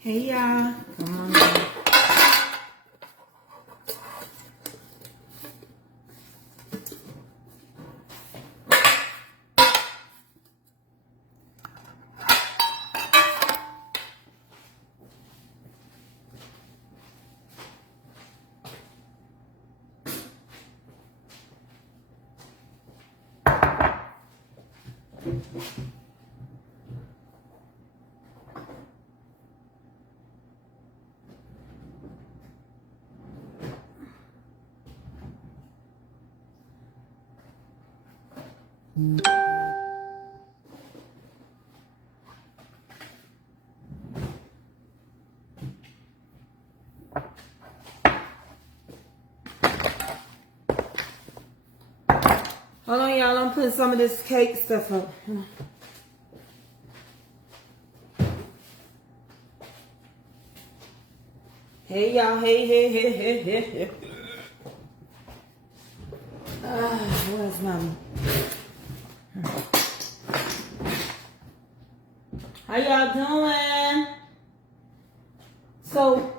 Hey y'all, come on in. Hold on, y'all. I'm putting some of this cake stuff up. Hey, y'all. Hey. Where's mama? How y'all doing? So,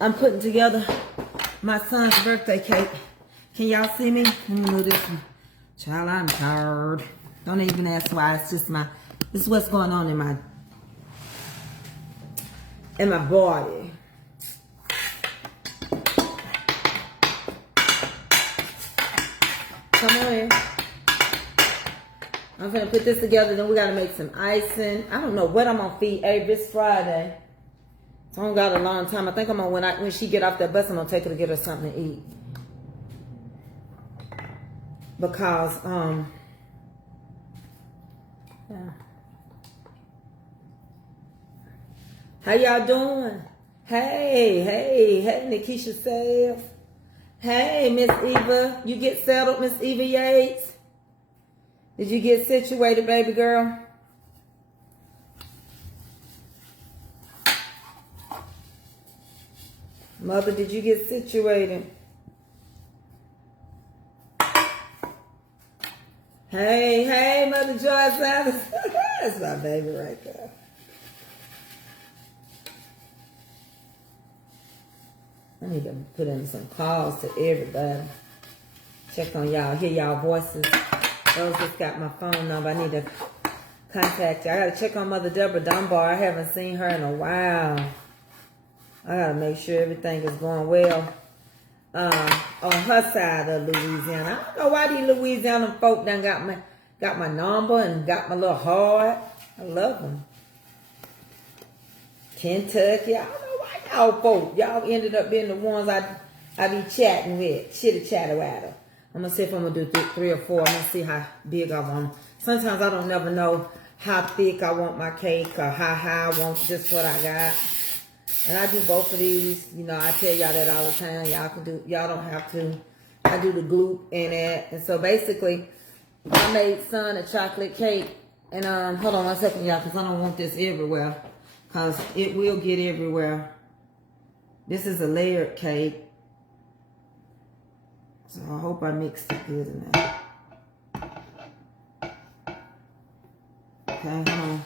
I'm putting together my son's birthday cake. Can y'all see me? Let me move this one. Child, I'm tired. Don't even ask why. It's just this is what's going on in my body. Come on in. I'm gonna put this together. Then we gotta make some icing. I don't know what I'm gonna feed Abe. It's Friday. So I don't got a long time. I think I'm gonna when she get off that bus, I'm gonna take her to get her something to eat. Because yeah. How y'all doing? Hey, Nikisha Self. Hey, Miss Eva. You get settled, Miss Eva Yates? Did you get situated, baby girl? Mother, did you get situated? Hey, Mother Joyce. That's my baby right there. I need to put in some calls to everybody. Check on y'all, hear y'all voices. Those just got my phone number. I need to contact you. I gotta check on Mother Deborah Dunbar. I haven't seen her in a while. I gotta make sure everything is going well on her side of Louisiana. I don't know why these Louisiana folk done got my number and got my little heart. I love them. Kentucky. I don't know why y'all folk. Y'all ended up being the ones I be chatting with. Chitter-chatter watter. I'm gonna see if I'm gonna do 3 or 4. I'm gonna see how big I want them. Sometimes I don't never know how thick I want my cake or how high I want just what I got. And I do both of these. You know, I tell y'all that all the time. Y'all don't have to. I do the gloop in it. And so basically, I made son a chocolate cake. And hold on 1 second, y'all, because I don't want this everywhere. Because it will get everywhere. This is a layered cake. So I hope I mixed it good enough. Okay, hold on.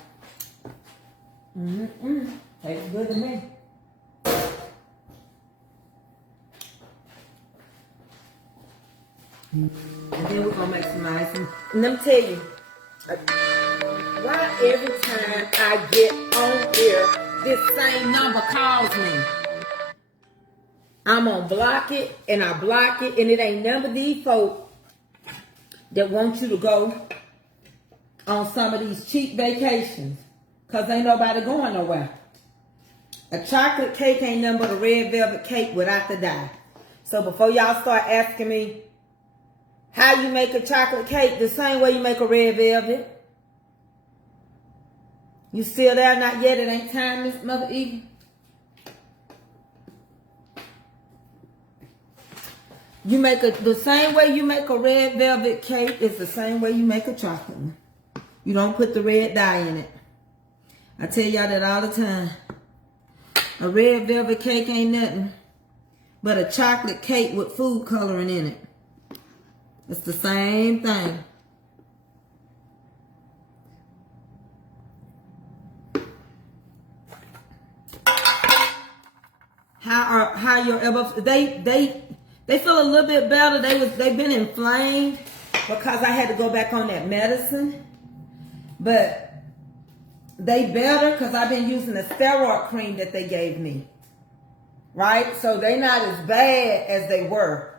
Tastes good to me. And then we're gonna make some icing. And let me tell you, why every time I get on here, this same number calls me. I'm gonna block it, and I block it, and it ain't none of these folk that want you to go on some of these cheap vacations, cause ain't nobody going nowhere. A chocolate cake ain't nothing but a red velvet cake without the dye. So before y'all start asking me how you make a chocolate cake, the same way you make a red velvet. You still there? Not yet? It ain't time, Miss Mother Eva? You make the same way you make a red velvet cake is the same way you make a chocolate one. You don't put the red dye in it. I tell y'all that all the time. A red velvet cake ain't nothing but a chocolate cake with food coloring in it. It's the same thing. how your elbows, they feel a little bit better. They've been inflamed because I had to go back on that medicine. But they better because I've been using the steroid cream that they gave me. Right? So they not as bad as they were.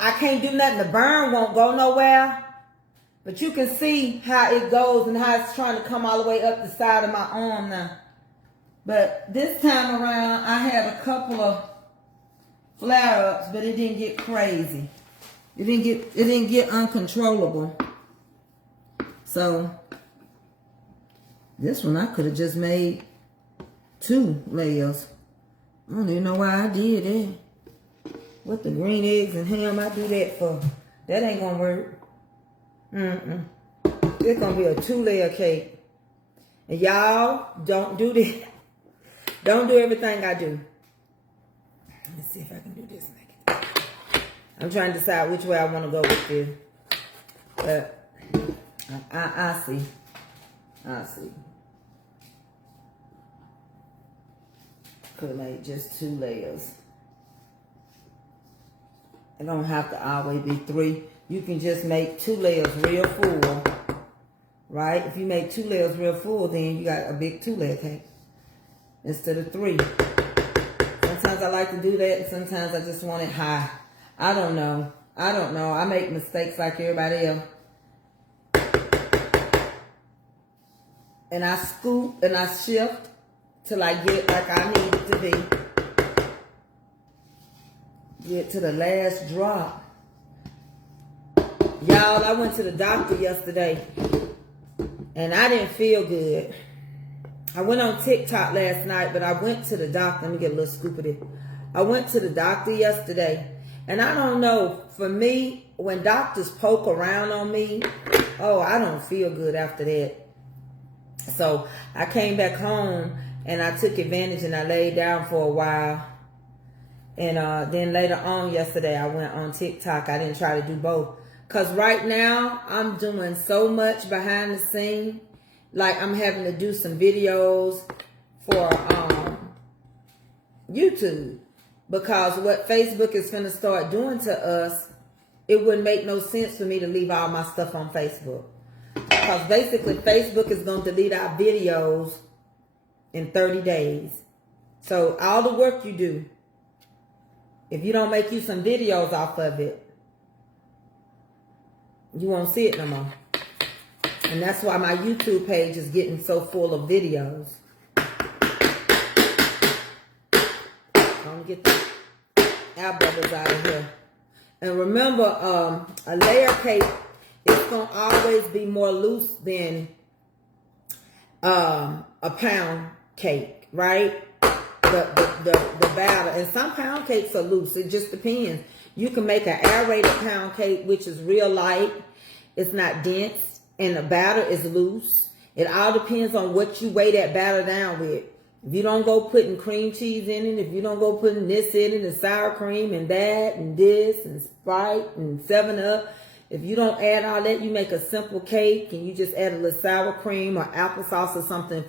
I can't do nothing. The burn won't go nowhere. But you can see how it goes and how it's trying to come all the way up the side of my arm now. But this time around, I had a couple of flare-ups, but it didn't get crazy. It didn't get uncontrollable. So this one I could have just made 2 layers. I don't even know why I did that. With the green eggs and ham, I do that for. That ain't gonna work. It's gonna be a 2-layer cake. And y'all, don't do this. Don't do everything I do. Let's see if I can do this. I'm trying to decide which way I want to go with this. But I see. I see. Could have made just 2 layers. It don't have to always be 3. You can just make 2 layers real full. Right? If you make 2 layers real full, then you got a big 2-layer cake. Instead of 3. Sometimes I like to do that, and sometimes I just want it high. I don't know. I make mistakes like everybody else. And I scoop and I shift till I get like I need it to be. Get to the last drop. Y'all, I went to the doctor yesterday and I didn't feel good. I went on TikTok last night, but I went to the doctor. Let me get a little scoop of it. I went to the doctor yesterday, and I don't know, for me, when doctors poke around on me, oh, I don't feel good after that. So I came back home, and I took advantage, and I laid down for a while. And then later on yesterday, I went on TikTok. I didn't try to do both. Because right now, I'm doing so much behind the scene. Like, I'm having to do some videos for YouTube. Because what Facebook is going to start doing to us, it wouldn't make no sense for me to leave all my stuff on Facebook. Because basically, Facebook is going to delete our videos in 30 days. So, all the work you do, if you don't make you some videos off of it, you won't see it no more. And that's why my YouTube page is getting so full of videos. I'm gonna get the air bubbles out of here. And remember, a layer cake is gonna always be more loose than a pound cake, right? The batter. And some pound cakes are loose. It just depends. You can make an aerated pound cake, which is real light. It's not dense. And the batter is loose. It all depends on what you weigh that batter down with. If you don't go putting cream cheese in it, if you don't go putting this in it, and sour cream and that and this and Sprite and 7-Up, if you don't add all that, you make a simple cake and you just add a little sour cream or applesauce or something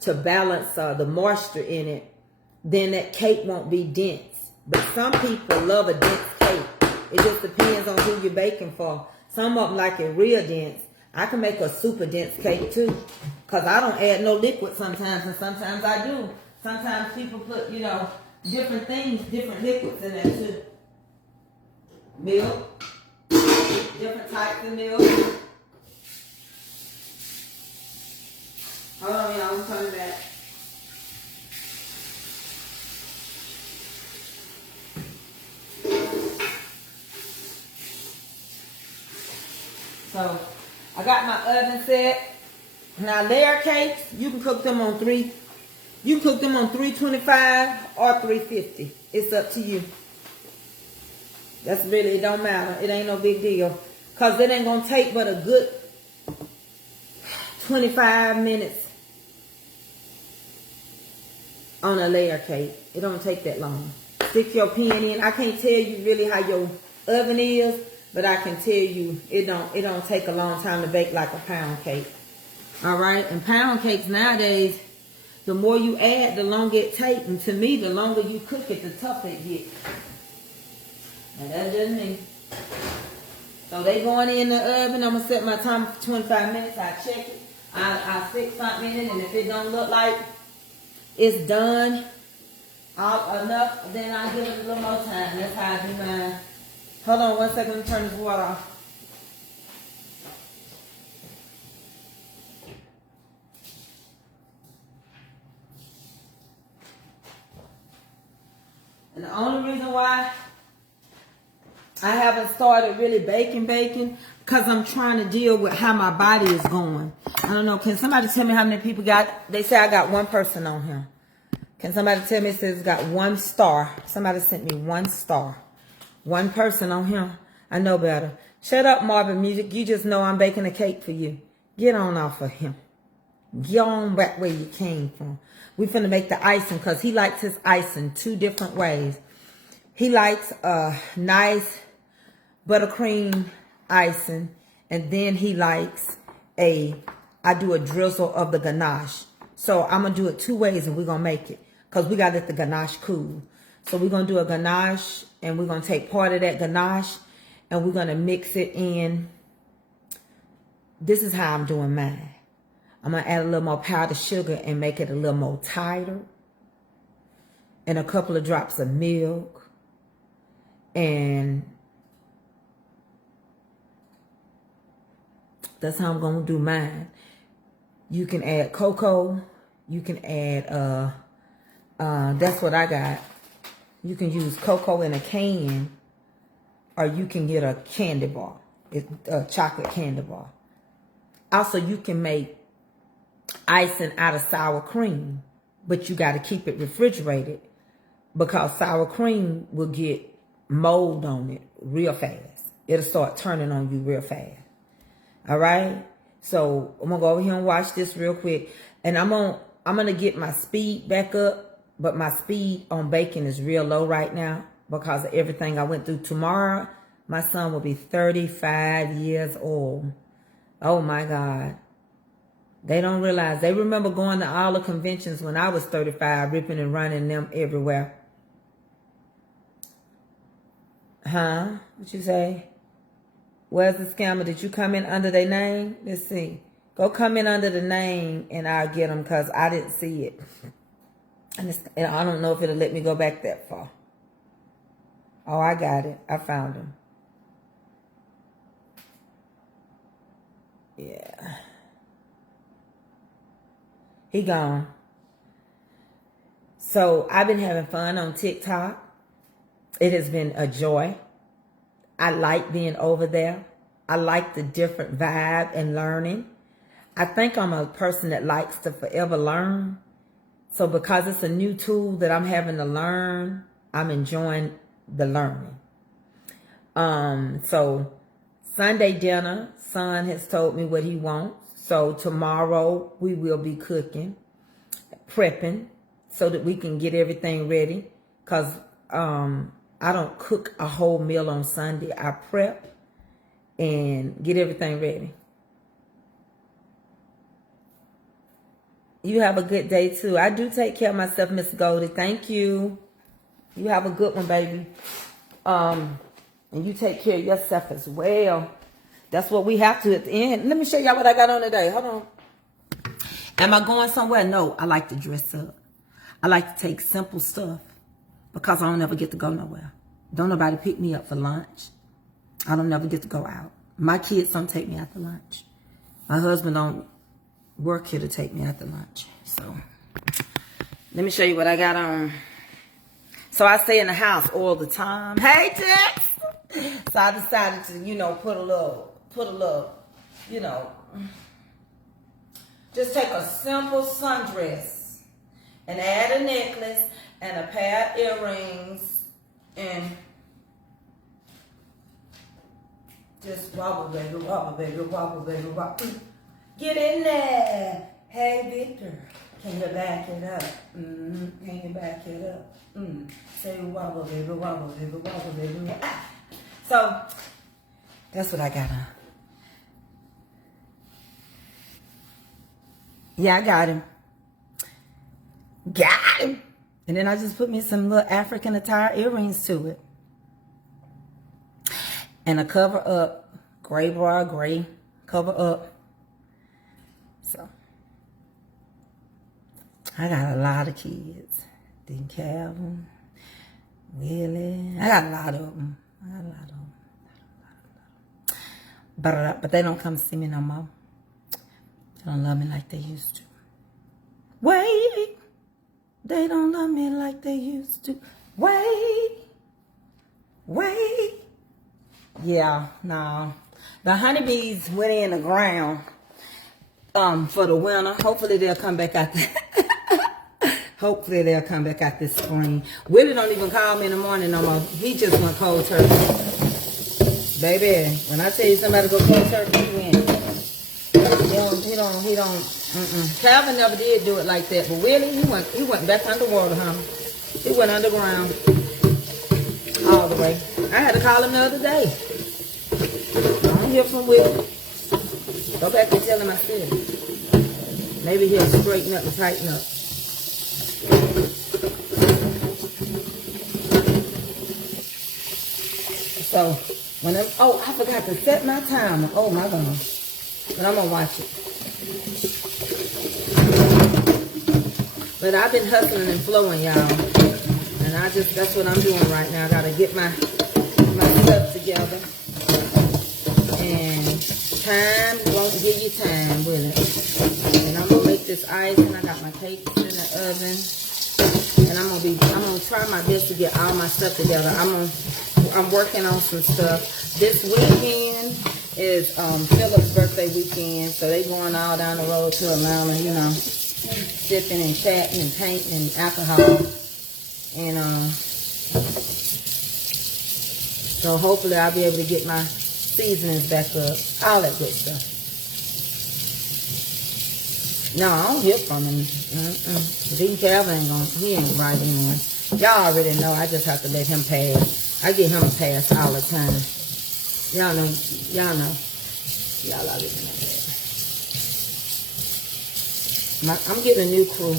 to balance the moisture in it, then that cake won't be dense. But some people love a dense cake. It just depends on who you're baking for. Some of them like it real dense. I can make a super dense cake too, because I don't add no liquid sometimes, and sometimes I do. Sometimes people put, different things, different liquids in there too. Milk, different types of milk. Hold on, y'all, I'm coming back. So, I got my oven set. Now, layer cakes, you can cook them on 325 or 350. It's up to you. That's really, it don't matter. It ain't no big deal. Because it ain't going to take but a good 25 minutes on a layer cake. It don't take that long. Stick your pan in. I can't tell you really how your oven is, but I can tell you it don't take a long time to bake like a pound cake. All right, and pound cakes nowadays, the more you add, the longer it takes. And to me, the longer you cook it, the tougher it gets. And that's just me. So they going in the oven. I'm going to set my timer for 25 minutes. I check it. I stick something in it. And if it don't look like it's done enough, then I give it a little more time. That's how I do mine. Hold on 1 second. Let me turn this water off. And the only reason why I haven't started really baking, because I'm trying to deal with how my body is going. I don't know. Can somebody tell me how many people got? They say I got one person on here. Can somebody tell me it says it's got 1 star? Somebody sent me 1 star. 1 person on here. I know better. Shut up, Marvin Music. You just know I'm baking a cake for you. Get on off of him. Get on back where you came from. We finna make the icing because he likes his icing 2 different ways. He likes a nice buttercream icing, and then he likes I do a drizzle of the ganache. So I'm gonna do it 2 ways, and we're gonna make it because we gotta let the ganache cool. So we're gonna do a ganache, and we're gonna take part of that ganache, and we're gonna mix it in. This is how I'm doing mine. I'm going to add a little more powdered sugar and make it a little more tighter. And a couple of drops of milk. And that's how I'm going to do mine. You can add cocoa. You can add, that's what I got. You can use cocoa in a can. Or you can get a candy bar. A chocolate candy bar. Also, you can make icing out of sour cream, but you got to keep it refrigerated because sour cream will get mold on it real fast. It'll start turning on you real fast. All right. So I'm gonna go over here and watch this real quick, and I'm gonna get my speed back up, but my speed on baking is real low right now because of everything I went through. Tomorrow, my son will be 35 years old. Oh my God. They don't realize. They remember going to all the conventions when I was 35, ripping and running them everywhere. Huh? What you say? Where's the scammer? Did you come in under their name? Let's see. Go come in under the name and I'll get them because I didn't see it. And I don't know if it'll let me go back that far. Oh, I got it. I found him. Yeah. He gone. So I've been having fun on TikTok. It has been a joy. I like being over there. I like the different vibe and learning. I think I'm a person that likes to forever learn. So because it's a new tool that I'm having to learn, I'm enjoying the learning. So Sunday dinner, son has told me what he wants. So tomorrow we will be cooking, prepping, so that we can get everything ready. Because I don't cook a whole meal on Sunday. I prep and get everything ready. You have a good day too. I do take care of myself, Miss Goldie. Thank you. You have a good one, baby. And you take care of yourself as well. That's what we have to at the end. Let me show y'all what I got on today. Hold on. Am I going somewhere? No, I like to dress up. I like to take simple stuff because I don't ever get to go nowhere. Don't nobody pick me up for lunch. I don't never get to go out. My kids don't take me out to lunch. My husband don't work here to take me out to lunch. So let me show you what I got on. So I stay in the house all the time. Hey, Tex! So I decided to, put a little, just take a simple sundress and add a necklace and a pair of earrings and just wobble, baby, wobble, baby, wobble, baby, wobble. Get in there. Hey, Victor, can you back it up? Can you back it up? Say wobble, baby, wobble, baby, wobble, baby. Ah. So that's what I got on. Yeah, I got him. And then I just put me some little African attire earrings to it. And a cover up, gray bra, gray cover up. So, I got a lot of kids. Dean Calvin, Willie. I got a lot of them. But they don't come see me no more. They don't love me like they used to. Wait. They don't love me like they used to. Wait. Yeah, no. The honeybees went in the ground for the winter. Hopefully they'll come back out there. Hopefully they'll come back out this spring. Willie don't even call me in the morning no more. He just went cold turkey. Baby, when I tell you somebody go cold turkey, he went. He don't. Calvin never did do it like that, but Willie, he went back underwater, huh? He went underground all the way. I had to call him the other day. I don't hear from Willie. Go back and tell him I said it. Maybe he'll straighten up and tighten up. So when I forgot to set my timer. Oh my God. But I'm gonna watch it. But I've been hustling and flowing, y'all. And that's what I'm doing right now. I gotta get my stuff together. And time won't give you time, will it? And I'm gonna make this icing. I got my cakes in the oven. And I'm gonna try my best to get all my stuff together. I'm working on some stuff. This weekend is Philip's birthday weekend, so they going all down the road to Atlanta, you know, sipping and chatting and painting and alcohol. And so hopefully I'll be able to get my seasonings back up, all that good stuff. No, I don't hear from him. Dean Calvin he ain't right anyway. Y'all already know. I just have to let him pass. I give him a pass all the time. Y'all know. Y'all already know that. I'm getting a new crew.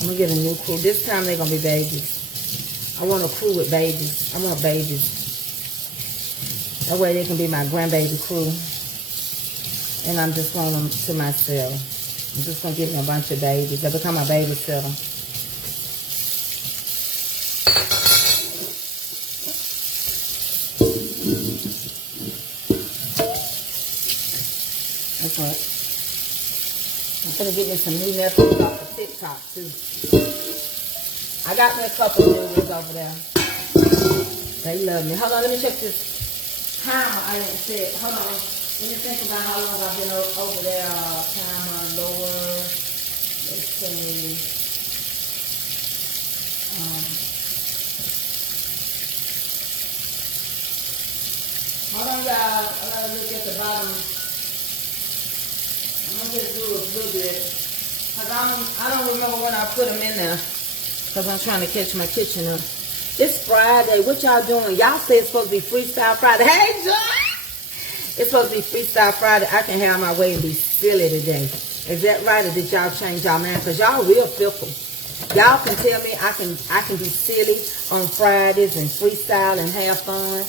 I'm gonna get a new crew. This time they're gonna be babies. I want a crew with babies. I want babies. That way they can be my grandbaby crew. And I'm just want them to myself. I'm just gonna give them a bunch of babies. They become my babysitter. That's what. I'm gonna get me some new nephews off of TikTok too. I got me a couple of newbies over there. They love me. Hold on, let me check this timer. I didn't say it. Hold on. Let me think about how long I've been over there. Timer lower. Let's see. Hold on, y'all. I gotta look at the bottom. I'm gonna just do a little bit. Cause I don't remember when I put them in there. Cause I'm trying to catch my kitchen up. It's Friday. What y'all doing? Y'all say it's supposed to be Freestyle Friday. Hey, John! It's supposed to be Freestyle Friday. I can have my way and be silly today. Is that right, or did y'all change y'all mind? Because y'all real fickle. Y'all can tell me I can be silly on Fridays and freestyle and have fun.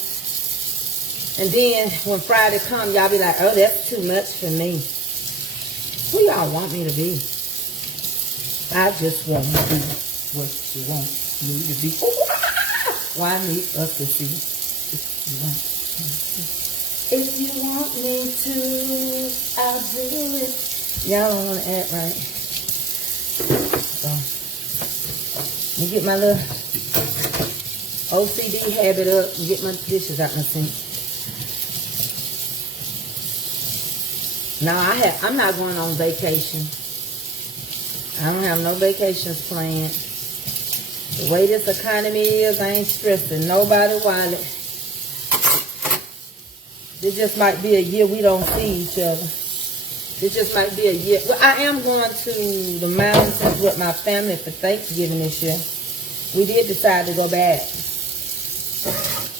And then when Friday come, y'all be like, oh, that's too much for me. Who y'all want me to be? I just want to be what you want me to be. Why need us to see if you want me to, I'll do it. Y'all don't want to act right. So, let me get my little OCD habit up and get my dishes out my sink. Now, I'm not going on vacation. I don't have no vacations planned. The way this economy is, I ain't stressing nobody wallet. This just might be a year we don't see each other. This just might be a year. Well, I am going to the mountains with my family for Thanksgiving this year. We did decide to go back.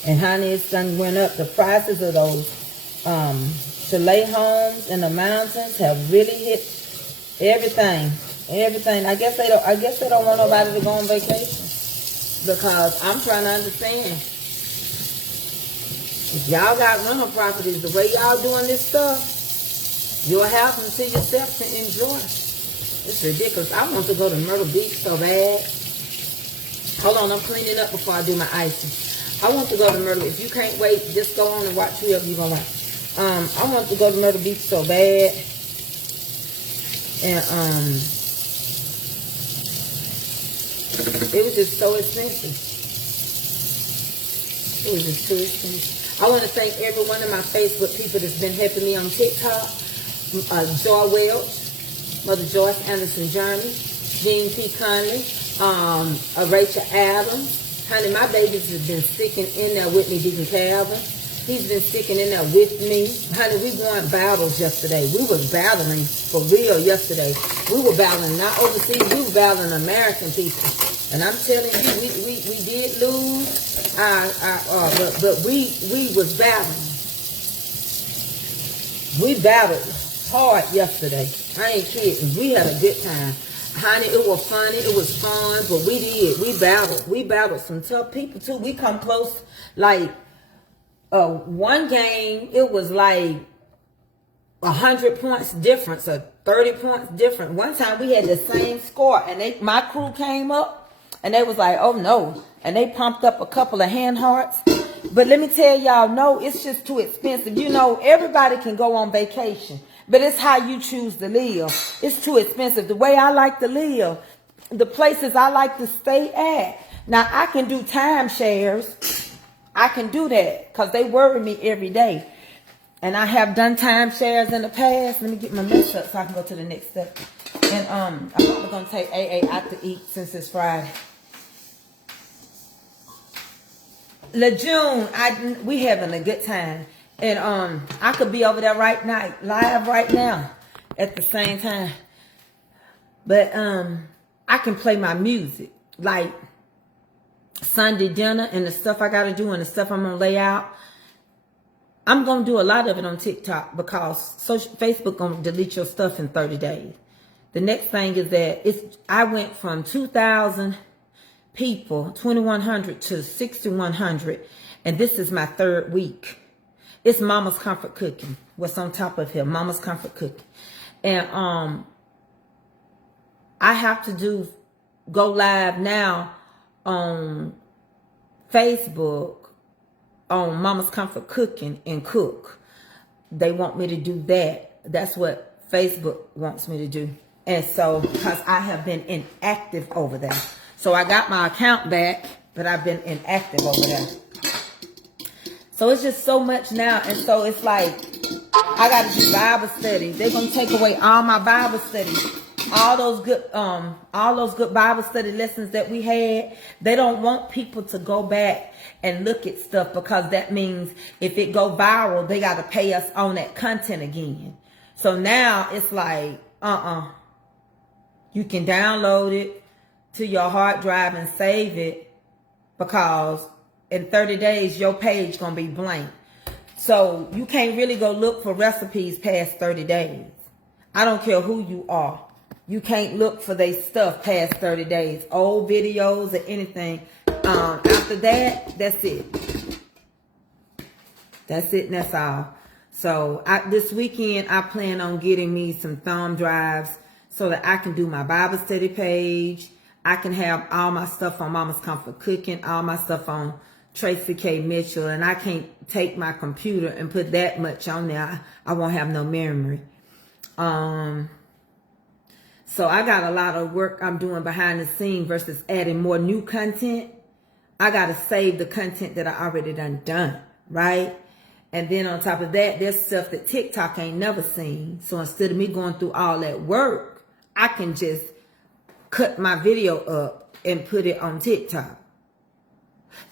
And honey, it's done went up. The prices of those chalet homes in the mountains have really hit everything. Everything. I guess they don't want nobody to go on vacation. Because I'm trying to understand. If y'all got rental properties, the way y'all doing this stuff, you'll have them to yourself to enjoy. It's ridiculous. I want to go to Myrtle Beach so bad. Hold on, I'm cleaning up before I do my icing. I want to go to Myrtle. If you can't wait, just go on and watch whoever you're going to watch. I want to go to Myrtle Beach so bad. And, it was just so expensive. It was just too expensive. I want to thank every one of my Facebook people that's been helping me on TikTok. Joy Welch, Mother Joyce Anderson Jeremy, Jean P. Conley, Rachel Adams. Honey, my babies have been sticking in there with me, Deacon Calvin. He's been sticking in there with me. Honey, we won battles yesterday. We was battling for real yesterday. We were battling not overseas. We were battling American people. And I'm telling you, we did lose. But we was battling. We battled hard yesterday. I ain't kidding. We had a good time. Honey, it was funny. It was fun. But we did. We battled. We battled some tough people too. We come close. Like one game, it was like 100 points difference or 30 points different. One time we had the same score, and my crew came up. And they was like, oh no. And they pumped up a couple of hand hearts. But let me tell y'all, no, it's just too expensive. You know, everybody can go on vacation. But it's how you choose to live. It's too expensive. The way I like to live, the places I like to stay at. Now, I can do timeshares. I can do that because they worry me every day. And I have done timeshares in the past. Let me get my mess up so I can go to the next step. And I'm probably going to take AA out to eat since it's Friday. LeJune, we having a good time. And I could be over there live right now at the same time. But I can play my music. Like Sunday dinner and the stuff I got to do and the stuff I'm going to lay out. I'm going to do a lot of it on TikTok because Facebook going to delete your stuff in 30 days. The next thing is that I went from 2,000 people, 2,100 to 6,100, and this is my third week. It's Mama's Comfort Cooking. What's on top of here? Mama's Comfort Cooking. And I have to go live now on Facebook on Mama's Comfort Cooking and cook. They want me to do that. That's what Facebook wants me to do. And so, because I have been inactive over there. So I got my account back, but I've been inactive over there. So it's just so much now. And so it's like, I got to do Bible studies. They're going to take away all my Bible studies. All those good Bible study lessons that we had. They don't want people to go back and look at stuff because that means if it go viral, they got to pay us on that content again. So now it's like, you can download it to your hard drive and save it because in 30 days, your page going to be blank. So you can't really go look for recipes past 30 days. I don't care who you are. You can't look for their stuff past 30 days. Old videos or anything. After that, that's it. That's it and that's all. So this weekend, I plan on getting me some thumb drives so that I can do my Bible study page. I can have all my stuff on Mama's Comfort Cooking, all my stuff on Tracey K. Mitchell, and I can't take my computer and put that much on there. I won't have no memory. So I got a lot of work I'm doing behind the scenes versus adding more new content. I got to save the content that I already done, right? And then on top of that, there's stuff that TikTok ain't never seen. So instead of me going through all that work, I can just cut my video up and put it on TikTok.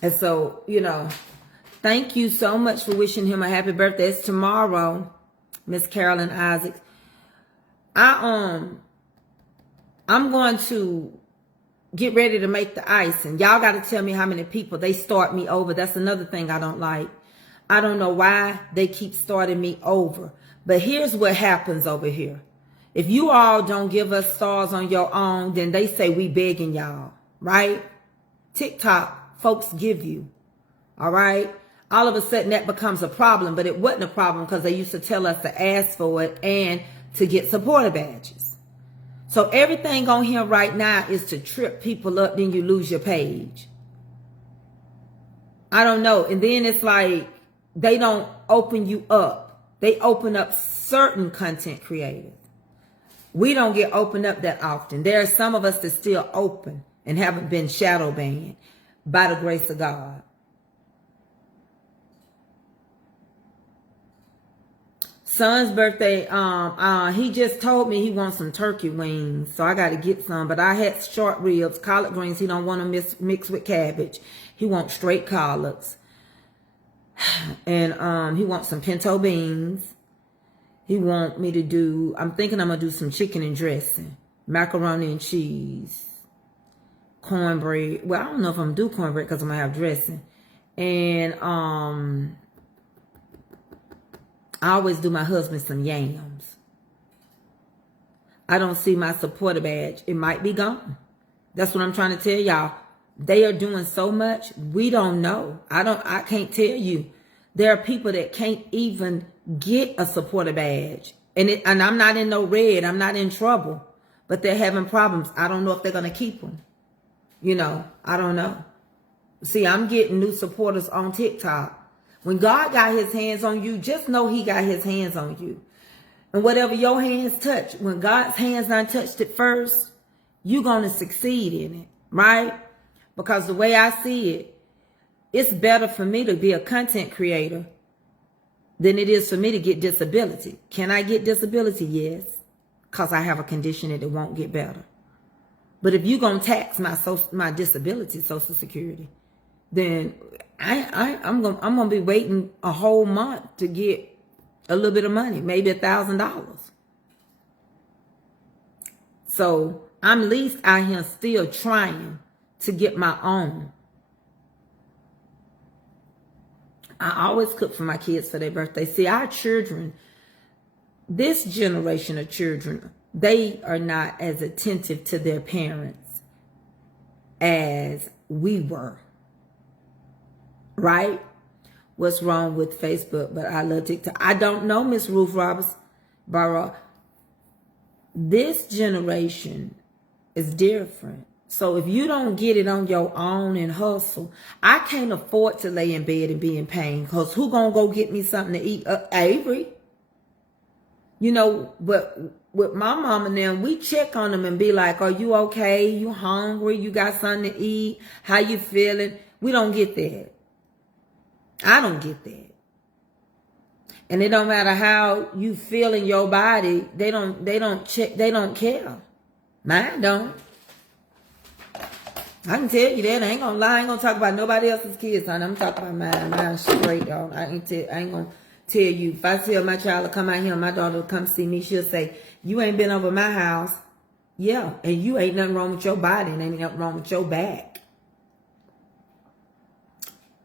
And so, you know, thank you so much for wishing him a happy birthday. It's tomorrow, Miss Carolyn Isaacs. I'm going to get ready to make the icing. Y'all got to tell me how many people they start me over. That's another thing I don't like. I don't know why they keep starting me over. But here's what happens over here. If you all don't give us stars on your own, then they say we begging y'all, right? TikTok, folks give you, all right? All of a sudden that becomes a problem, but it wasn't a problem because they used to tell us to ask for it and to get supporter badges. So everything on here right now is to trip people up, then you lose your page. I don't know. And then it's like they don't open you up. They open up certain content creators. We don't get opened up that often. There are some of us that still open and haven't been shadow banned by the grace of God. Son's birthday, he just told me he wants some turkey wings, so I got to get some. But I had short ribs, collard greens. He don't want them mixed with cabbage. He wants straight collards, and he wants some pinto beans. He want me to do. I'm thinking I'm gonna do some chicken and dressing, macaroni and cheese, cornbread. Well, I don't know if I'm gonna do cornbread because I'm gonna have dressing, and I always do my husband some yams. I don't see my supporter badge. It might be gone. That's what I'm trying to tell y'all. They are doing so much. We don't know. I can't tell you. There are people that can't even get a supporter badge. And I'm not in no red. I'm not in trouble. But they're having problems. I don't know if they're going to keep them. You know, I don't know. See, I'm getting new supporters on TikTok. When God got his hands on you, just know he got his hands on you. And whatever your hands touch, when God's hands done touched it first, you're going to succeed in it, right? Because the way I see it, it's better for me to be a content creator than it is for me to get disability. Can I get disability? Yes, because I have a condition that it won't get better. But if you're going to tax my disability, Social Security, then I'm gonna be waiting a whole month to get a little bit of money, maybe $1,000. So I'm at least out here still trying to get my own. I always cook for my kids for their birthday. See, our children, this generation of children, they are not as attentive to their parents as we were. Right? What's wrong with Facebook? But I love TikTok. I don't know, Miss Ruth Roberts Barra. This generation is different. So if you don't get it on your own and hustle, I can't afford to lay in bed and be in pain. Because who gonna go get me something to eat? Avery. You know, but with my mom and them, we check on them and be like, are you okay? You hungry? You got something to eat? How you feeling? We don't get that. I don't get that. And it don't matter how you feel in your body, they don't check, they don't care. Mine don't. I can tell you that. I ain't gonna lie, I ain't gonna talk about nobody else's kids, honey. I'm talking about mine. Mine's straight, y'all. I ain't gonna tell you. If I tell my child to come out here and my daughter to come see me, she'll say, you ain't been over my house. Yeah, and you ain't nothing wrong with your body and ain't nothing wrong with your back.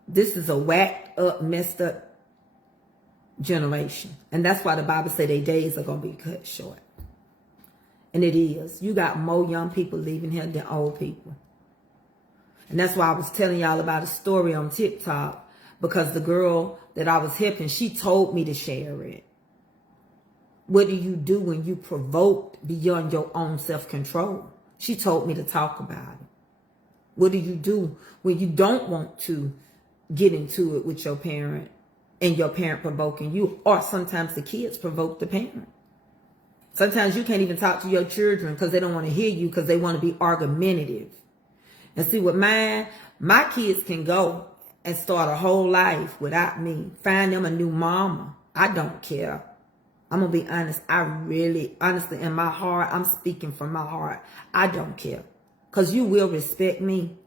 This is a whacked up, messed up generation. And that's why the Bible said their days are going to be cut short. And it is. You got more young people leaving here than old people. And that's why I was telling y'all about a story on TikTok. Because the girl that I was helping, she told me to share it. What do you do when you provoked beyond your own self-control? She told me to talk about it. What do you do when you don't want to get into it with your parent and your parent provoking you? Or sometimes the kids provoke the parent. Sometimes you can't even talk to your children because they don't want to hear you because they want to be argumentative. And see, with mine, my kids can go and start a whole life without me. Find them a new mama. I don't care. I'm going to be honest. I really, honestly, in my heart, I'm speaking from my heart. I don't care. Because you will respect me.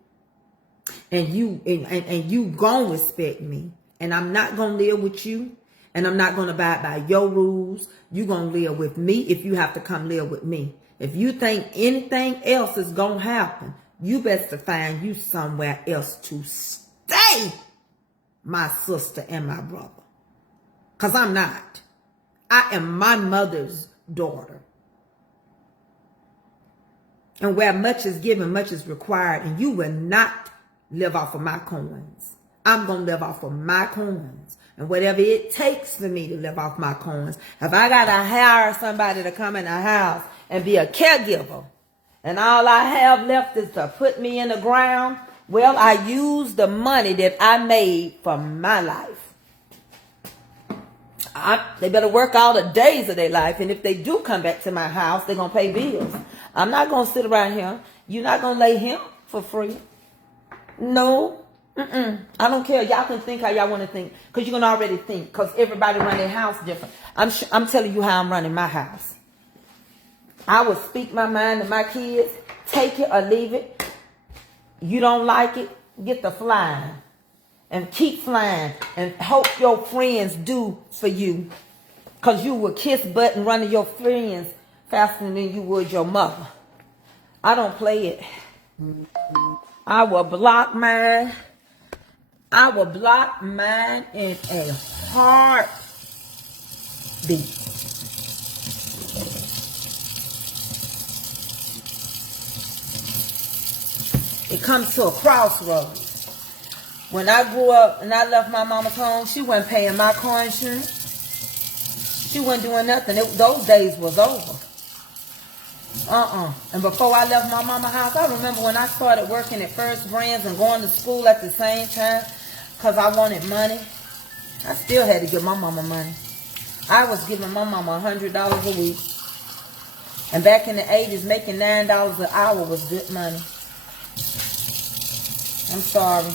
And you gonna respect me. And I'm not gonna live with you. And I'm not gonna abide by your rules. You gonna live with me if you have to come live with me. If you think anything else is gonna happen, you best to find you somewhere else to stay, my sister and my brother. Because I'm not. I am my mother's daughter. And where much is given, much is required. And you will not live off of my coins. I'm going to live off of my coins. And whatever it takes for me to live off my coins. If I got to hire somebody to come in the house and be a caregiver, and all I have left is to put me in the ground, well, I use the money that I made for my life. They better work all the days of their life. And if they do come back to my house, they're going to pay bills. I'm not going to sit around here. You're not going to lay him for free. No. I don't care. Y'all can think how y'all want to think. Because you're going to already think. Because everybody run their house different. I'm telling you how I'm running my house. I would speak my mind to my kids. Take it or leave it. You don't like it, get the flying. And keep flying. And hope your friends do for you. Because you will kiss butt and run to your friends faster than you would your mother. I don't play it. I will block mine. I will block mine in a heartbeat. It comes to a crossroads. When I grew up and I left my mama's home, she wasn't paying my car insurance. She wasn't doing nothing. Those days was over. And before I left my mama's house, I remember when I started working at First Brands and going to school at the same time because I wanted money. I still had to give my mama money. I was giving my mama $100 a week. And back in the 80s, making $9 an hour was good money. I'm sorry.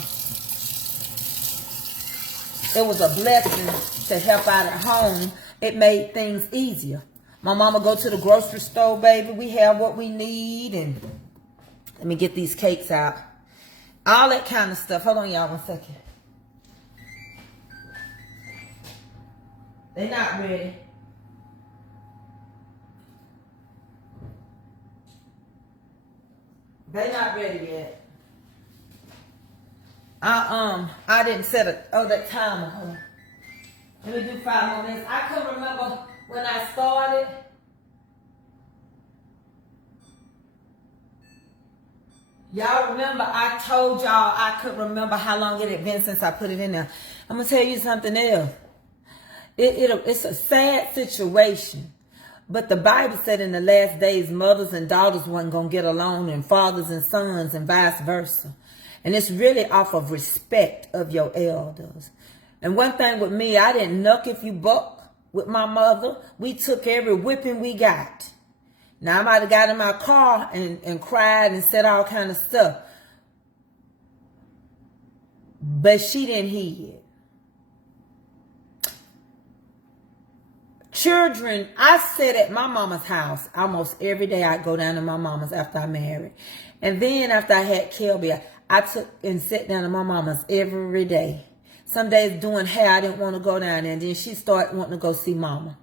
It was a blessing to help out at home. It made things easier. My mama go to the grocery store, baby. We have what we need. And let me get these cakes out. All that kind of stuff. Hold on, y'all, 1 second. They're not ready. They're not ready yet. I didn't set that timer. Hold on. Let me do 5 more minutes. I couldn't remember when I started. Y'all remember I told y'all I couldn't remember how long it had been since I put it in there. I'm going to tell you something else. It's a sad situation. But the Bible said in the last days, mothers and daughters wasn't going to get along, and fathers and sons, and vice versa. And it's really off of respect of your elders. And one thing with me, I didn't knuck if you buck with my mother. We took every whipping we got. Now, I might have got in my car and cried and said all kind of stuff. But she didn't hear it. Children, I sat at my mama's house almost every day. I'd go down to my mama's after I married. And then after I had Kelby, I took and sat down to my mama's every day. Some days doing hair, I didn't want to go down there. And then she started wanting to go see mama.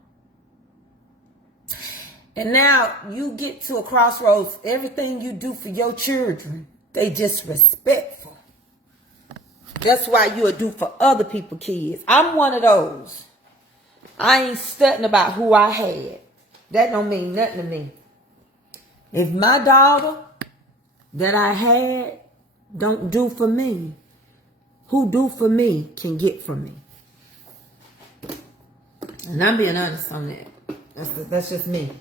And now you get to a crossroads. Everything you do for your children, they disrespectful. That's why you'll do for other people's kids. I'm one of those. I ain't studying about who I had. That don't mean nothing to me. If my daughter that I had don't do for me, who do for me can get from me. And I'm being honest on that. That's just me.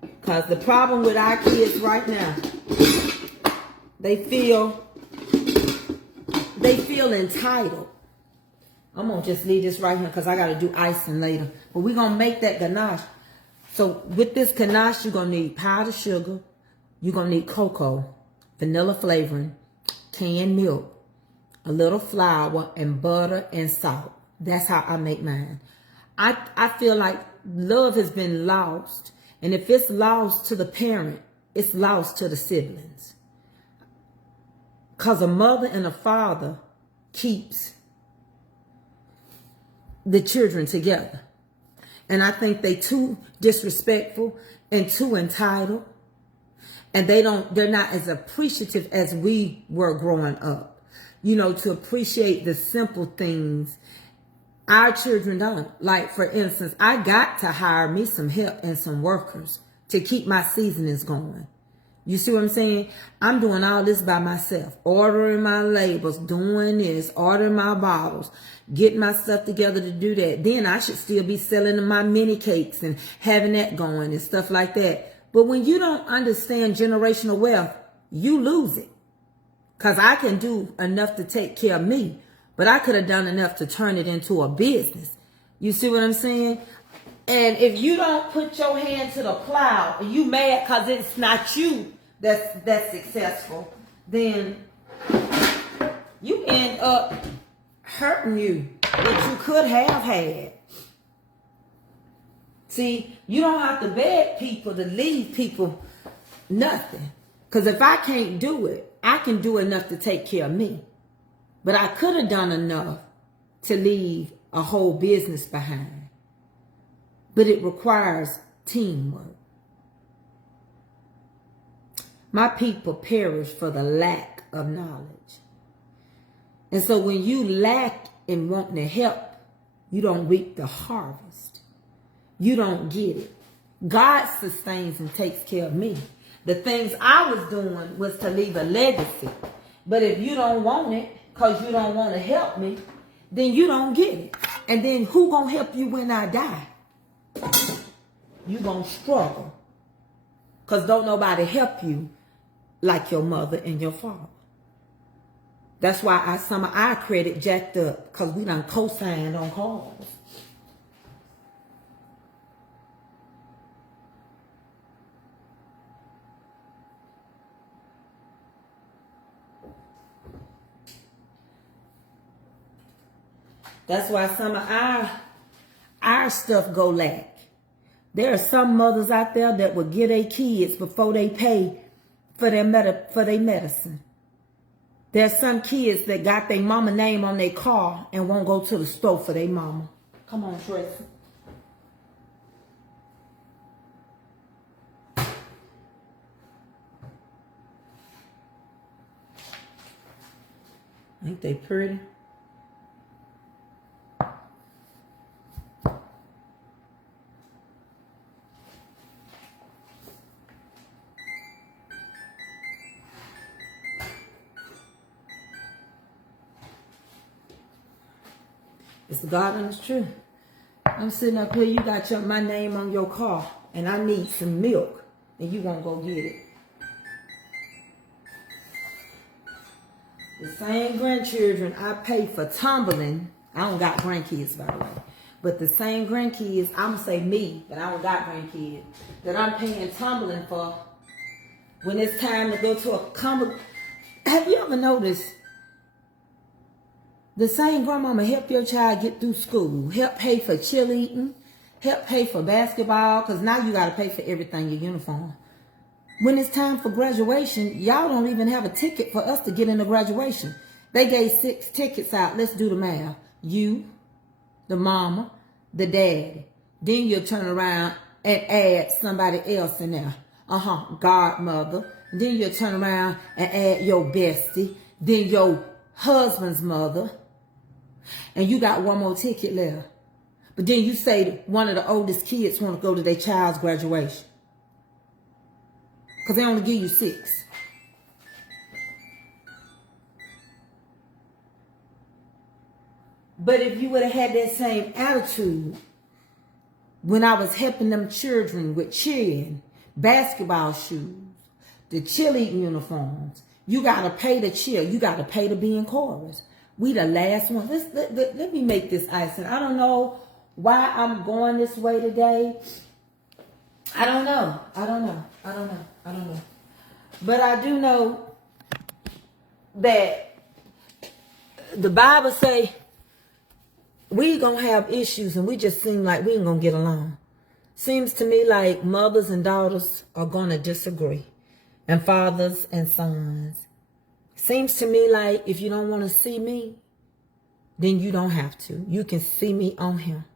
Because the problem with our kids right now, they feel entitled. I'm going to just leave this right here because I got to do icing later. But we're going to make that ganache. So with this ganache, you're going to need powdered sugar. You're going to need cocoa, vanilla flavoring, canned milk, a little flour, and butter and salt. That's how I make mine. I feel like love has been lost. And if it's lost to the parent, it's lost to the siblings. Because a mother and a father keeps the children together. And I think they too disrespectful and too entitled. And they're not as appreciative as we were growing up. You know, to appreciate the simple things. Our children don't. Like, for instance, I got to hire me some help and some workers to keep my seasonings going. You see what I'm saying? I'm doing all this by myself. Ordering my labels, doing this, ordering my bottles, getting my stuff together to do that. Then I should still be selling my mini cakes and having that going and stuff like that. But when you don't understand generational wealth, you lose it. Because I can do enough to take care of me, but I could have done enough to turn it into a business. You see what I'm saying? And if you don't put your hand to the plow and you mad because it's not you that's successful, then you end up hurting you that you could have had. See, you don't have to beg people to leave people nothing. Because if I can't do it, I can do enough to take care of me. But I could have done enough to leave a whole business behind. But it requires teamwork. My people perish for the lack of knowledge. And so when you lack in wanting to help, you don't reap the harvest. You don't get it. God sustains and takes care of me. The things I was doing was to leave a legacy. But if you don't want it because you don't want to help me, then you don't get it. And then who gonna help you when I die? You gonna struggle. Because don't nobody help you like your mother and your father. That's why some of our credit jacked up. Because we done co-signed on cars. That's why some of our stuff go lack. There are some mothers out there that will get their kids before they pay for their medicine. There's some kids that got their mama name on their car and won't go to the store for their mama. Come on, Tracey. Ain't they pretty? It's the God and it's true. I'm sitting up here, you got my name on your car, and I need some milk, and you won't go get it. The same grandchildren I pay for tumbling, I don't got grandkids, by the way, but the same grandkids, I'm going to say me, but I don't got grandkids, that I'm paying tumbling for, when it's time to go to a comic. Have you ever noticed? The same grandmama help your child get through school, help pay for cheerleading, help pay for basketball, because now you got to pay for everything, your uniform. When it's time for graduation, y'all don't even have a ticket for us to get into graduation. They gave 6 tickets out. Let's do the math. You, the mama, the daddy. Then you'll turn around and add somebody else in there. Godmother. Then you'll turn around and add your bestie. Then your husband's mother. And you got one more ticket left. But then you say one of the oldest kids want to go to their child's graduation. Because they only give you 6. But if you would have had that same attitude when I was helping them children with cheering, basketball shoes, the cheerleading uniforms, you got to pay to cheer. You got to pay to be in chorus. We the last one. Let me make this icing. I don't know why I'm going this way today. I don't know. But I do know that the Bible say we gonna have issues and we just seem like we ain't gonna get along. Seems to me like mothers and daughters are gonna disagree, and fathers and sons. Seems to me like if you don't want to see me, then you don't have to. You can see me on here.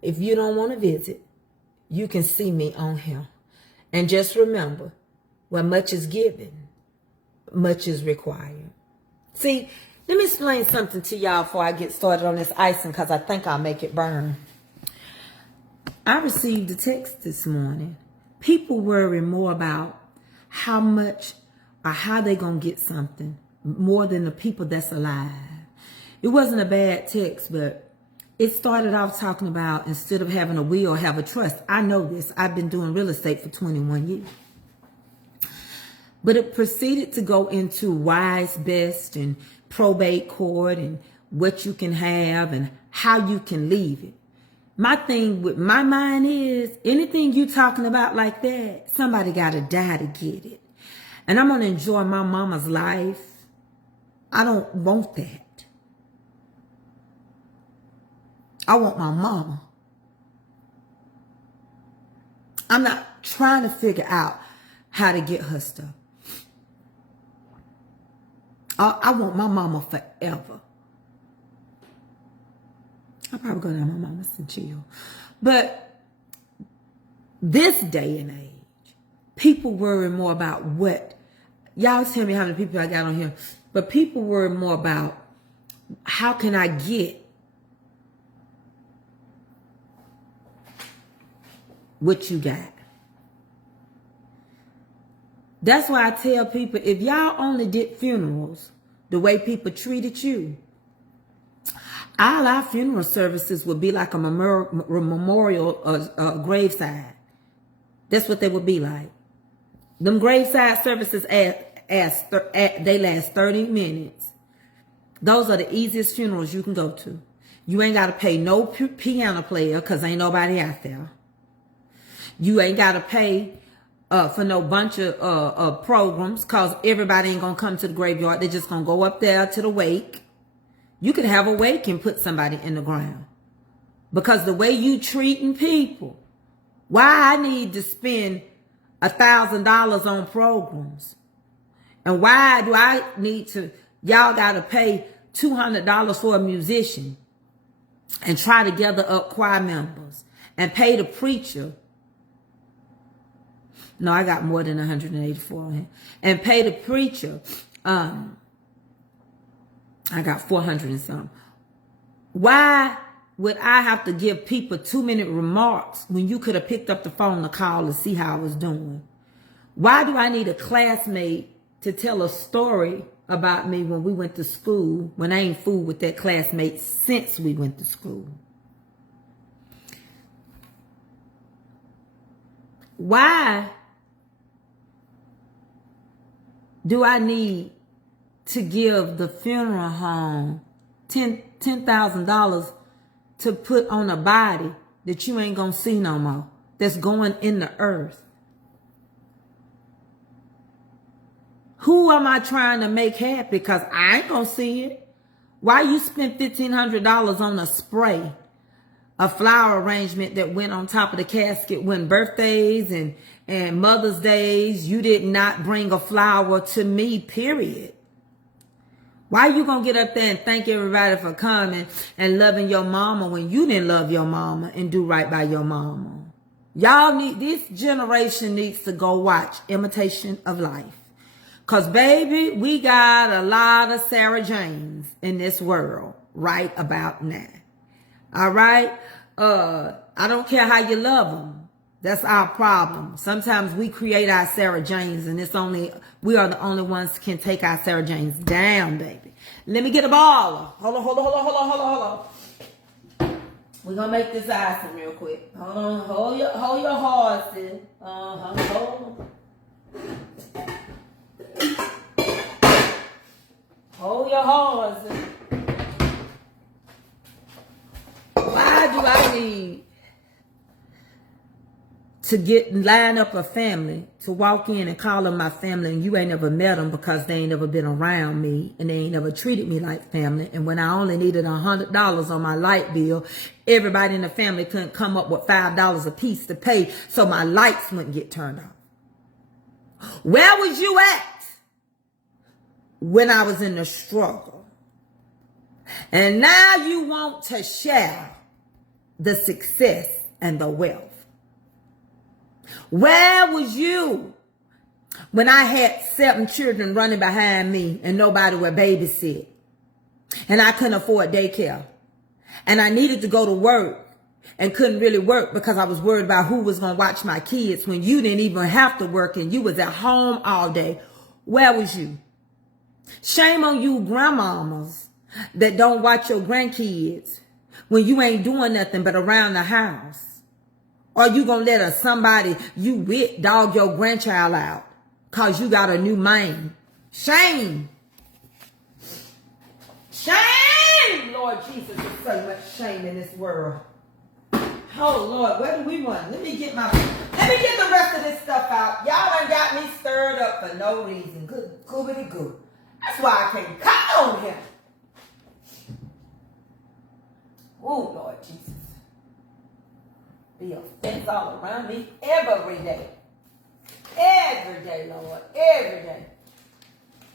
If you don't want to visit, you can see me on here. And just remember, where much is given, much is required. See, let me explain something to y'all before I get started on this icing, because I think I'll make it burn. I received a text this morning People worry more about how much or how they gonna get something more than the people that's alive. It wasn't a bad text, but it started off talking about instead of having a will, have a trust. I know this. I've been doing real estate for 21 years. But it proceeded to go into wise best and probate court and what you can have and how you can leave it. My thing with my mind is anything you talking about like that, somebody got to die to get it. And I'm going to enjoy my mama's life. I don't want that. I want my mama. I'm not trying to figure out how to get her stuff. I want my mama forever. I'll probably go down my mama's and chill. But this day and age, people worry more about what. Y'all tell me how many people I got on here. But people worry more about how can I get what you got. That's why I tell people, if y'all only did funerals the way people treated you, all our funeral services would be like a memorial graveside. That's what they would be like. Them graveside services, they last 30 minutes. Those are the easiest funerals you can go to. You ain't got to pay no piano player because ain't nobody out there. You ain't got to pay for no bunch of programs because everybody ain't going to come to the graveyard. They're just going to go up there to the wake. You could have a wake and put somebody in the ground. Because the way you treating people, why I need to spend $1,000 on programs? And why do I need to, y'all got to pay $200 for a musician and try to gather up choir members and pay the preacher. No, I got more than 184 on here. And pay the preacher, I got 400 and something. Why would I have to give people 2-minute remarks when you could have picked up the phone to call to see how I was doing? Why do I need a classmate to tell a story about me when we went to school when I ain't fooled with that classmate since we went to school? Why do I need to give the funeral home $10,000 to put on a body that you ain't gonna see no more, that's going in the earth? Who am I trying to make happy? Because I ain't gonna see it. Why you spend $1,500 on a spray, a flower arrangement that went on top of the casket when birthdays and Mother's Days, you did not bring a flower to me, period. Why you gonna get up there and thank everybody for coming and loving your mama when you didn't love your mama and do right by your mama? Y'all need, this generation needs to go watch Imitation of Life. Cause baby, we got a lot of Sarah Janes in this world right about now. All right? I don't care how you love them. That's our problem. Sometimes we create our Sarah Janes and we are the only ones who can take our Sarah Janes down, baby. Let me get a baller. Hold on. We're gonna make this icing real quick. Hold on. Hold your horses. Hold on. Hold your horses. Why do I need to line up a family to walk in and call them my family and you ain't never met them because they ain't never been around me and they ain't never treated me like family? And when I only needed $100 on my light bill, everybody in the family couldn't come up with $5 a piece to pay so my lights wouldn't get turned off. Where was you at when I was in the struggle? And now you want to share the success and the wealth. Where was you when I had 7 children running behind me and nobody would babysit? And I couldn't afford daycare. And I needed to go to work and couldn't really work because I was worried about who was going to watch my kids when you didn't even have to work and you was at home all day. Where was you? Shame on you grandmamas that don't watch your grandkids when you ain't doing nothing but around the house. Or you gonna let somebody you with dog your grandchild out cause you got a new man. Shame. Shame! Lord Jesus, there's so much shame in this world. Oh Lord, where do we run? Let me get the rest of this stuff out. Y'all done got me stirred up for no reason. Good, goobity good. That's why I can't come on here. Oh Lord Jesus. Be offense all around me every day. Every day, Lord. Every day.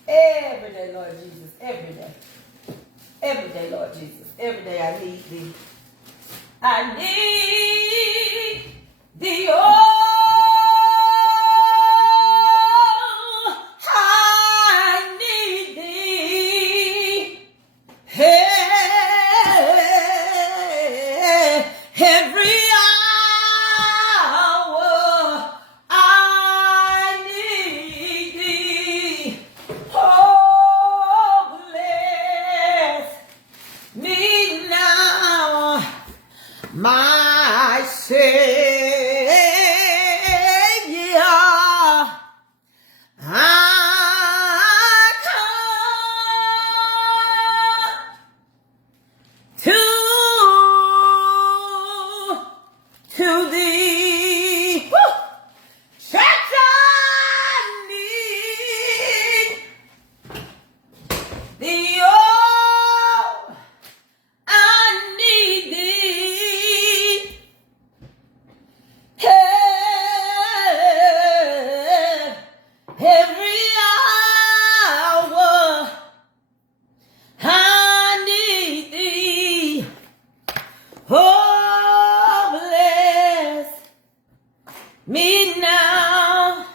Every day, Lord Jesus. Every day. Every day, Lord Jesus. Every day I need thee. I need thee, oh, I need thee. Hey, every hour I need thee. Oh, bless me now, my Savior. I come to thee. Woo! Church, I need thee. Oh, I need thee. Hey, every hour I need thee. Oh, bless me now,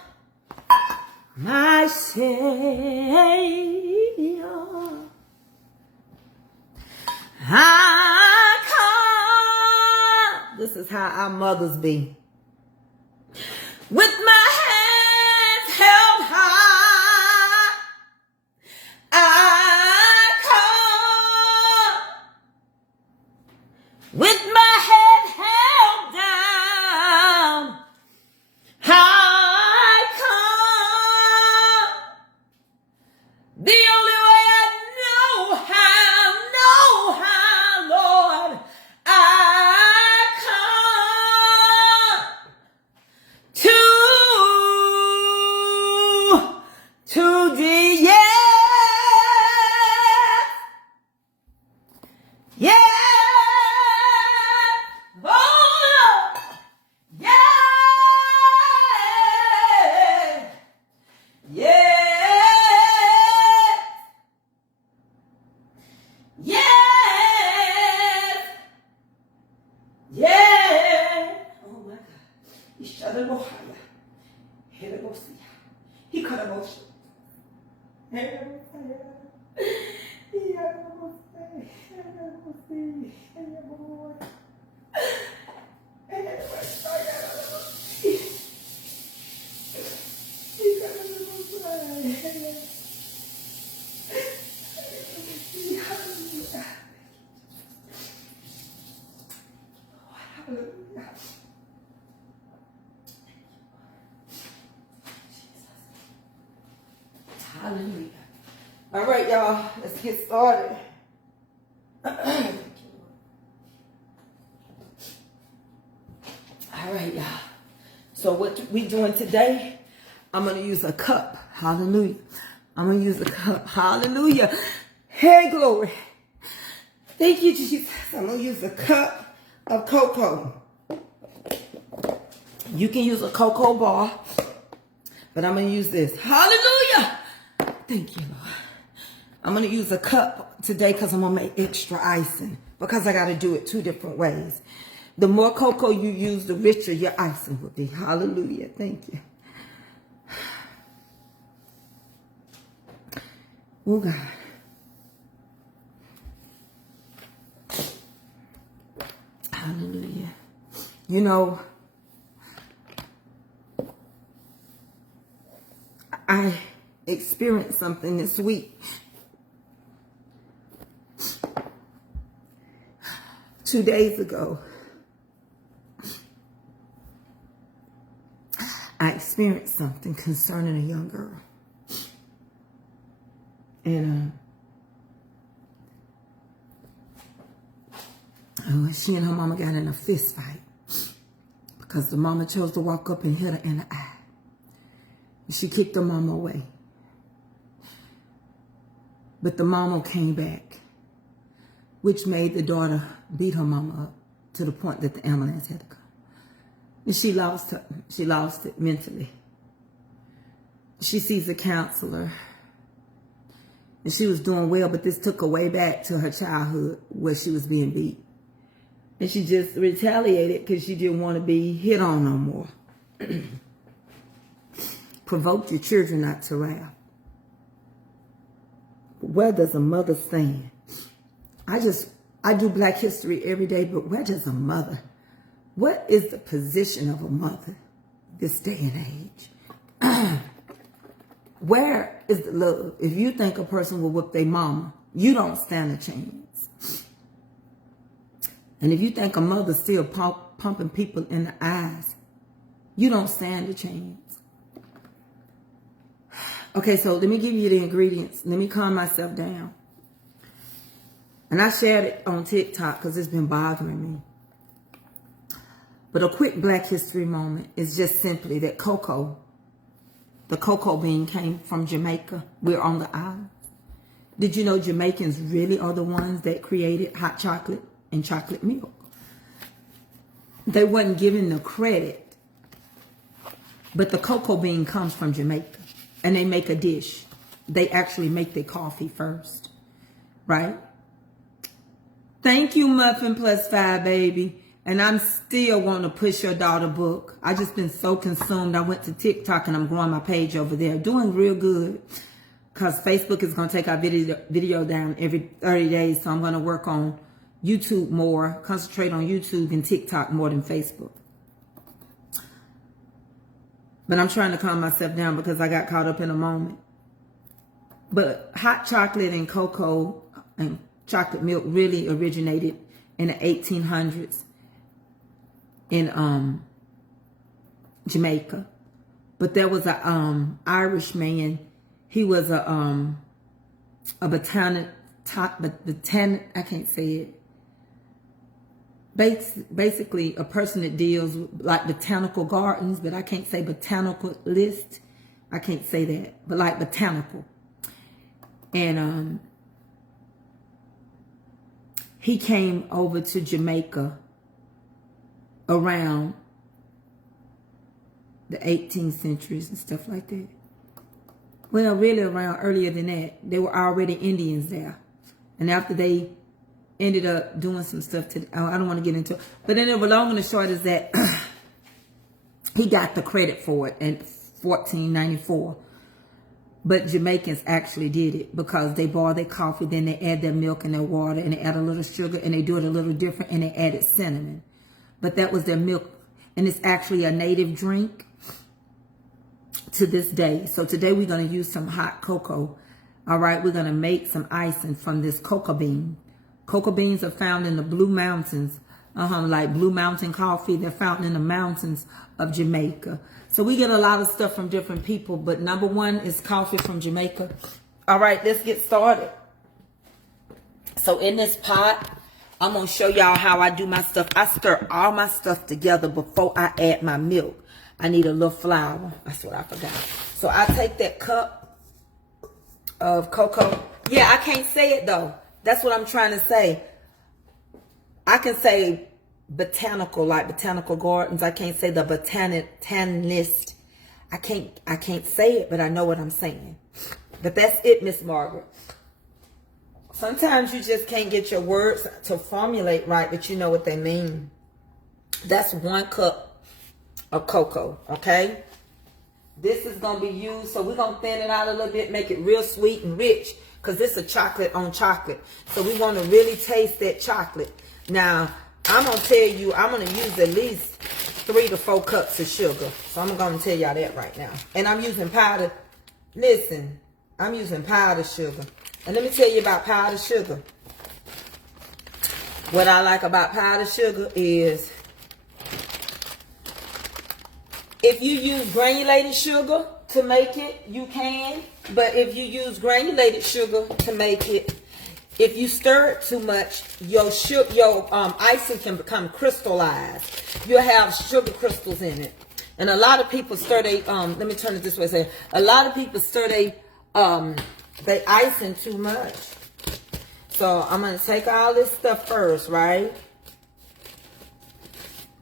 my Savior. I come. This is how our mothers be. With my hands held high, I come. With my head held down, I come. The only way I know how, Lord, I come to thee, yeah, oh, yeah, yeah. Oh my God. He shut it off. He could have motion. He could have motion. Hallelujah. All right, y'all, let's get started. All right, y'all. So what we doing today, I'm going to use a cup. Hallelujah. I'm going to use a cup. Hallelujah. Hey, glory. Thank you, Jesus. I'm going to use a cup of cocoa. You can use a cocoa bar, but I'm going to use this. Hallelujah. Thank you, Lord. I'm going to use a cup today because I'm going to make extra icing because I got to do it two different ways. The more cocoa you use, the richer your icing will be. Hallelujah. Thank you. Oh, God. Hallelujah. You know, I experienced something this week. 2 days ago, I experienced something concerning a young girl. And she and her mama got in a fist fight because the mama chose to walk up and hit her in the eye. And she kicked the mama away. But the mama came back, which made the daughter beat her mama up to the point that the ambulance had to come. And she lost it mentally. She sees a counselor. And she was doing well, but this took her way back to her childhood where she was being beat. And she just retaliated because she didn't want to be hit on no more. Provoke your children not to wrath. Where does a mother stand? I do Black history every day, but where does a mother? What is the position of a mother this day and age? Where is the love? If you think a person will whoop their mama, you don't stand a chance. And if you think a mother's still pumping people in the eyes, you don't stand a chance. Okay, so let me give you the ingredients. Let me calm myself down. And I shared it on TikTok because it's been bothering me. But a quick Black history moment is just simply that cocoa, the cocoa bean came from Jamaica. We're on the island. Did you know Jamaicans really are the ones that created hot chocolate and chocolate milk? They wasn't given the credit. But the cocoa bean comes from Jamaica. And they make a dish. They actually make their coffee first. Right? Thank you, Muffin Plus 5, baby. And I'm still wanting to push your daughter book. I just been so consumed. I went to TikTok and I'm growing my page over there. Doing real good. Because Facebook is going to take our video down every 30 days. So I'm going to work on YouTube more. Concentrate on YouTube and TikTok more than Facebook. But I'm trying to calm myself down because I got caught up in a moment. But hot chocolate and cocoa and chocolate milk really originated in the 1800s in Jamaica. But there was a Irish man. He was a botanic, I can't say it. Basically a person that deals with like botanical gardens, but I can't say botanicalist. I can't say that, but like botanical. And he came over to Jamaica around the 18th centuries and stuff like that. Well, really around earlier than that. There were already Indians there. And after they ended up doing some stuff to, I don't want to get into it. But then the long and the short is that he got the credit for it in 1494. But Jamaicans actually did it because they boil their coffee, then they add their milk and their water, and they add a little sugar, and they do it a little different, and they added cinnamon. But that was their milk, and it's actually a native drink to this day. So today we're going to use some hot cocoa. All right, we're going to make some icing from this cocoa bean. Cocoa beans are found in the Blue Mountains, like Blue Mountain coffee. They're found in the mountains of Jamaica. So we get a lot of stuff from different people, but number one is coffee from Jamaica. All right, let's get started. So in this pot, I'm going to show y'all how I do my stuff. I stir all my stuff together before I add my milk. I need a little flour. That's what I forgot. So I take that cup of cocoa. Yeah, I can't say it though. That's what I'm trying to say. I can say botanical, like botanical gardens. I can't say the botanist. I can't say it, but I know what I'm saying. But that's it, Miss Margaret. Sometimes you just can't get your words to formulate right, but you know what they mean. That's 1 cup of cocoa, okay? This is going to be used, so we're going to thin it out a little bit, make it real sweet and rich, because this is a chocolate on chocolate. So we want to really taste that chocolate. Now, I'm going to tell you, I'm going to use at least 3 to 4 cups of sugar. So I'm going to tell y'all that right now. And I'm using powdered, listen, I'm using powdered sugar. And let me tell you about powdered sugar. What I like about powdered sugar is, if you use granulated sugar to make it, you can. But if you use granulated sugar to make it, if you stir it too much, your icing can become crystallized. You'll have sugar crystals in it. And a lot of people stir they, let me turn it this way, say, a lot of people stir they icing too much. So I'm going to take all this stuff first, right?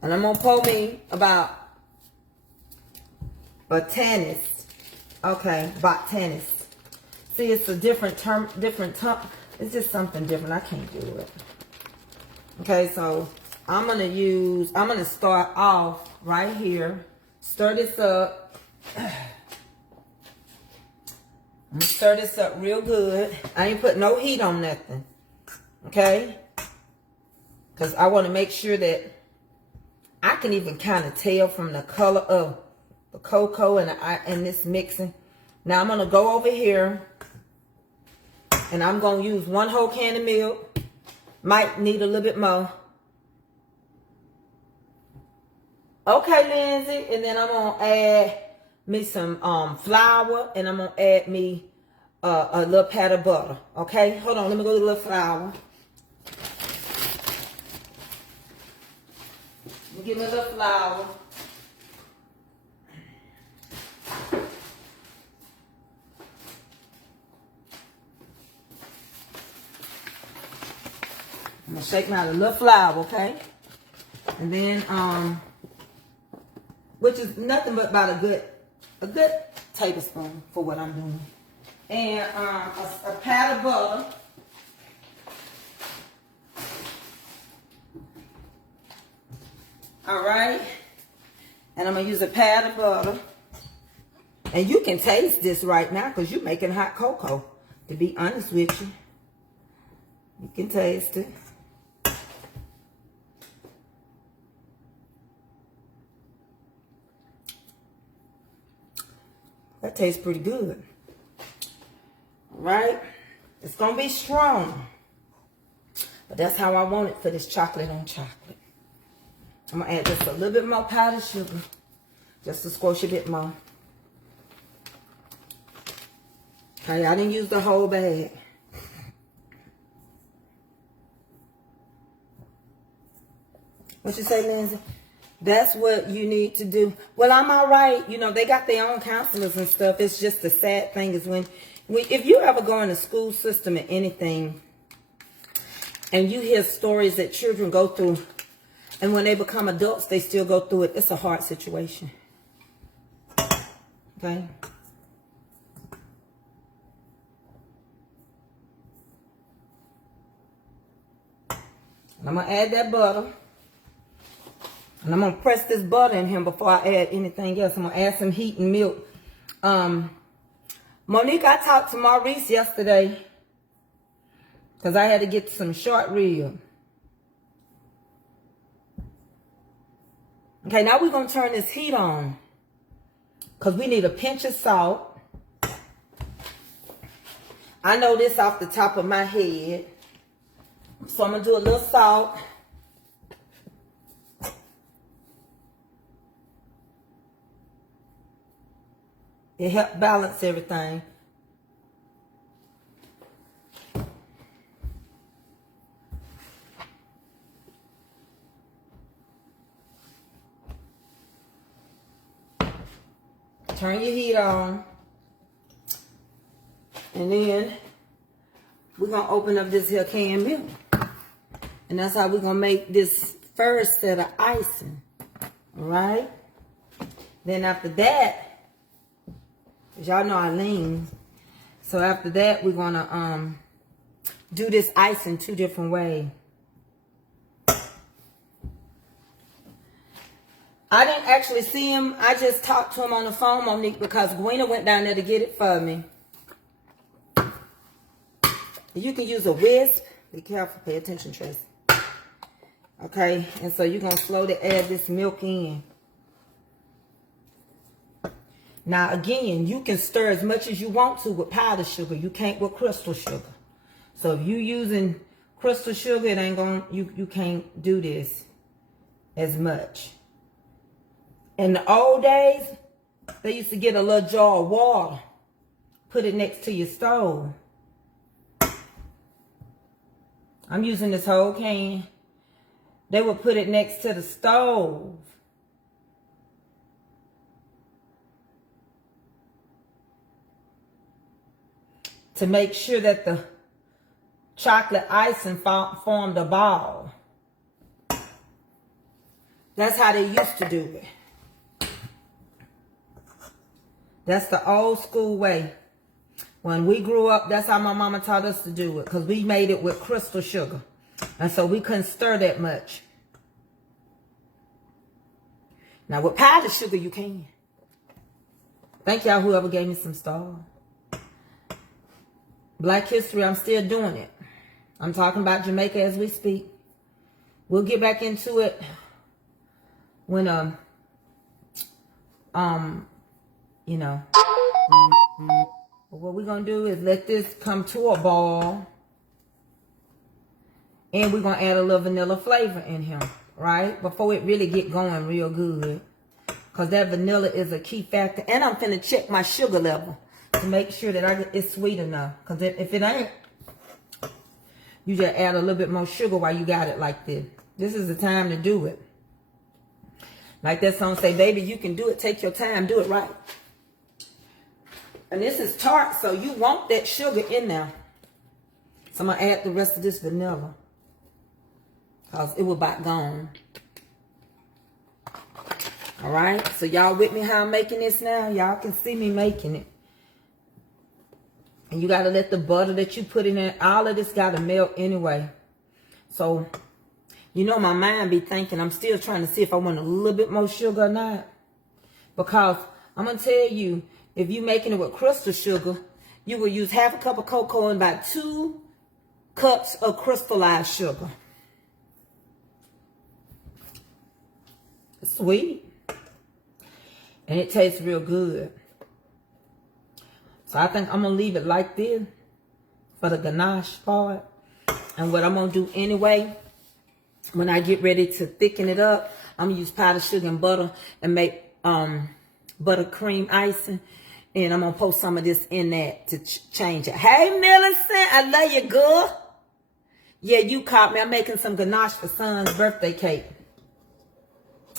And I'm going to pour me about botanis. Okay, botanis. See, it's a different term. It's just something different. I can't do it. Okay, so I'm going to start off right here. Stir this up. I'm going to stir this up real good. I ain't put no heat on nothing. Okay? Because I want to make sure that I can even kind of tell from the color of the cocoa and this mixing. Now I'm going to go over here. And I'm going to use 1 whole can of milk. Might need a little bit more. Okay, Lindsay. And then I'm going to add me some flour. And I'm going to add me a little pat of butter. Okay? Hold on. Let me go get a little flour. Give me a little flour. I'm gonna shake out a little flour, okay? And then, which is nothing but about a good tablespoon for what I'm doing. And a pat of butter. All right. And I'm gonna use a pat of butter. And you can taste this right now because you're making hot cocoa. To be honest with you, you can taste it. That tastes pretty good. All right. It's going to be strong. But that's how I want it for this chocolate on chocolate. I'm going to add just a little bit more powdered sugar. Just to squash a bit more. Okay, I didn't use the whole bag. What you say, Lindsay? That's what you need to do. Well, I'm all right. You know, they got their own counselors and stuff. It's just the sad thing is when if you ever go in the school system or anything, and you hear stories that children go through, and when they become adults, they still go through it. It's a hard situation. Okay? And I'm going to add that butter. And I'm going to press this butter in here before I add anything else. I'm going to add some heat and milk. Monique, I talked to Maurice yesterday because I had to get some short rib. Okay, now we're going to turn this heat on because we need a pinch of salt. I know this off the top of my head. So I'm going to do a little salt. It helps balance everything. Turn your heat on. And then we're going to open up this here canned milk. And that's how we're going to make this first set of icing. All right? Then after that, y'all know I lean. So after that, we're going to do this icing 2 different ways. I didn't actually see him. I just talked to him on the phone, Monique, because Gwena went down there to get it for me. You can use a whisk. Be careful. Pay attention, Tracey. Okay, and so you're going to slowly add this milk in. Now, again, you can stir as much as you want to with powdered sugar. You can't with crystal sugar. So if you're using crystal sugar, it ain't going, you can't do this as much. In the old days, they used to get a little jar of water, put it next to your stove. I'm using this whole can. They would put it next to the stove. To make sure that the chocolate icing formed a ball. That's how they used to do it. That's the old school way. When we grew up, that's how my mama taught us to do it. Because we made it with crystal sugar. And so we couldn't stir that much. Now with powdered sugar, you can. Thank y'all whoever gave me some stars. Black History, I'm still doing it. I'm talking about Jamaica as we speak. We'll get back into it when, you know. But what we're going to do is let this come to a ball. And we're going to add a little vanilla flavor in here, right? Before it really get going real good. Because that vanilla is a key factor. And I'm finna check my sugar level to make sure that it's sweet enough. Because if it ain't, you just add a little bit more sugar while you got it like this. This is the time to do it. Like that song say, baby, you can do it. Take your time. Do it right. And this is tart, so you want that sugar in there. So I'm going to add the rest of this vanilla. Because it was about gone. Alright, so y'all with me how I'm making this now? Y'all can see me making it. And you got to let the butter that you put in there, all of this got to melt anyway. So, you know my mind be thinking, I'm still trying to see if I want a little bit more sugar or not. Because I'm going to tell you, if you're making it with crystal sugar, you will use half a cup of cocoa and about 2 cups of crystallized sugar. It's sweet. And it tastes real good. So I think I'm going to leave it like this for the ganache part. And what I'm going to do anyway, when I get ready to thicken it up, I'm going to use powdered sugar and butter and make buttercream icing. And I'm going to post some of this in that to change it. Hey, Millicent, I love you, girl. Yeah, you caught me. I'm making some ganache for son's birthday cake.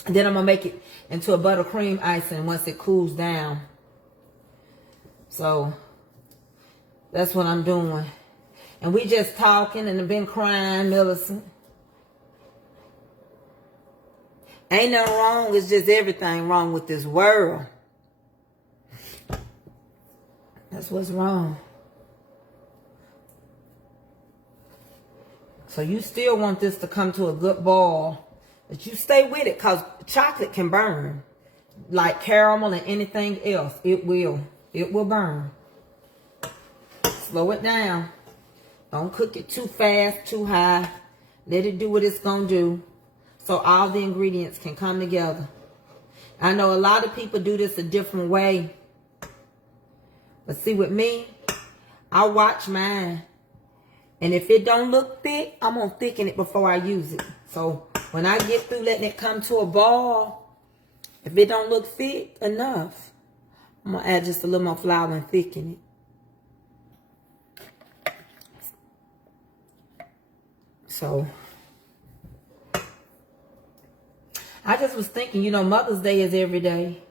And then I'm going to make it into a buttercream icing once it cools down. So, that's what I'm doing. And we just talking and have been crying, Millicent. Ain't nothing wrong. It's just everything wrong with this world. That's what's wrong. So you still want this to come to a good ball. But you stay with it because chocolate can burn. Like caramel and anything else. It will. It will burn. Slow it down. Don't cook it too fast, too high. Let it do what it's going to do. So all the ingredients can come together. I know a lot of people do this a different way. But see, with me, I watch mine. And if it don't look thick, I'm going to thicken it before I use it. So when I get through letting it come to a ball, if it don't look thick enough, I'm going to add just a little more flour and thicken it. So I just was thinking, you know, Mother's Day is every day.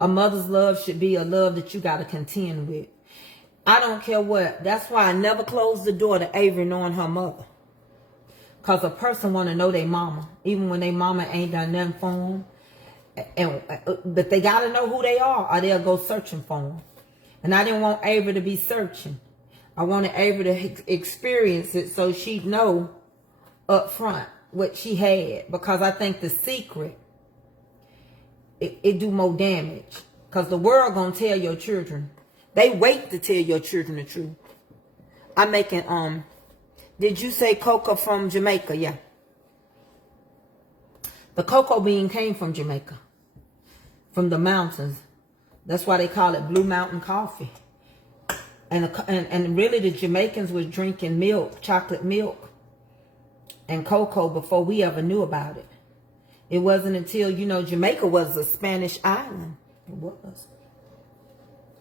A mother's love should be a love that you got to contend with. I don't care what. That's why I never close the door to Avery knowing her mother. Because a person want to know their mama. Even when their mama ain't done nothing for them. But they got to know who they are or they'll go searching for them. And I didn't want Avery to be searching. I wanted Avery to experience it so she'd know up front what she had. Because I think the secret, it do more damage. Because the world gonna tell your children. They wait to tell your children the truth. I'm making, did you say cocoa from Jamaica? Yeah. The cocoa bean came from Jamaica, from the mountains. That's why they call it Blue Mountain coffee. And really the Jamaicans was drinking milk, chocolate milk, and cocoa before we ever knew about it. It wasn't until, you know, Jamaica was a Spanish island. It was.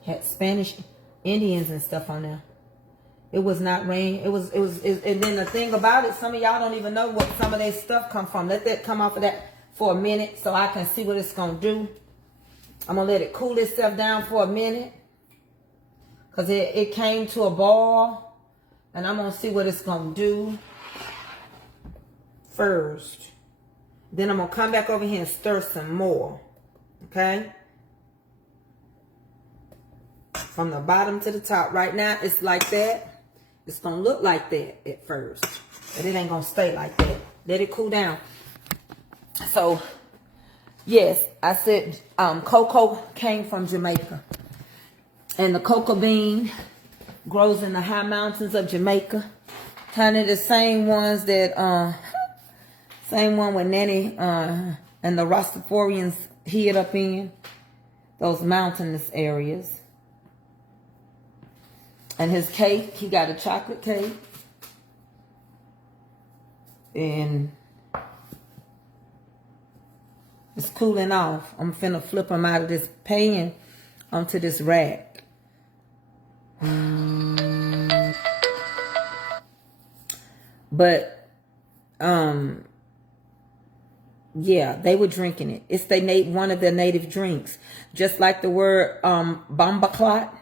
Had Spanish Indians and stuff on there. It was not rain. And then the thing about it, some of y'all don't even know what some of their stuff come from. Let that come off of that for a minute so I can see what it's going to do. I'm going to let it cool itself down for a minute. Because it came to a boil. And I'm going to see what it's going to do first. Then I'm going to come back over here and stir some more. Okay? From the bottom to the top. Right now, it's like that. It's going to look like that at first. But it ain't going to stay like that. Let it cool down. So, yes, I said cocoa came from Jamaica. And the cocoa bean grows in the high mountains of Jamaica. Kind of the same ones that, same one with Nanny and the Rastafarians hid up in. Those mountainous areas. And his cake, he got a chocolate cake. And it's cooling off. I'm finna flip him out of this pan onto this rack. But, yeah, they were drinking it. It's one of their native drinks. Just like the word bomba clot.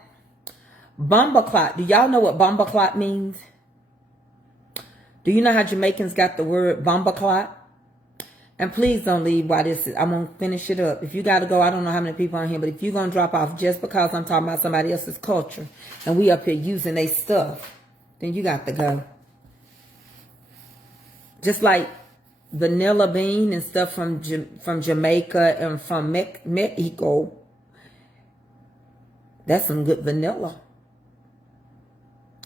Bomba clot. Do y'all know what bomba clot means? Do you know how Jamaicans got the word bomba clot? And please don't leave while this is. I'm going to finish it up. If you got to go, I don't know how many people on here, but if you're going to drop off just because I'm talking about somebody else's culture and we up here using their stuff, then you got to go. Just like vanilla bean and stuff from Jamaica and from Mexico. That's some good vanilla.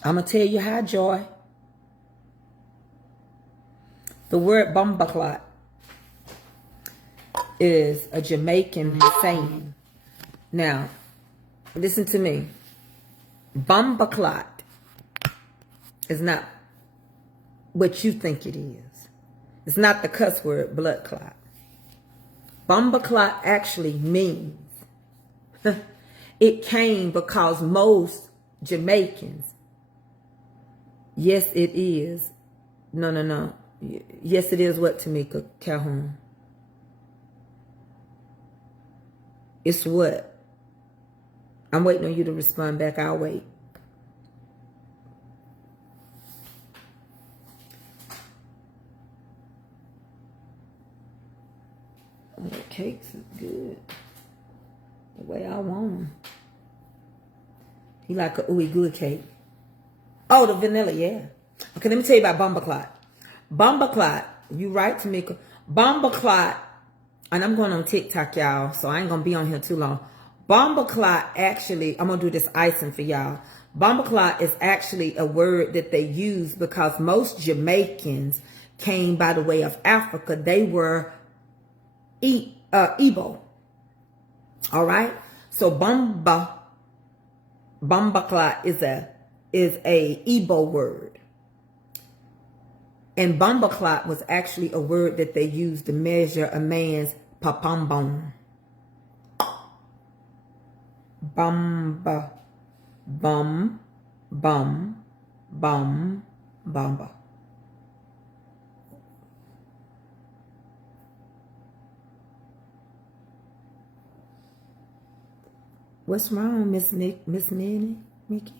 I'm going to tell you how, Joy. The word bomba clot is a Jamaican saying. Now, listen to me. Bomba clot is not what you think it is. It's not the cuss word blood clot. Bomba clot actually means it came because most Jamaicans, yes it is. No. Yes it is what, Tamika Calhoun? It's what? I'm waiting on you to respond back. I'll wait. Oh, the cakes is good. The way I want them. He like a ooey gooey cake. Oh, the vanilla, yeah. Okay, let me tell you about bomba clot. Bomba clot, you right, Tamika. Bomba clot, and I'm going on TikTok, y'all, so I ain't going to be on here too long. Bomba clot actually, I'm going to do this icing for y'all. Bomba clot is actually a word that they use because most Jamaicans came by the way of Africa. They were Igbo. All right? So bomba clot is a Igbo word. And bomba clot was actually a word that they used to measure a man's papambone. Bomba. What's wrong, Miss Minnie, Mickey?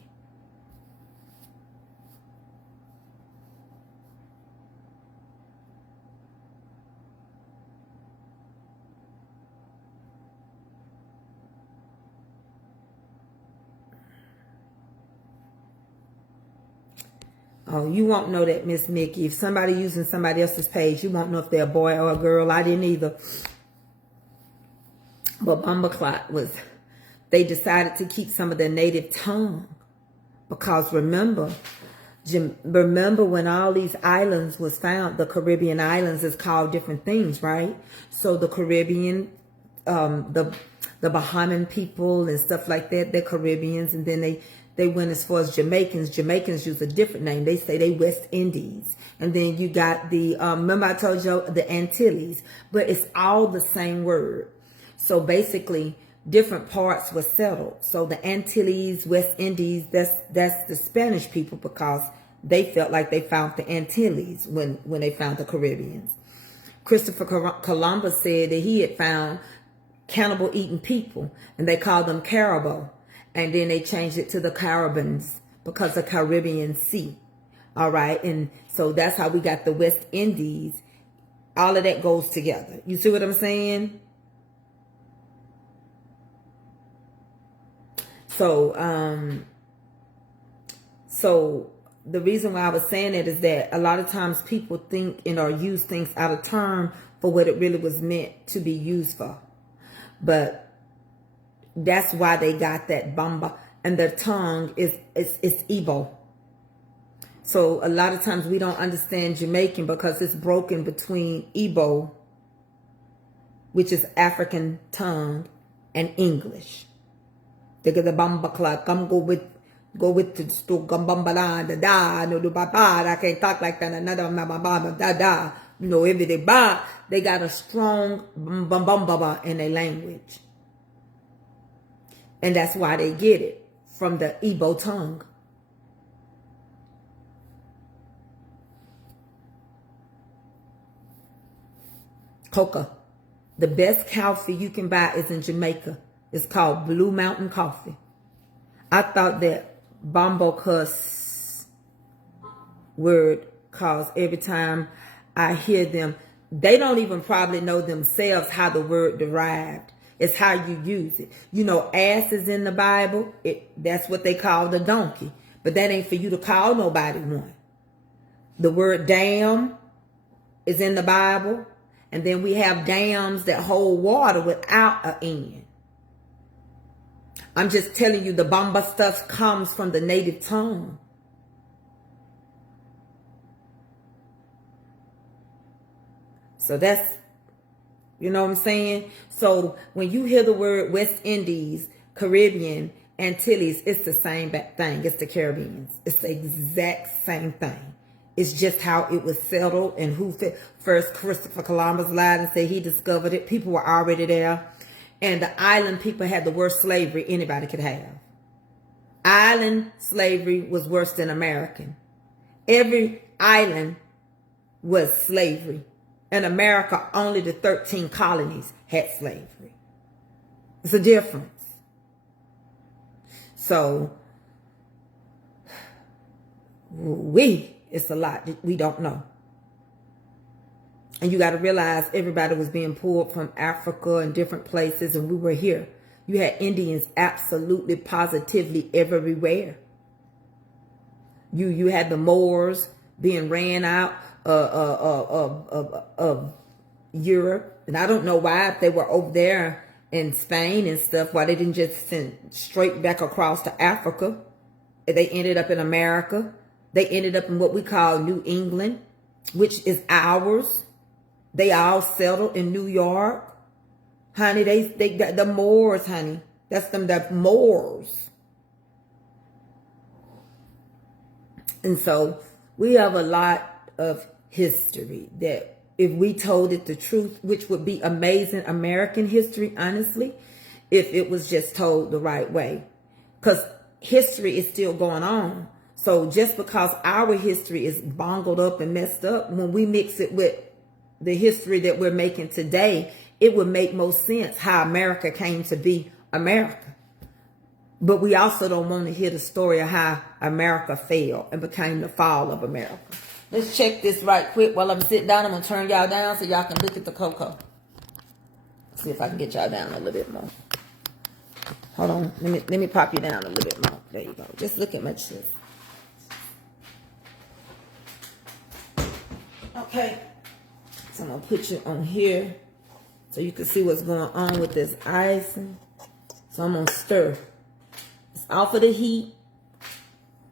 Oh, you won't know that, Miss Mickey. If somebody using somebody else's page, you won't know if they're a boy or a girl. I didn't either. But bomba clot was, they decided to keep some of their native tongue. Because remember, Remember when all these islands was found, the Caribbean islands is called different things, right? So the Caribbean, the Bahamian people and stuff like that, they're Caribbeans. And then they went as far as Jamaicans. Jamaicans use a different name. They say they West Indies. And then you got the, remember I told you the Antilles, but it's all the same word. So basically different parts were settled. So the Antilles, West Indies, that's the Spanish people, because they felt like they found the Antilles when they found the Caribbeans. Christopher Columbus said that he had found cannibal eating people, and they called them Caribou. And then they changed it to the Caribbeans because of Caribbean Sea. All right. And so that's how we got the West Indies. All of that goes together. You see what I'm saying? So, so the reason why I was saying that is that a lot of times people think or use things out of turn for what it really was meant to be used for. But that's why they got that bamba, and their tongue is Igbo. So a lot of times we don't understand Jamaican because it's broken between Igbo, which is African tongue, and English. They get the bamba clock. Go with the store. Gambamba da da no do ba ba. I can't talk like that. Another ba da da. You know, every day ba. They got a strong bamba in their language, and that's why they get it from the Igbo tongue. Coca. The best coffee you can buy is in Jamaica. It's called Blue Mountain Coffee. I thought that Bombo cuss word, cause every time I hear them, they don't even probably know themselves how the word derived. It's how you use it. You know, ass is in the Bible. That's what they call the donkey. But that ain't for you to call nobody one. The word damn is in the Bible. And then we have dams that hold water without an N. I'm just telling you, the Bamba stuff comes from the native tongue. So that's, you know what I'm saying? So when you hear the word West Indies, Caribbean, Antilles, it's the same thing. It's the Caribbeans. It's the exact same thing. It's just how it was settled and who first. Christopher Columbus lied and said he discovered it. People were already there. And the island people had the worst slavery anybody could have. Island slavery was worse than American. Every island was slavery. In America, only the 13 colonies had slavery. It's a difference. So, it's a lot that we don't know. And you got to realize everybody was being pulled from Africa and different places, and we were here. You had Indians absolutely, positively everywhere. You had the Moors being ran out of Europe. And I don't know why, if they were over there in Spain and stuff, why they didn't just send straight back across to Africa. They ended up in America. They ended up in what we call New England, which is ours. They all settled in New York. Honey, they got the Moors, honey. That's them, the Moors. And so we have a lot of history that if we told it the truth, which would be amazing American history, honestly, if it was just told the right way. Because history is still going on. So just because our history is bungled up and messed up, when we mix it with the history that we're making today, it would make most sense how America came to be America. But we also don't want to hear the story of how America fell and became the fall of America. Let's check this right quick while I'm sitting down. I'm going to turn y'all down so y'all can look at the cocoa. See if I can get y'all down a little bit more. Hold on. Let me pop you down a little bit more. There you go. Just look at my chest. Okay. So I'm going to put you on here so you can see what's going on with this icing. So I'm going to stir. It's off of the heat.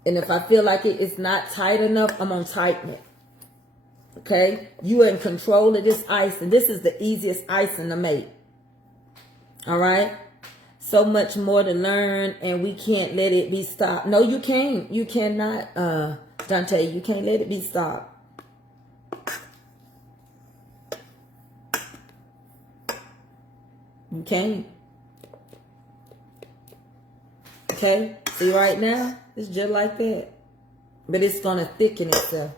And if I feel like it's not tight enough, I'm going to tighten it. Okay? You are in control of this icing. This is the easiest icing to make. All right? So much more to learn, and we can't let it be stopped. No, you can't. You cannot, Dante. You can't let it be stopped. You can't. Okay? See right now? It's just like that. But it's going to thicken itself.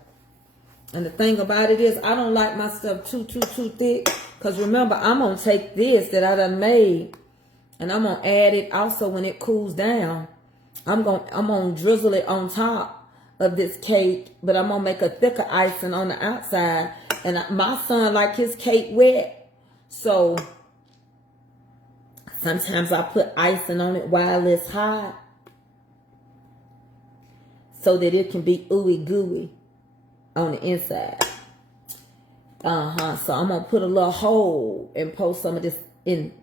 And the thing about it is, I don't like my stuff too thick. Because remember, I'm going to take this that I done made, and I'm going to add it also when it cools down. I'm going to drizzle it on top of this cake, but I'm going to make a thicker icing on the outside. And my son like his cake wet. So sometimes I put icing on it while it's hot so that it can be ooey gooey on the inside. So I'm going to put a little hole and post some of this in.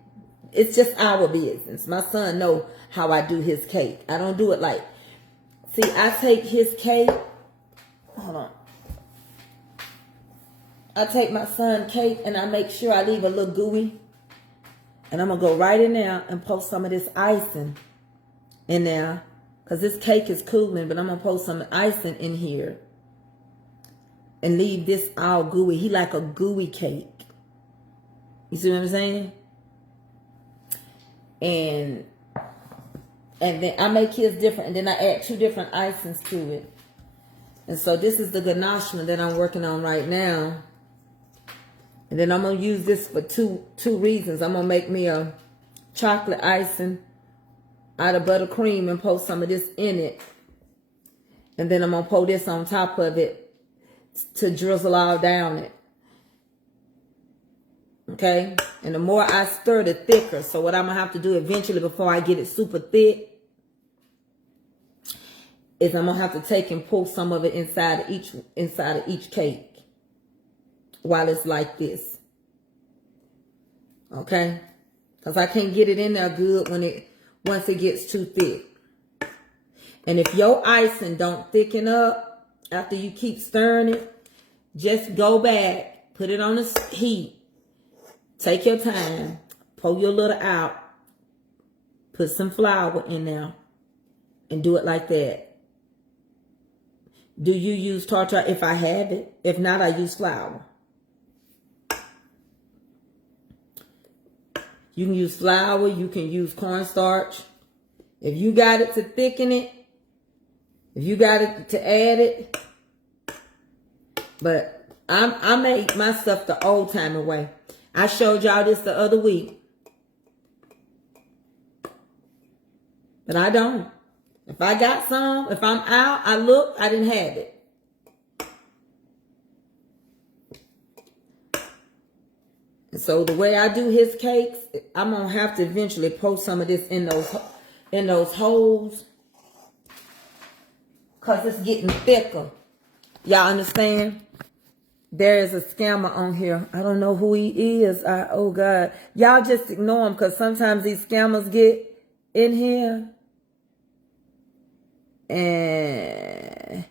It's just our business. My son know how I do his cake. I don't do it like, see, I take his cake. Hold on. I take my son's cake and I make sure I leave a little gooey. And I'm going to go right in there and post some of this icing in there. Because this cake is cooling, but I'm going to post some icing in here. And leave this all gooey. He like a gooey cake. You see what I'm saying? And then I make his different. And then I add 2 different icings to it. And so this is the ganache that I'm working on right now. And then I'm going to use this for two reasons. I'm going to make me a chocolate icing out of buttercream and pour some of this in it. And then I'm going to pour this on top of it to drizzle all down it. Okay? And the more I stir, the thicker. So what I'm going to have to do eventually before I get it super thick is I'm going to have to take and pour some of it inside of each cake while it's like this. Okay? Because I can't get it in there good once it gets too thick. And if your icing don't thicken up after you keep stirring it, just go back, put it on the heat, take your time, pour your little out, put some flour in there, and do it like that. Do you use tartar? If I have it. If not, I use flour. You can use flour. You can use cornstarch. If you got it to thicken it, if you got it to add it. But I make my stuff the old timey way. I showed y'all this the other week. But I don't. If I got some, if I'm out, I look, I didn't have it. And so the way I do his cakes, I'm going to have to eventually pour some of this in those holes. Because it's getting thicker. Y'all understand? There is a scammer on here. I don't know who he is. Oh, God. Y'all just ignore him because sometimes these scammers get in here. And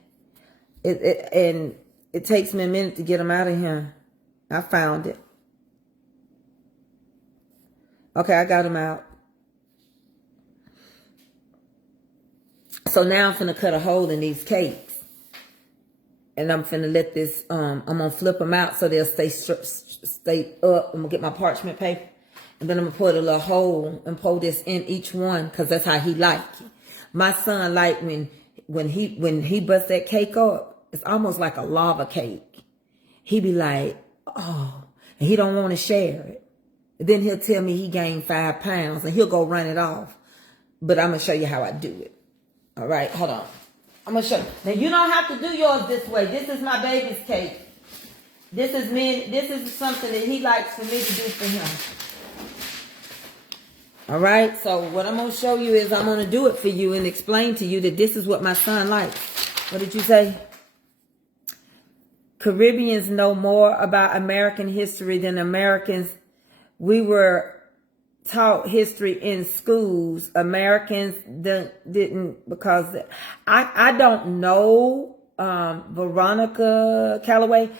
it takes me a minute to get them out of here. I found it. Okay, I got them out. So now I'm finna cut a hole in these cakes. And I'm finna let this, I'm gonna flip them out so they'll stay up. I'm gonna get my parchment paper. And then I'm gonna put a little hole and pour this in each one because that's how he like it. My son like when he busts that cake up, it's almost like a lava cake. He be like, oh, and he don't want to share it. And then he'll tell me he gained 5 pounds and he'll go run it off. But I'm gonna show you how I do it. All right, hold on. I'm gonna show you. Now you don't have to do yours this way. This is my baby's cake. This is something that he likes for me to do for him. All right, so what I'm going to show you is I'm going to do it for you and explain to you that this is what my son likes. What did you say? Caribbeans know more about American history than Americans. We were taught history in schools. Americans didn't, because I don't know, Veronica Calloway.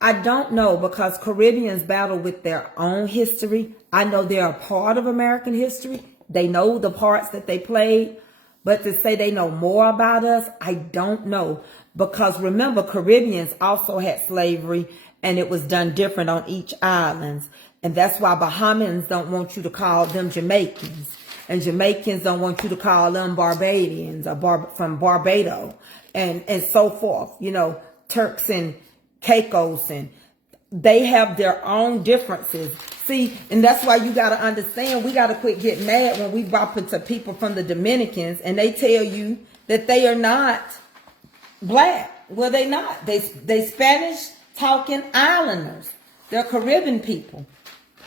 I don't know, because Caribbeans battle with their own history. I know they're a part of American history. They know the parts that they played, but to say they know more about us, I don't know. Because remember, Caribbeans also had slavery, and it was done different on each island. And that's why Bahamians don't want you to call them Jamaicans. And Jamaicans don't want you to call them Barbadians or from Barbados and so forth. You know, Turks and Caicos, and they have their own differences. See, and that's why you got to understand, we got to quit getting mad when we bump into people from the Dominicans and they tell you that they are not black. Well, they not. They Spanish talking islanders. They're Caribbean people.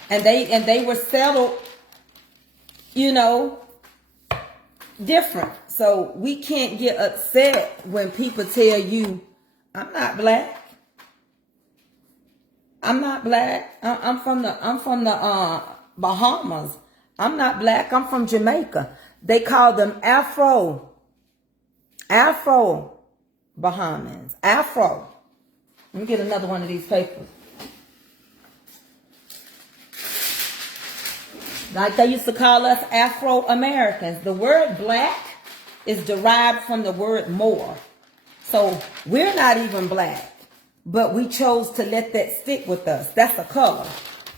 And they were settled, you know, different. So we can't get upset when people tell you, I'm not black. I'm not black. I'm from the Bahamas. I'm not black. I'm from Jamaica. They call them Afro Bahamians. Afro. Let me get another one of these papers. Like they used to call us Afro-Americans. The word black is derived from the word Moor. So we're not even black, but we chose to let that stick with us. That's a color.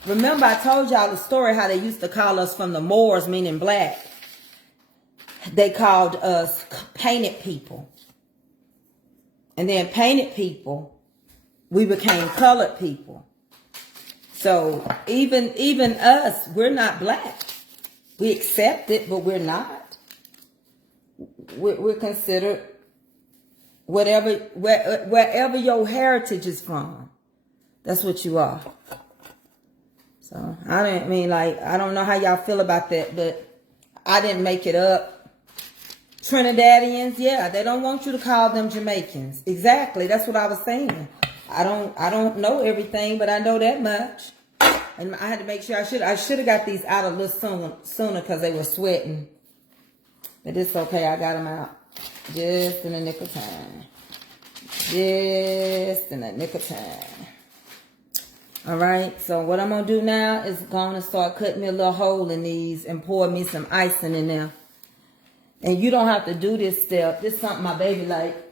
Remember, I told y'all the story how they used to call us from the Moors, meaning black. They called us painted people. And then painted people, we became colored people. So even us, we're not black. We accept it, but we're not. We're considered wherever your heritage is from. That's what you are. So I don't know how y'all feel about that, but I didn't make it up. Trinidadians, yeah, they don't want you to call them Jamaicans. Exactly, that's what I was saying. I don't know everything, but I know that much. And I had to make sure I should have got these out a little sooner because they were sweating. But it's okay, I got them out just in the nick of time. Just in the nick of time. All right, so what I'm going to do now is going to start cutting me a little hole in these and pour me some icing in there. And you don't have to do this step. This is something my baby like.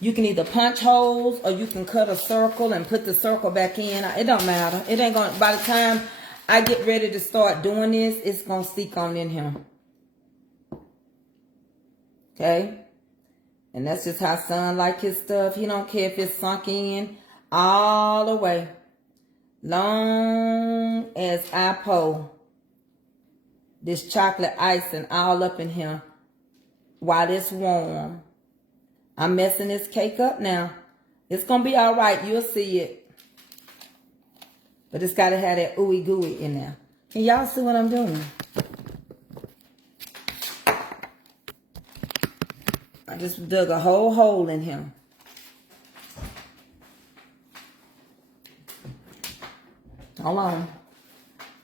You can either punch holes or you can cut a circle and put the circle back in. It don't matter. It ain't going to, by the time I get ready to start doing this, it's going to stick on in here. Okay? And that's just how son like his stuff. He don't care if it's sunk in all the way. Long as I pour this chocolate icing all up in here while it's warm. I'm messing this cake up now. It's going to be all right. You'll see it. But it's got to have that ooey gooey in there. Can y'all see what I'm doing? I just dug a whole hole in him. Hold on.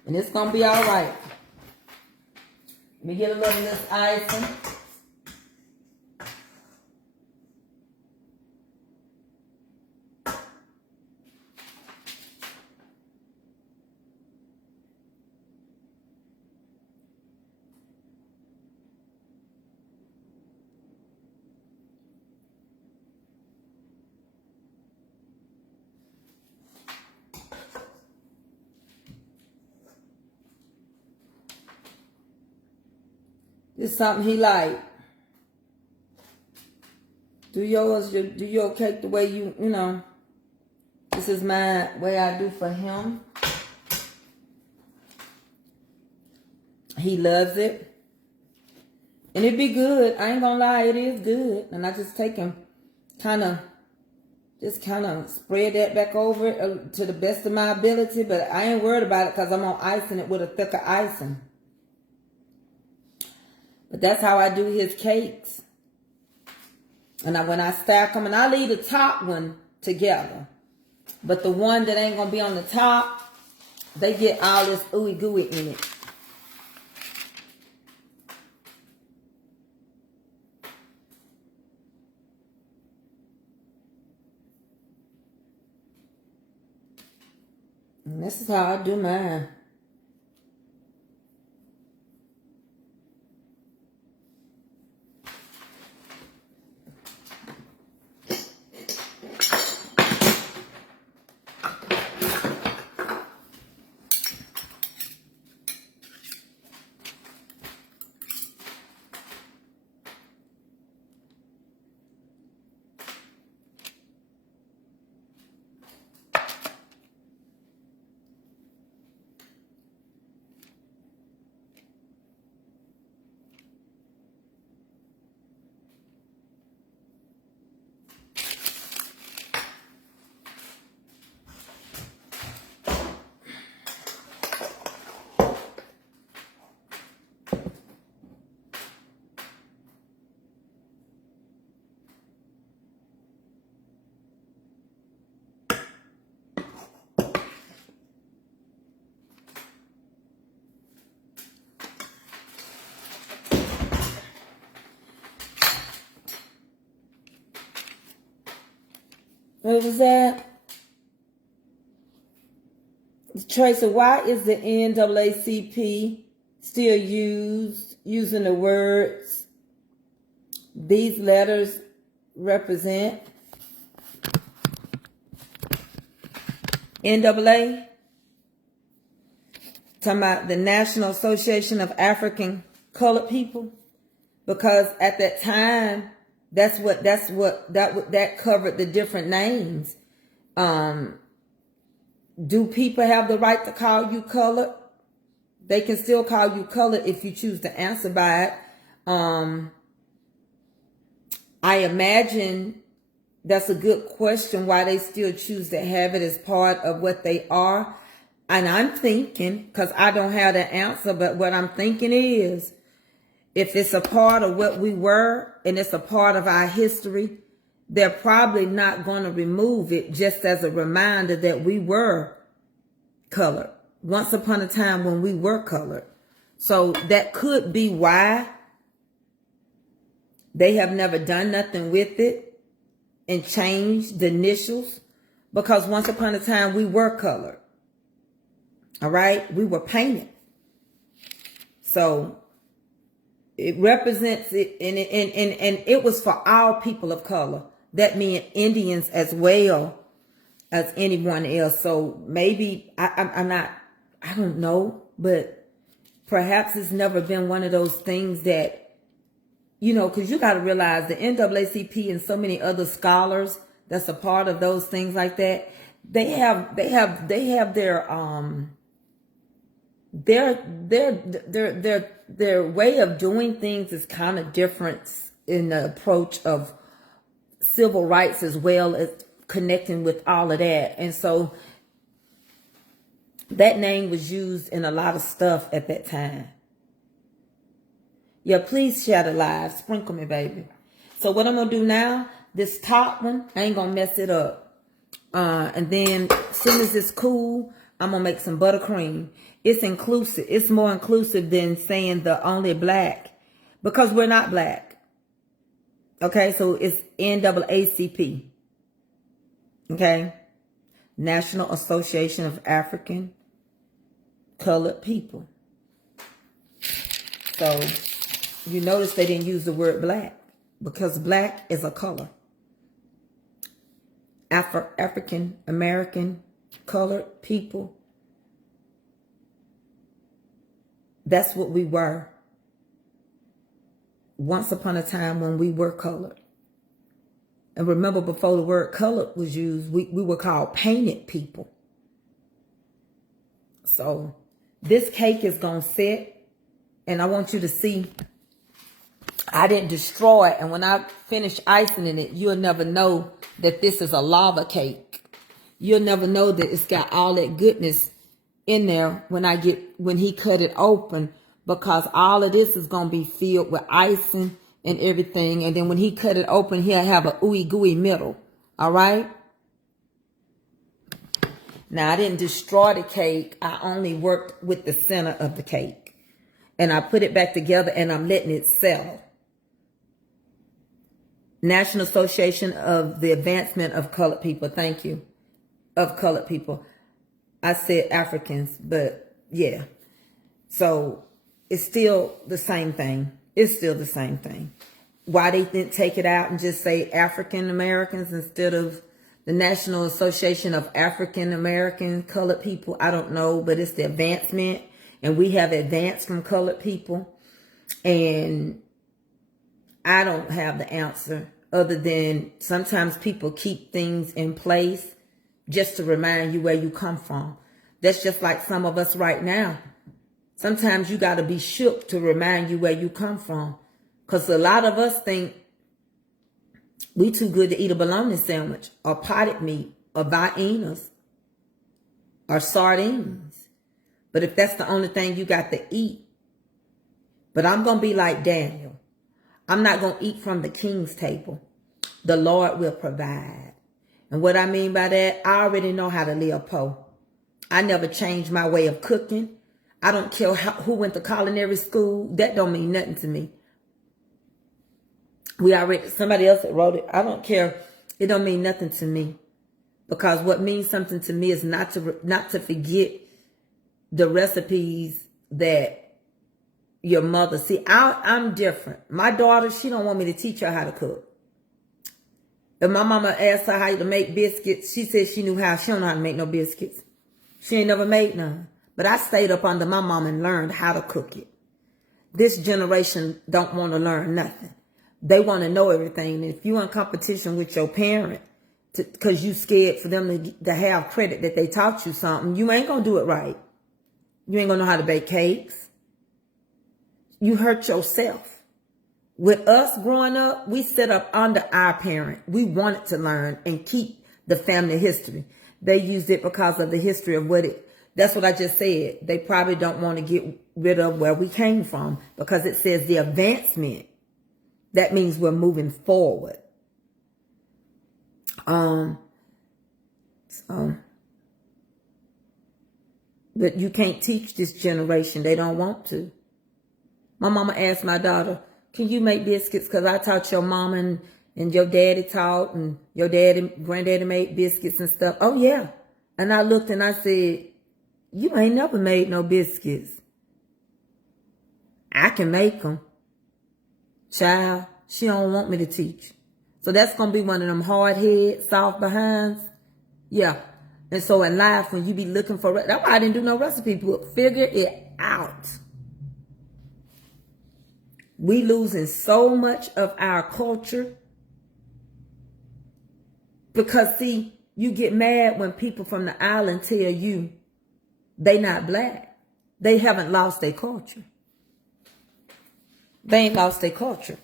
And it's going to be all right. Let me get a little of this icing. It's something he like. Do your cake the way you know. This is my way I do for him. He loves it. And it be good. I ain't gonna lie, it is good. And I just take him kind of spread that back over it to the best of my ability. But I ain't worried about it because I'm on icing it with a thicker icing. But that's how I do his cakes. And when I stack them, and I leave the top one together. But the one that ain't going to be on the top, they get all this ooey gooey in it. This is how I do mine. What was that? Tracey, why is the NAACP still using the words these letters represent? NAA? Talking about the National Association of African Colored People? Because at that time, that covered the different names. Do people have the right to call you colored? They can still call you colored if you choose to answer by it. I imagine that's a good question why they still choose to have it as part of what they are. And I'm thinking, because I don't have the answer, but what I'm thinking is, if it's a part of what we were and it's a part of our history, they're probably not going to remove it just as a reminder that we were colored. Once upon a time when we were colored. So that could be why they have never done nothing with it and changed the initials. Because once upon a time we were colored. All right? We were painted. So it represents it, and it was for all people of color. That meant Indians as well as anyone else. So maybe I don't know, but perhaps it's never been one of those things that, you know, because you got to realize the NAACP and so many other scholars that's a part of those things like that. They have their way of doing things is kind of different in the approach of civil rights as well as connecting with all of that. And so that name was used in a lot of stuff at that time. Yeah, please share the live. Sprinkle me, baby. So what I'm going to do now, this top one, I ain't going to mess it up. And then as soon as it's cool, I'm going to make some buttercream. It's inclusive. It's more inclusive than saying the only black. Because we're not black. Okay, so it's NAACP. Okay? National Association of African Colored People. So, you notice they didn't use the word black. Because black is a color. African American colored people. That's what we were. Once upon a time when we were colored. And remember, before the word colored was used, we were called painted people. So this cake is going to set. And I want you to see, I didn't destroy it. And when I finish icing it, you'll never know that this is a lava cake. You'll never know that it's got all that goodness in there when he cut it open, because all of this is going to be filled with icing and everything. And then when he cut it open, he'll have a ooey gooey middle. All right. Now, I didn't destroy the cake. I only worked with the center of the cake. And I put it back together and I'm letting it settle. National Association of the Advancement of Colored People. Thank you. Of colored people. I said Africans, but yeah. So it's still the same thing. It's still the same thing. Why they didn't take it out and just say African Americans instead of the National Association of African American Colored People, I don't know, but it's the advancement, and we have advanced from colored people. And I don't have the answer other than sometimes people keep things in place just to remind you where you come from. That's just like some of us right now. Sometimes you got to be shook to remind you where you come from. Because a lot of us think we too good to eat a bologna sandwich or potted meat or viennas or sardines. But if that's the only thing you got to eat. But I'm going to be like Daniel. I'm not going to eat from the king's table. The Lord will provide. And what I mean by that, I already know how to live poor. I never changed my way of cooking. I don't care who went to culinary school. That don't mean nothing to me. Somebody else wrote it. I don't care. It don't mean nothing to me. Because what means something to me is not to forget the recipes that your mother. See, I'm different. My daughter, she don't want me to teach her how to cook. If my mama asked her how to make biscuits, she said she knew how. She don't know how to make no biscuits. She ain't never made none. But I stayed up under my mom and learned how to cook it. This generation don't want to learn nothing. They want to know everything. And if you're in competition with your parent, because you scared for them to have credit that they taught you something, you ain't going to do it right. You ain't going to know how to bake cakes. You hurt yourself. With us growing up, we set up under our parent. We wanted to learn and keep the family history. They used it because of the history of that's what I just said. They probably don't want to get rid of where we came from because it says the advancement. That means we're moving forward. But you can't teach this generation. They don't want to. My mama asked my daughter, can you make biscuits? Because I taught your mama and your daddy taught, and your granddaddy made biscuits and stuff. Oh, yeah. And I looked and I said, you ain't never made no biscuits. I can make them. Child, she don't want me to teach. So that's going to be one of them hard head, soft behinds. Yeah. And so in life, when you be looking for, that's why I didn't do no recipe book. Figure it out. We losing so much of our culture. Because see, you get mad when people from the island tell you they not black. They haven't lost their culture. They ain't lost their culture.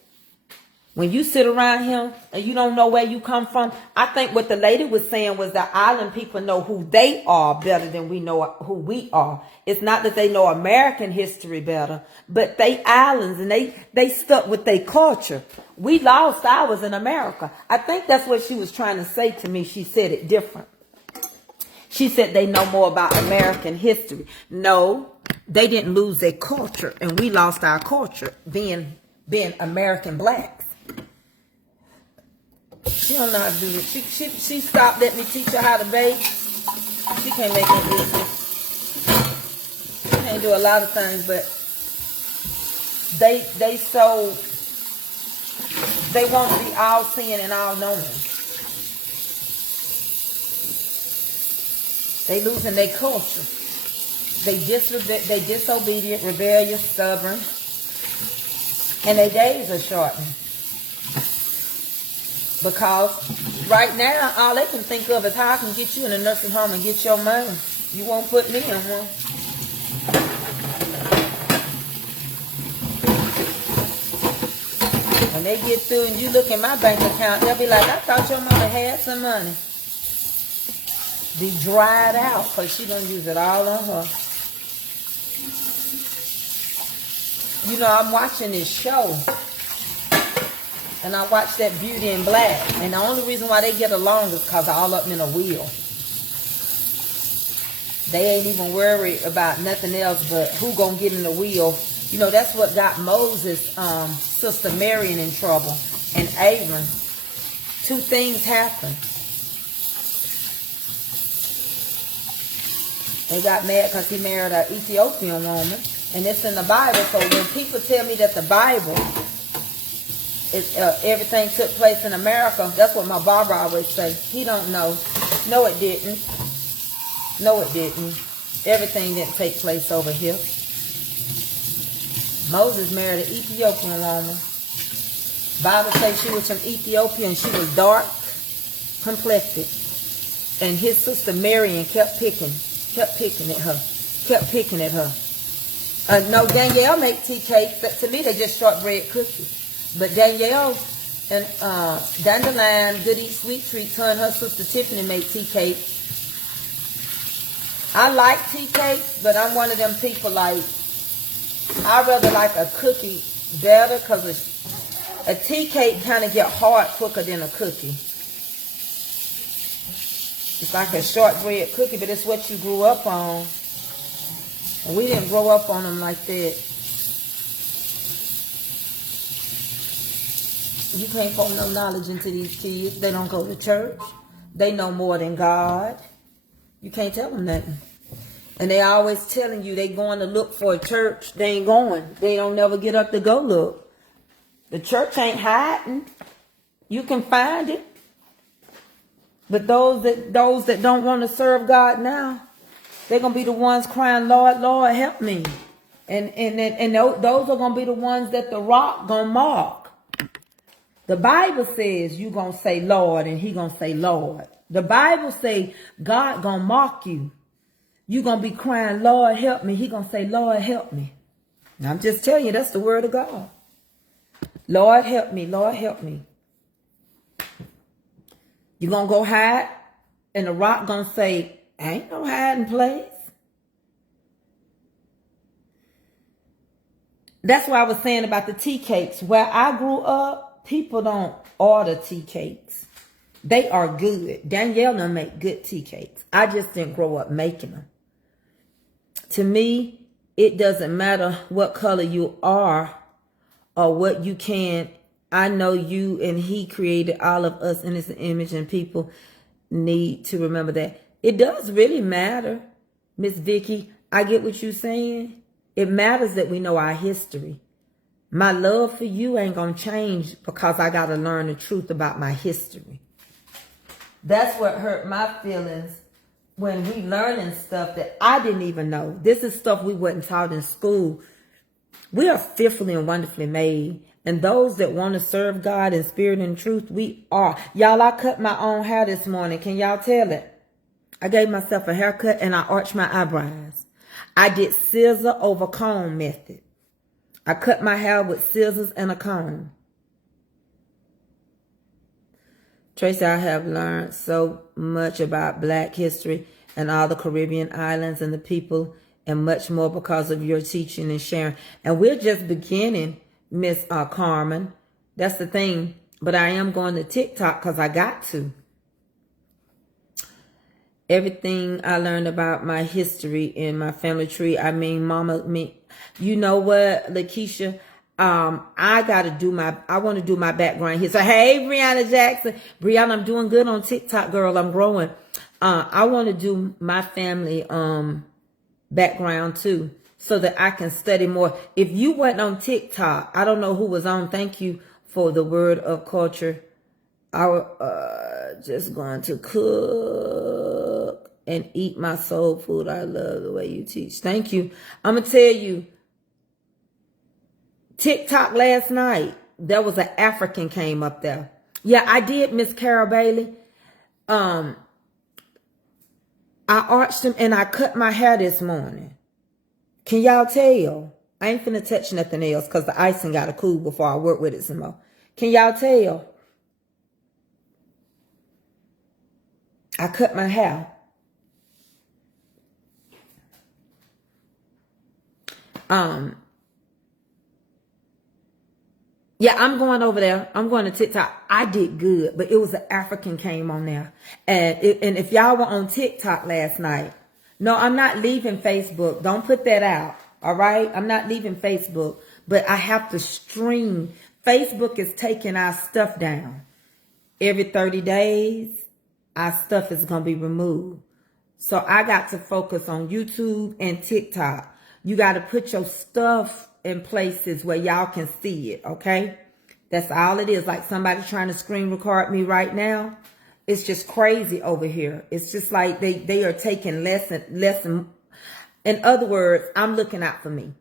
When you sit around here and you don't know where you come from, I think what the lady was saying was that island people know who they are better than we know who we are. It's not that they know American history better, but they islands and they stuck with their culture. We lost ours in America. I think that's what she was trying to say to me. She said it different. She said they know more about American history. No, they didn't lose their culture, and we lost our culture being American blacks. She don't know how to do this. She stopped letting me teach her how to bake. She can't make no biscuits. She can't do a lot of things, but they want to be all seeing and all knowing. They losing their culture. They disobedient, rebellious, stubborn, and their days are shortening. Because right now, all they can think of is how I can get you in a nursing home and get your money. You won't put me in one. When they get through and you look in my bank account, they'll be like, I thought your mother had some money. Be dried out because she don't use it all on her. You know, I'm watching this show. And I watch that Beauty in Black. And the only reason why they get along is because all of them in a wheel. They ain't even worried about nothing else but who gonna get in the wheel. You know, that's what got Moses' sister Marion in trouble. And Aaron. Two things happened. They got mad because he married an Ethiopian woman. And it's in the Bible. So when people tell me that the Bible is everything took place in America, that's what my barber always say. He don't know. No, it didn't. No, it didn't. Everything didn't take place over here. Moses married an Ethiopian woman. Bible says she was from Ethiopia and she was dark complected. And his sister Marion kept picking at her. No, Danielle make tea cakes. But to me, they're just shortbread cookies. But Danielle and Dandelion, Good Eat Sweet Treats, her and her sister Tiffany make tea cakes. I like tea cakes, but I'm one of them people like, I rather like a cookie better because a tea cake kind of get hard quicker than a cookie. It's like a shortbread cookie, but it's what you grew up on. And we didn't grow up on them like that. You can't pour no knowledge into these kids. They don't go to church. They know more than God. You can't tell them nothing. And they always telling you they going to look for a church. They ain't going. They don't never get up to go look. The church ain't hiding. You can find it. But those that don't want to serve God now, they're going to be the ones crying, Lord, Lord, help me. And those are going to be the ones that the rock going to mark. The Bible says you going to say Lord and he going to say Lord. The Bible say God going to mark you. You going to be crying, Lord, help me. He going to say, Lord, help me. Now, I'm just telling you, that's the word of God. Lord, help me. Lord, help me. You going to go hide and the rock going to say, ain't no hiding place. That's what I was saying about the tea cakes. Where I grew up, people don't order tea cakes. They are good. Danielle done make good tea cakes. I just didn't grow up making them. To me, it doesn't matter what color you are or what you can. I know you and he created all of us in his image, and people need to remember that. It does really matter, Miss Vicky. I get what you're saying. It matters that we know our history. My love for you ain't going to change because I got to learn the truth about my history. That's what hurt my feelings when we learning stuff that I didn't even know. This is stuff we wasn't taught in school. We are fearfully and wonderfully made. And those that want to serve God in spirit and truth, we are. Y'all, I cut my own hair this morning. Can y'all tell it? I gave myself a haircut and I arched my eyebrows. I did scissor over comb method. I cut my hair with scissors and a comb. Tracey, I have learned so much about Black history and all the Caribbean islands and the people and much more because of your teaching and sharing. And we're just beginning, Miss Carmen. That's the thing. But I am going to TikTok because I got to. Everything I learned about my history in my family tree. I mean, you know what, Lakeisha? I want to do my background here. So, hey, Brianna Jackson. Brianna, I'm doing good on TikTok, girl. I'm growing. I want to do my family, background too, so that I can study more. If you went on TikTok, I don't know who was on. Thank you for the word of culture. I was just going to cook and eat my soul food. I love the way you teach. Thank you. I'm going to tell you, TikTok last night, there was an African came up there. Yeah, I did, Miss Carol Bailey. I arched him and I cut my hair this morning. Can y'all tell? I ain't finna touch nothing else because the icing got to cool before I work with it some more. Can y'all tell? I cut my hair. Yeah, I'm going over there. I'm going to TikTok. I did good, but it was an African came on there. And if y'all were on TikTok last night, no, I'm not leaving Facebook. Don't put that out. All right? I'm not leaving Facebook, but I have to stream. Facebook is taking our stuff down. Every 30 days, our stuff is going to be removed. So I got to focus on YouTube and TikTok. You got to put your stuff in places where y'all can see it, okay? That's all it is. Like somebody trying to screen record me right now. It's just crazy over here. It's just like they are taking less and less. In other words, I'm looking out for me.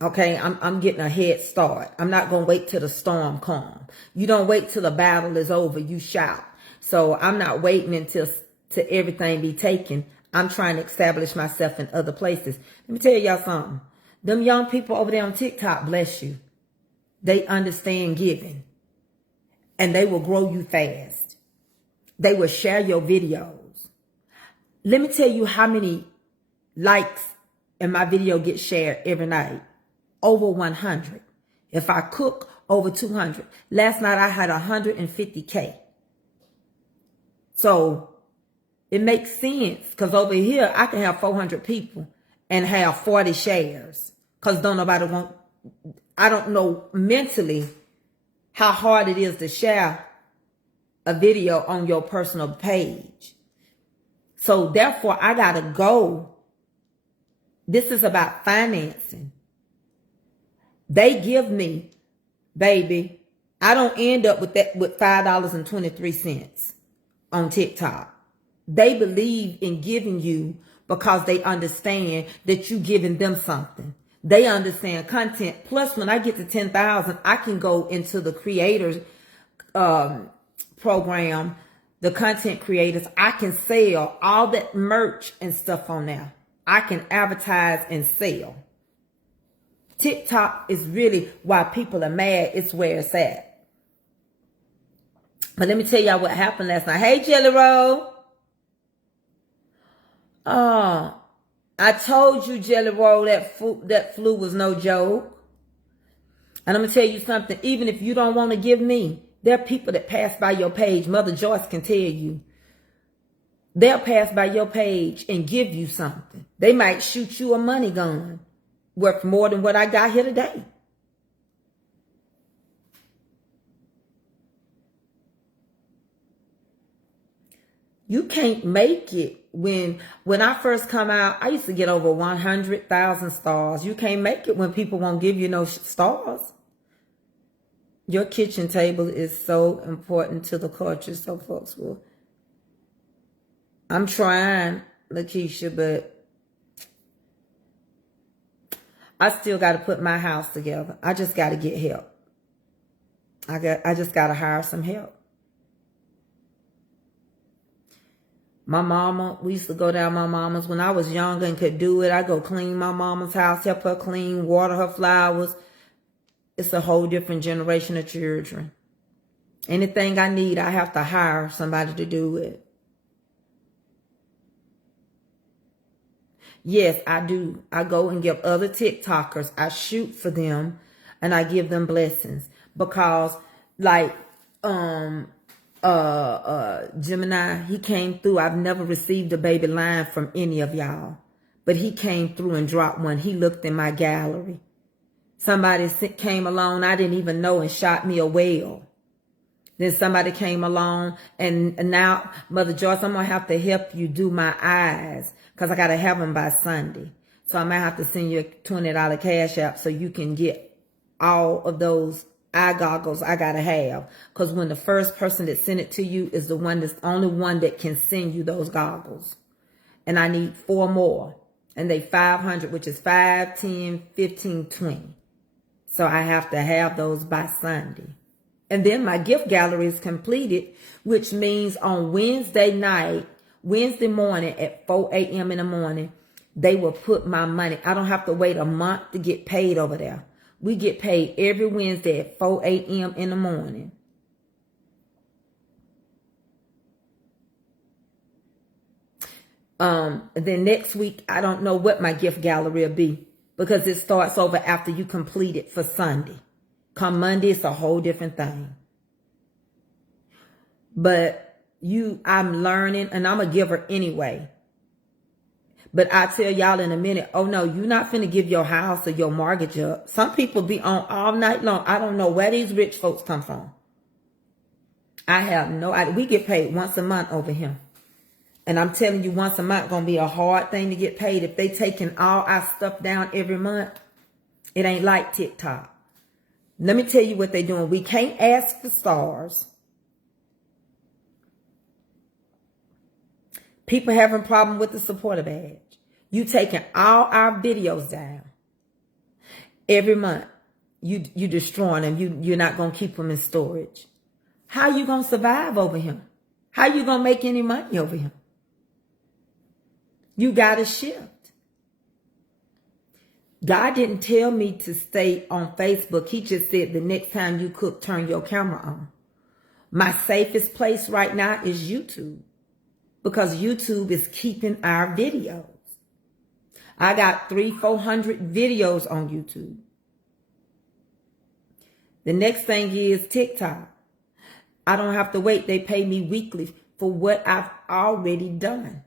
Okay, I'm getting a head start. I'm not going to wait till the storm comes. You don't wait till the battle is over. You shout. So I'm not waiting until everything be taken. I'm trying to establish myself in other places. Let me tell y'all something. Them young people over there on TikTok, bless you. They understand giving. And they will grow you fast. They will share your videos. Let me tell you how many likes in my video get shared every night. Over 100. If I cook, over 200. Last night I had 150K. So it makes sense because over here I can have 400 people and have 40 shares because don't nobody want. I don't know mentally how hard it is to share a video on your personal page. So therefore I gotta go. This is about financing. They give me, baby, I don't end up with that with $5.23 on TikTok. They believe in giving you because they understand that you giving them something. They understand content. Plus, when I get to 10,000, I can go into the creators program, the content creators. I can sell all that merch and stuff on there. I can advertise and sell. TikTok is really why people are mad. It's where it's at. But let me tell y'all what happened last night. Hey, Jelly Roll. I told you, Jelly Roll, that flu was no joke. And I'm going to tell you something. Even if you don't want to give me, there are people that pass by your page. Mother Joyce can tell you. They'll pass by your page and give you something. They might shoot you a money gun worth more than what I got here today. You can't make it. When I first come out, I used to get over 100,000 stars. You can't make it when people won't give you no stars. Your kitchen table is so important to the culture, so folks will. I'm trying, Lakeisha, but I still got to put my house together. I just got to get help. I just got to hire some help. My mama, we used to go down my mama's when I was younger and could do it. I go clean my mama's house, help her clean, water her flowers. It's a whole different generation of children. Anything I need, I have to hire somebody to do it. Yes, I do. I go and give other TikTokers, I shoot for them and I give them blessings because like, Gemini, he came through. I've never received a baby line from any of y'all, but he came through and dropped one. He looked in my gallery. Somebody came along I didn't even know and shot me a whale. Then somebody came along and now, Mother Joyce, I'm going to have to help you do my eyes because I got to have them by Sunday. So I might have to send you a $20 cash app so you can get all of those eye goggles I got to have. Because when the first person that sent it to you is the one that's the only one that can send you those goggles. And I need 4 more. And they 500, which is 5, 10, 15, 20. So I have to have those by Sunday. And then my gift gallery is completed, which means on Wednesday morning at 4 a.m. in the morning, they will put my money. I don't have to wait a month to get paid over there. We get paid every Wednesday at 4 a.m. in the morning. Then next week, I don't know what my gift gallery will be because it starts over after you complete it for Sunday. Come Monday, it's a whole different thing. But I'm learning and I'm a giver anyway. But I tell y'all in a minute, oh no, you're not finna give your house or your mortgage up. Some people be on all night long. I don't know where these rich folks come from. I have no idea. We get paid once a month over here. And I'm telling you, once a month gonna be a hard thing to get paid. If they taking all our stuff down every month, it ain't like TikTok. Let me tell you what they doing. We can't ask for stars. People having problem with the supporter badge. You taking all our videos down every month. You destroying them. You're not gonna keep them in storage. How you gonna survive over him? How you gonna make any money over him? You gotta shift. God didn't tell me to stay on Facebook. He just said the next time you cook, turn your camera on. My safest place right now is YouTube, because YouTube is keeping our videos. I got 300-400 videos on YouTube. The next thing is TikTok. I don't have to wait. They pay me weekly for what I've already done.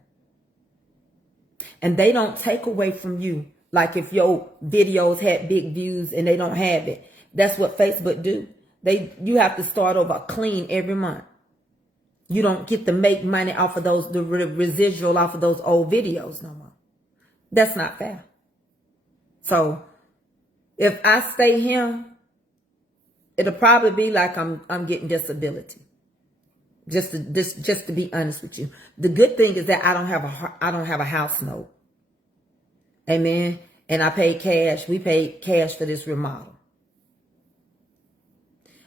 And they don't take away from you. Like if your videos had big views and they don't have it. That's what Facebook do. You have to start over clean every month. You don't get to make money off of the residual off of those old videos no more. That's not fair. So if I stay here, it'll probably be like I'm getting disability. Just to be honest with you. The good thing is that I don't have a house note. Amen. And I paid cash. We paid cash for this remodel.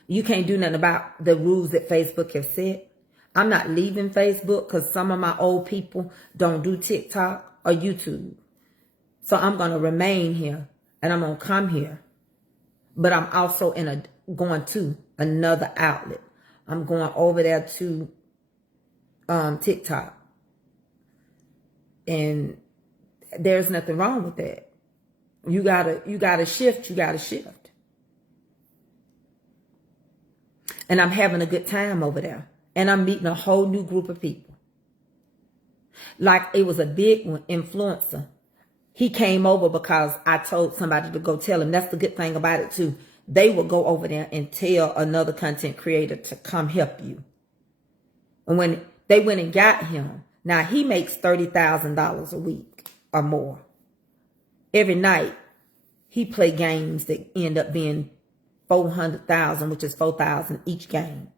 You can't do nothing about the rules that Facebook have set. I'm not leaving Facebook because some of my old people don't do TikTok or YouTube. So I'm going to remain here and I'm going to come here. But I'm also going to another outlet. I'm going over there to TikTok. And there's nothing wrong with that. You gotta shift. And I'm having a good time over there. And I'm meeting a whole new group of people. Like it was a big one, influencer. He came over because I told somebody to go tell him. That's the good thing about it too. They will go over there and tell another content creator to come help you. And when they went and got him, now he makes $30,000 a week or more. Every night he play games that end up being $400,000, which is $4,000 each game.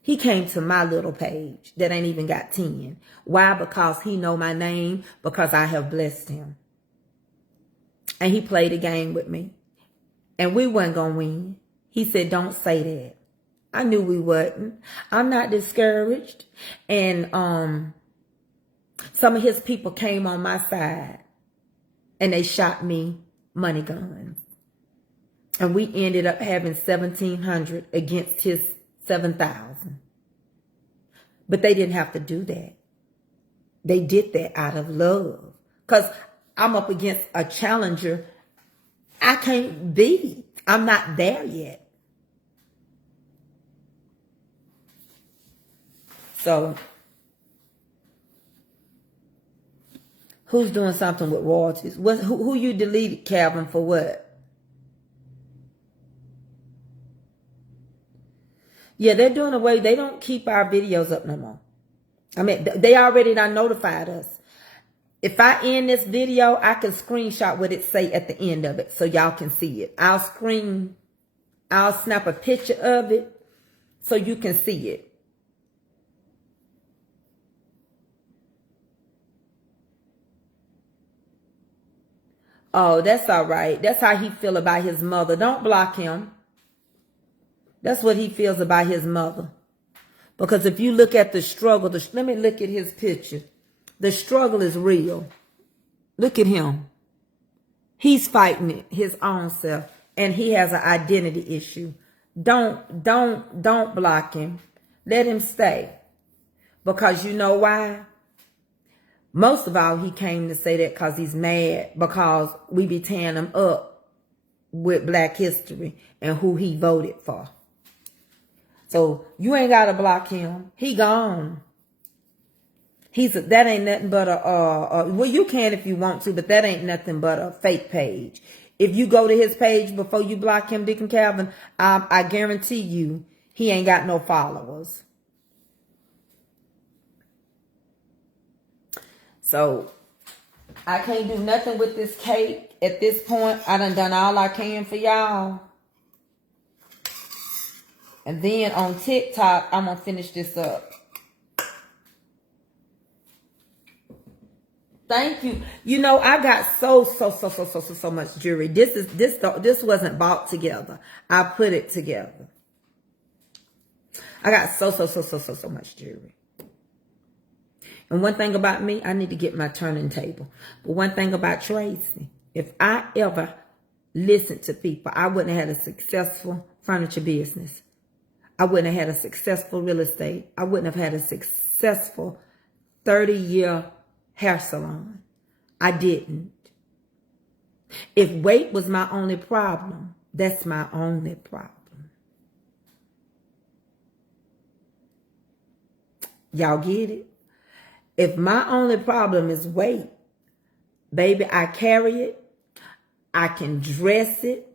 He came to my little page that ain't even got 10. Why? Because he know my name, because I have blessed him. And he played a game with me. And we wasn't going to win. He said, don't say that. I knew we wasn't. I'm not discouraged. And some of his people came on my side. And they shot me money guns. And we ended up having 1,700 against his 7,000. But they didn't have to do that. They did that out of love. Because I'm up against a challenger I can't beat. I'm not there yet. So, who's doing something with royalties? Who you deleted, Calvin, for what? Yeah, they're doing away. They don't keep our videos up no more. I mean, they already done notified us. If I end this video, I can screenshot what it say at the end of it so y'all can see it. I'll snap a picture of it so you can see it. Oh, that's all right. That's how he feel about his mother. Don't block him. That's what he feels about his mother. Because if you look at the struggle, let me look at his picture. The struggle is real. Look at him. He's fighting it, his own self. And he has an identity issue. Don't block him. Let him stay. Because you know why? Most of all, he came to say that because he's mad. Because we be tearing him up with Black history and who he voted for. So you ain't got to block him. He gone. That ain't nothing but well, you can if you want to, but that ain't nothing but a fake page. If you go to his page before you block him, Dick and Calvin, I guarantee you he ain't got no followers. So I can't do nothing with this cake at this point. I done all I can for y'all. And then on TikTok, I'm gonna finish this up. Thank you. You know, I got so much jewelry. This wasn't bought together. I put it together. I got so much jewelry. And one thing about me, I need to get my turning table. But one thing about Tracey, if I ever listened to people, I wouldn't have had a successful furniture business. I wouldn't have had a successful real estate. I wouldn't have had a successful 30-year hair salon. I didn't. If weight was my only problem, that's my only problem. Y'all get it? If my only problem is weight, baby, I carry it, I can dress it,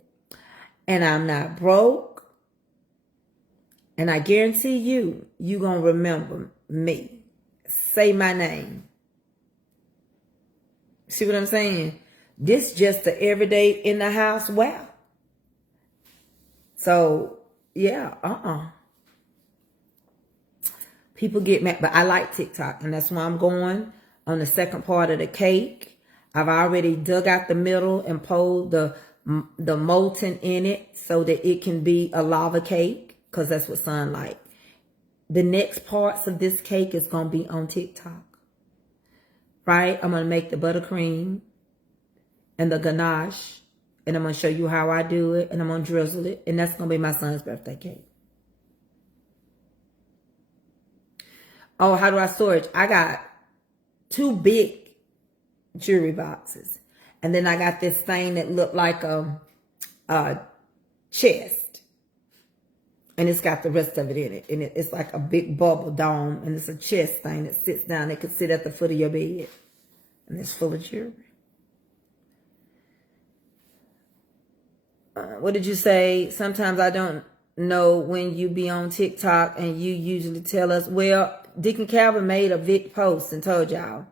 and I'm not broke. And I guarantee you, you're going to remember me. Say my name. See what I'm saying? This just the everyday in the house. Wow. So, yeah, People get mad, but I like TikTok, and that's why I'm going on the second part of the cake. I've already dug out the middle and pulled the molten in it so that it can be a lava cake, because that's what son like. The next parts of this cake is going to be on TikTok. Right? I'm going to make the buttercream and the ganache, and I'm going to show you how I do it, and I'm going to drizzle it, and that's going to be my son's birthday cake. Oh, how do I store it? I got 2 big jewelry boxes. And then I got this thing that looked like a chest. And it's got the rest of it in it. And it's like a big bubble dome. And it's a chest thing that sits down. It could sit at the foot of your bed. And it's full of jewelry. What did you say? Sometimes I don't know when you be on TikTok and you usually tell us, well, Deacon Calvin made a big post and told y'all,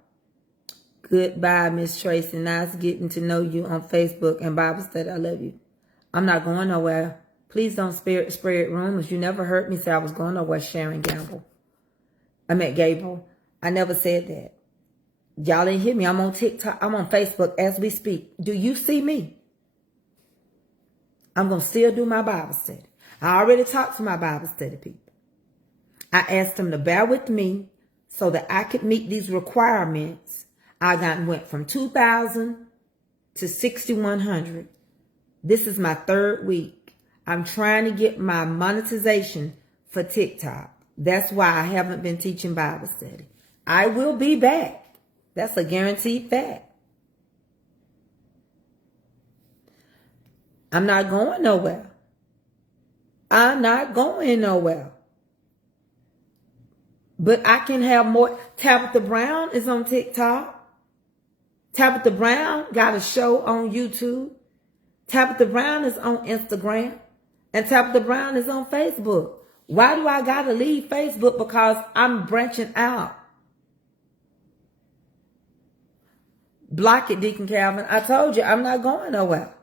goodbye, Miss Tracey. Nice getting to know you on Facebook and Bible study. I love you. I'm not going nowhere. Please don't spread rumors. You never heard me say I was going nowhere, Sharon Gamble. I met Gabriel. I never said that. Y'all didn't hear me. I'm on TikTok. I'm on Facebook as we speak. Do you see me? I'm going to still do my Bible study. I already talked to my Bible study people. I asked them to bear with me so that I could meet these requirements. I went from 2,000 to 6,100. This is my 3rd week. I'm trying to get my monetization for TikTok. That's why I haven't been teaching Bible study. I will be back. That's a guaranteed fact. I'm not going nowhere. I'm not going nowhere. But I can have more. Tabitha Brown is on TikTok. Tabitha Brown got a show on YouTube. Tabitha Brown is on Instagram. And Tabitha Brown is on Facebook. Why do I got to leave Facebook? Because I'm branching out. Block it, Deacon Calvin. I told you I'm not going nowhere.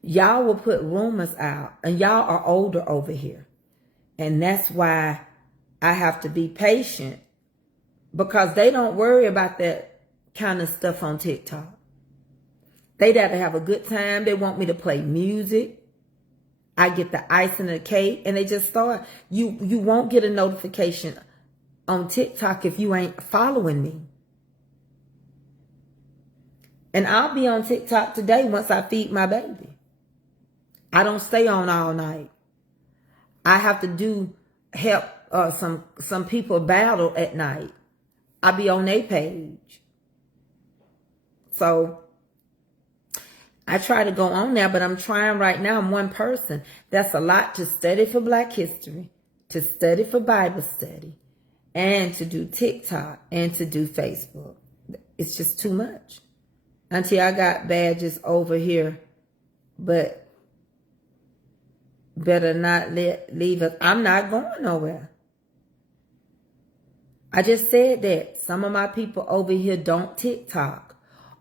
Y'all will put rumors out, and y'all are older over here. And that's why I have to be patient, because they don't worry about that kind of stuff on TikTok. They'd have to have a good time. They want me to play music. I get the icing and the cake, and they just start. You won't get a notification on TikTok if you ain't following me. And I'll be on TikTok today once I feed my baby. I don't stay on all night. I have to help some people battle at night. I'll be on their page. So I try to go on there, but I'm trying right now. I'm one person. That's a lot to study for Black History, to study for Bible study, and to do TikTok, and to do Facebook. It's just too much. Until I got badges over here, but better not leave us. I'm not going nowhere. I just said that. Some of my people over here don't TikTok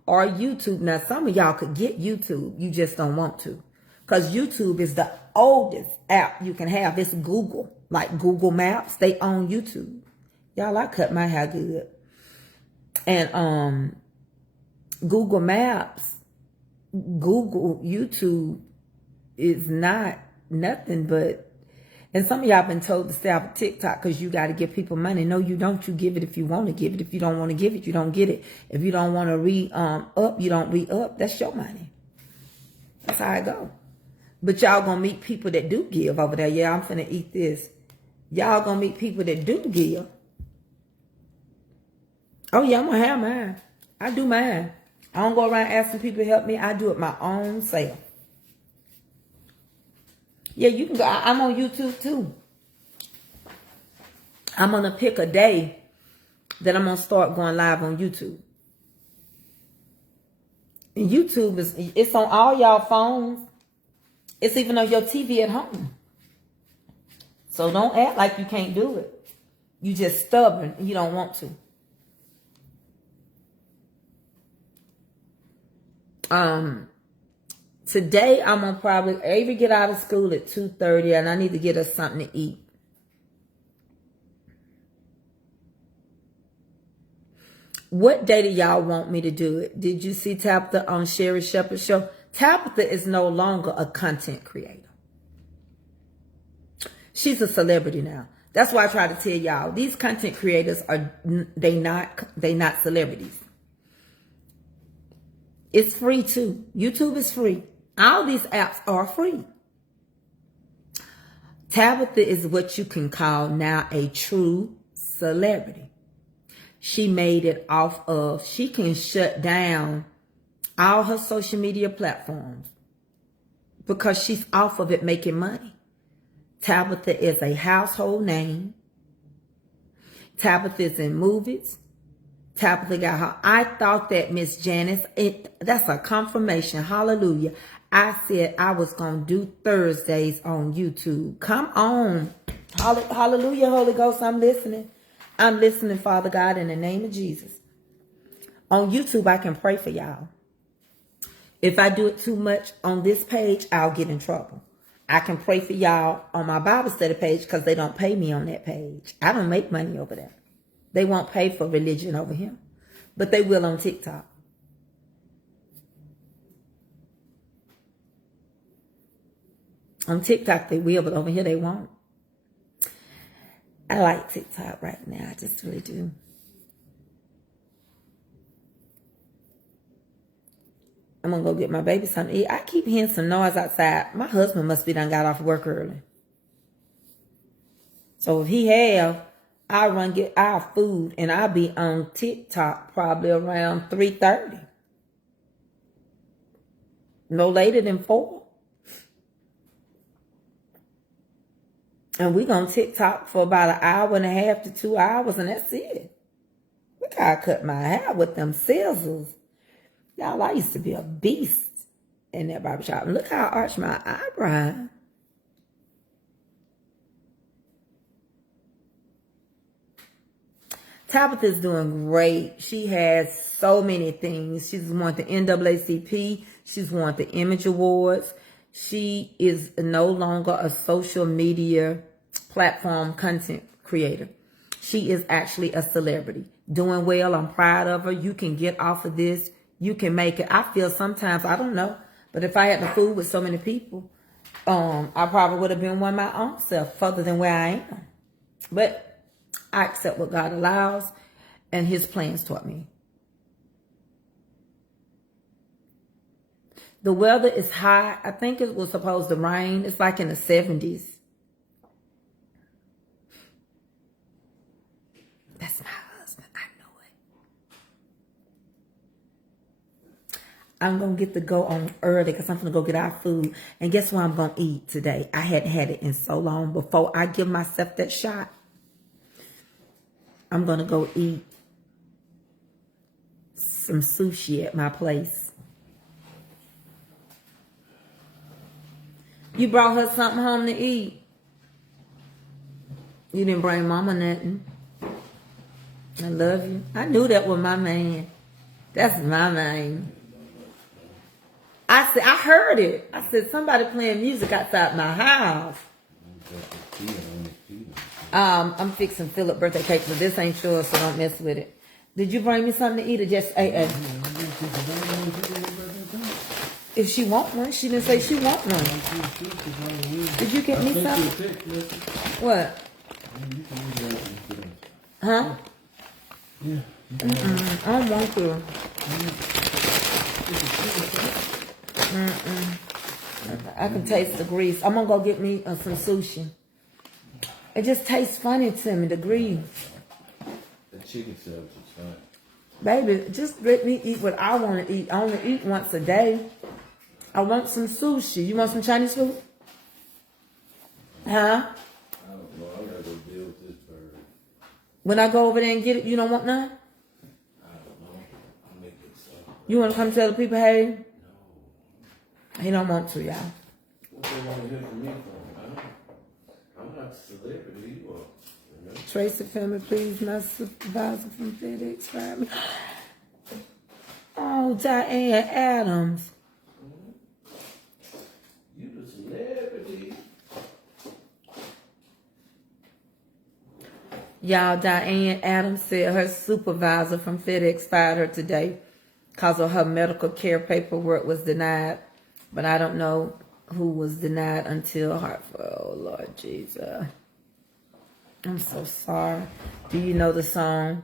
or YouTube. Now, some of y'all could get YouTube. You just don't want to. Because YouTube is the oldest app you can have. It's Google. Like Google Maps. They own YouTube. Y'all, I cut my hair good. And Google Maps, Google, YouTube is not nothing but, and some of y'all been told to stay off of TikTok because you got to give people money. No, you don't. You give it if you want to give it. If you don't want to give it, you don't get it. If you don't want to re-up, you don't re-up. That's your money. That's how it go. But y'all gonna meet people that do give over there. Yeah, I'm finna eat this. Y'all gonna meet people that do give. Oh yeah, I'm gonna have mine. I do mine. I don't go around asking people to help me. I do it my own self. Yeah, you can go. I'm on YouTube too. I'm gonna pick a day that I'm gonna start going live on YouTube. And YouTube it's on all y'all phones. It's even on your TV at home. So don't act like you can't do it. You just stubborn and you don't want to. Today I'm gonna probably Avery get out of school at 2:30 and I need to get her something to eat. What day do y'all want me to do it? Did you see Tabitha on Sherry Shepherd show? Tabitha is no longer a content creator. She's a celebrity now. That's why I try to tell y'all, these content creators they not celebrities. It's free too. YouTube is free. All these apps are free. Tabitha is what you can call now a true celebrity. She made it off of, she can shut down all her social media platforms because she's off of it making money. Tabitha is a household name. Tabitha is in movies. Tabitha got her. I thought that Miss Janice, that's a confirmation. Hallelujah. I said I was going to do Thursdays on YouTube. Come on. Hallelujah, Holy Ghost. I'm listening. I'm listening, Father God, in the name of Jesus. On YouTube, I can pray for y'all. If I do it too much on this page, I'll get in trouble. I can pray for y'all on my Bible study page because they don't pay me on that page. I don't make money over there. They won't pay for religion over here. But they will on TikTok. On TikTok they will, but over here they won't. I like TikTok right now. I just really do. I'm going to go get my baby something to eat. I keep hearing some noise outside. My husband must be done got off work early. So if he have, I'll run get our food and I'll be on TikTok probably around 3:30. No later than 4. And we gonna TikTok for about an hour and a half to 2 hours and that's it. Look how I cut my hair with them scissors. Y'all, I used to be a beast in that barbershop. And look how I arched my eyebrow. Tabitha's doing great. She has so many things. She's won the NAACP. She's won the Image Awards. She is no longer a social media platform content creator. She is actually a celebrity. Doing well. I'm proud of her. You can get off of this. You can make it. I feel sometimes, I don't know, but if I had the food with so many people, I probably would have been one my own self further than where I am. But I accept what God allows and his plans toward me. The weather is hot. I think it was supposed to rain. It's like in the 70s. That's my husband. I know it. I'm going to get to go on early because I'm going to go get our food. And guess what I'm going to eat today? I hadn't had it in so long. Before I give myself that shot, I'm going to go eat some sushi at my place. You brought her something home to eat. You didn't bring mama nothing. I love you. I knew that was my man. That's my man. I said, I heard it. I said, somebody playing music outside my house. I'm fixing Philip birthday cake, but this ain't yours, so don't mess with it. Did you bring me something to eat or just ate? If she want one, she didn't say she want one. Did you get me something? What? Huh? Yeah. I don't want to. I can taste the grease. I'm gonna go get me some sushi. It just tastes funny to me, the grease. The chicken sandwich is fine. Baby, just let me eat what I want to eat. I only eat once a day. I want some sushi. You want some Chinese food? Huh? I don't know. I gotta go deal with this bird. When I go over there and get it, you don't want none? I don't know. I'll make it so. You want to come tell the people, hey? No. He don't want to, y'all. What they want to hear from me for? I'm not a celebrity. You know? Tracey family, please, my supervisor from FedEx family. Oh, Diane Adams. You the celebrity. Y'all, Diane Adams said her supervisor from FedEx fired her today because of her medical care paperwork was denied. But I don't know who was denied until her. Oh, Lord Jesus. I'm so sorry. Do you know the song?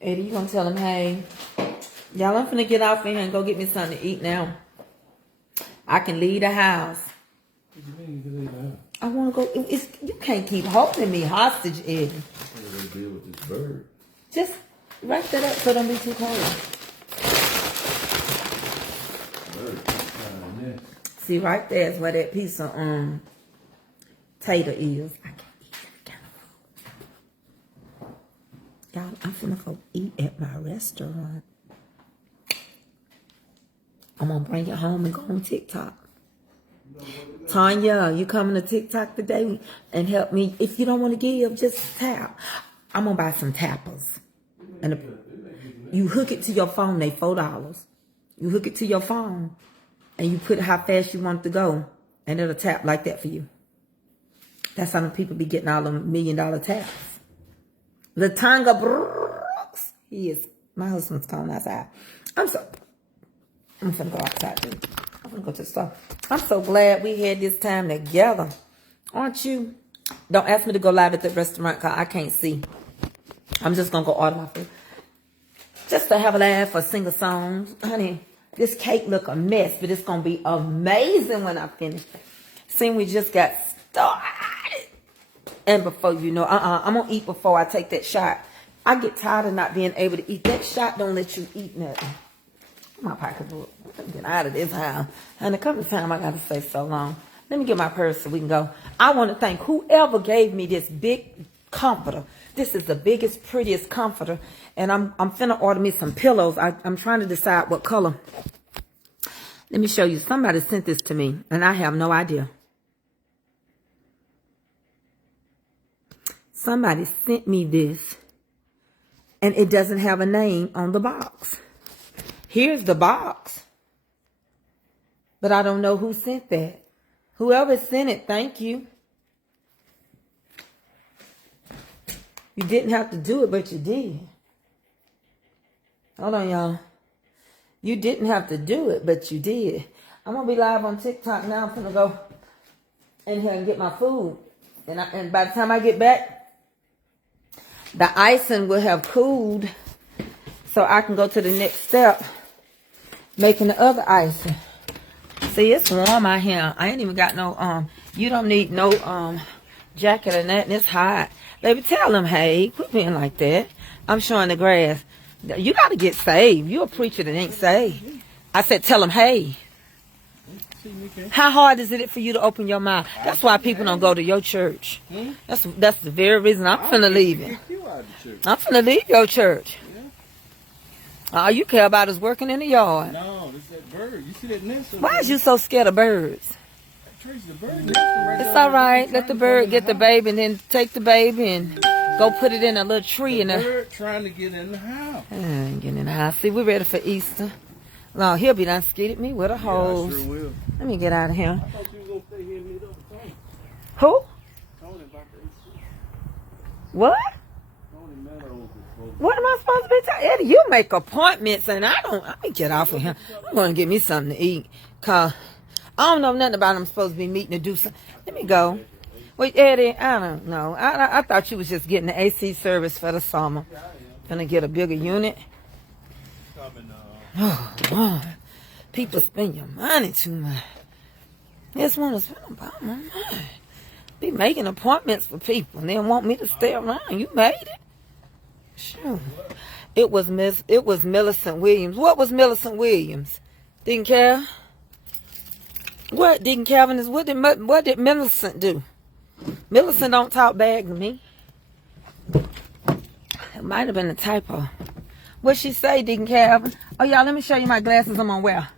Eddie, you gonna tell him, hey, y'all, I'm finna get off in here and go get me something to eat now. I can leave the house. What do you mean you can leave the house? I wanna go. You can't keep holding me hostage, Eddie. I'm gonna go deal with this bird. Just wrap that up so it don't be too cold. See, right there is where that piece of tater is. I can't eat that kind of food. Y'all, I'm finna go eat at my restaurant. I'm gonna bring it home and go on TikTok. Tanya, you coming to TikTok today and help me? If you don't want to give, just tap. I'm gonna buy some tappers. And you hook it to your phone, they $4. You hook it to your phone. And you put how fast you want it to go. And it'll tap like that for you. That's how the people be getting all them $1 million taps. Latanga Brooks. My husband's calling outside. I'm finna go outside too. I'm gonna go to the store. I'm so glad we had this time together. Aren't you? Don't ask me to go live at the restaurant because I can't see. I'm just gonna go order my food. Just to have a laugh or sing a song. Honey, this cake look a mess, but it's gonna be amazing when I finish it. See, we just got started. And before you know, I'm gonna eat before I take that shot. I get tired of not being able to eat. That shot don't let you eat nothing. My pocketbook. I'm getting out of this house. And a couple of times I gotta say so long. Let me get my purse so we can go. I want to thank whoever gave me this big comforter. This is the biggest, prettiest comforter. And I'm finna order me some pillows. I'm trying to decide what color. Let me show you. Somebody sent this to me, and I have no idea. Somebody sent me this, and it doesn't have a name on the box. Here's the box. But I don't know who sent that. Whoever sent it, thank you. You didn't have to do it, but you did. Hold on, y'all. You didn't have to do it, but you did. I'm going to be live on TikTok now. I'm going to go in here and get my food. And by the time I get back, the icing will have cooled so I can go to the next step, making the other icing. See, it's warm out here. I ain't even got no, you don't need no jacket or nothing. It's hot. Baby, tell them, hey, quit being like that. I'm showing the grass. You got to get saved. You a preacher that ain't saved. I said, tell them, hey. How hard is it for you to open your mouth? That's why people don't go to your church. That's the very reason I'm finna leave it. I'm finna leave your church. All you care about is working in the yard. No, it's that bird. You see that nest? Why is you so scared of birds? Tracey, the bird nest right It's there. all right. Let the bird get the baby and then take the baby and go put it in a little tree. The bird trying to get in the house. Get in the house. See, we're ready for Easter. No, he'll be done skeeted me with a hose. Yeah, I sure will. Let me get out of here. I thought you was going to stay here and meet up with Tony. Who? Tony about the AC. What? Tony Meadows is supposed to. What am I supposed to be telling Eddie? You make appointments and I don't. Let me get off of him. I'm going to get me something to eat. Cause I don't know nothing about him supposed to be meeting to do something. Let me go. Wait, Eddie, I don't know. I thought you was just getting the AC service for the summer. Gonna get a bigger unit. Oh, Lord. People spend your money too much. Just want to spend about my money. Be making appointments for people and they want me to stay around. You made it. Sure. It was Millicent Williams. What was Millicent Williams? Didn't care. What didn't Calvin is what did Millicent do? Millicent don't talk back to me. It might have been a typo. What she say, Deacon Calvin? Oh y'all, let me show you my glasses I'm gonna wear.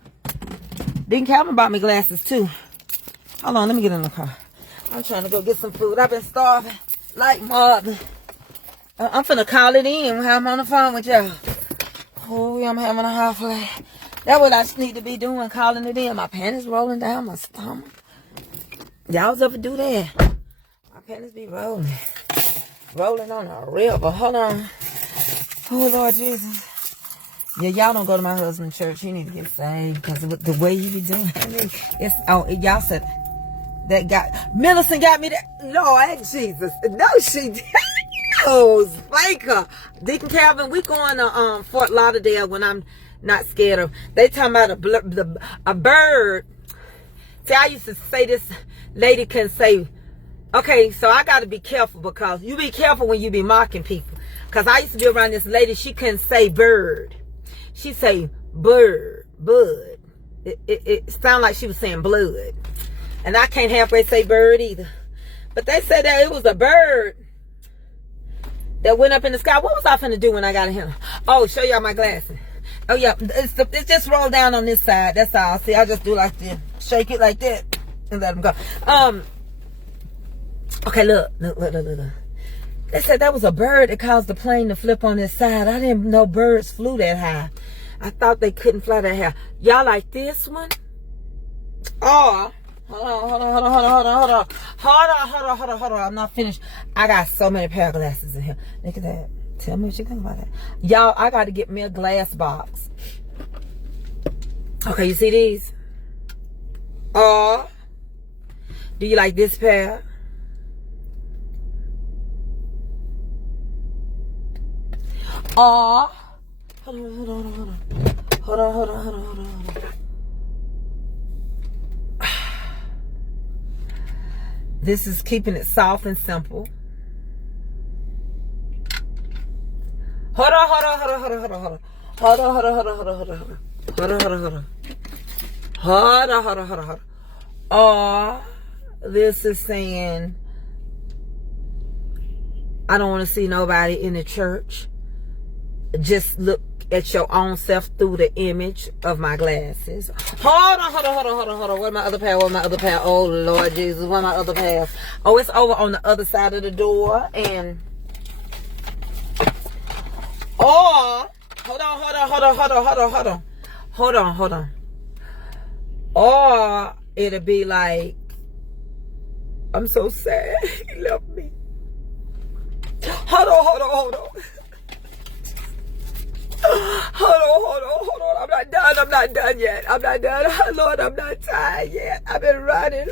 Deacon Calvin bought me glasses too. Hold on, let me get in the car. I'm trying to go get some food. I've been starving like mother. I'm finna call it in while I'm on the phone with y'all. Oh, I'm having a hot flash. That's what I need to be doing, calling it in. My panties rolling down my stomach. Y'all ever do that? My panties be rolling. Rolling on a river. Hold on. Oh, Lord Jesus. Yeah, y'all don't go to my husband's church. He need to get saved because of the way he be doing it. Y'all said that Millicent got me that. Lord Jesus. No, she did. Oh, Faker. Deacon Calvin, we going to Fort Lauderdale when I'm not scared of. They talking about a bird. See, I used to say this lady can say, okay, so I got to be careful because you be careful when you be mocking people. Because I used to be around this lady, she couldn't say bird. She say bird, bud. It sounded like she was saying blood. And I can't halfway say bird either. But they said that it was a bird that went up in the sky. What was I finna do when I got in here? Oh, show y'all my glasses. Oh, yeah. It's just roll down on this side. That's all. See, I just do like this. Shake it like that. And let them go. Okay, look. They said that was a bird that caused the plane to flip on its side. I didn't know birds flew that high. I thought they couldn't fly that high. Y'all like this one? Oh, hold on. I'm not finished. I got so many pair of glasses in here. Look at that. Tell me what you think about that. Y'all, I got to get me a glass box. Okay, you see these? Oh, do you like this pair? Oh, hold on. This is keeping it soft and simple. Hold on. Oh, this is saying, I don't want to see nobody in the church. Just look at your own self through the image of my glasses. Hold on. Where's my other pair? Oh, Lord Jesus, where's my other pair? Oh, it's over on the other side of the door. And oh, hold on. Or it'll be like, I'm so sad he left me. Hold on. Hold on. I'm not done yet. I'm not done. Oh, Lord, I'm not tired yet. I've been running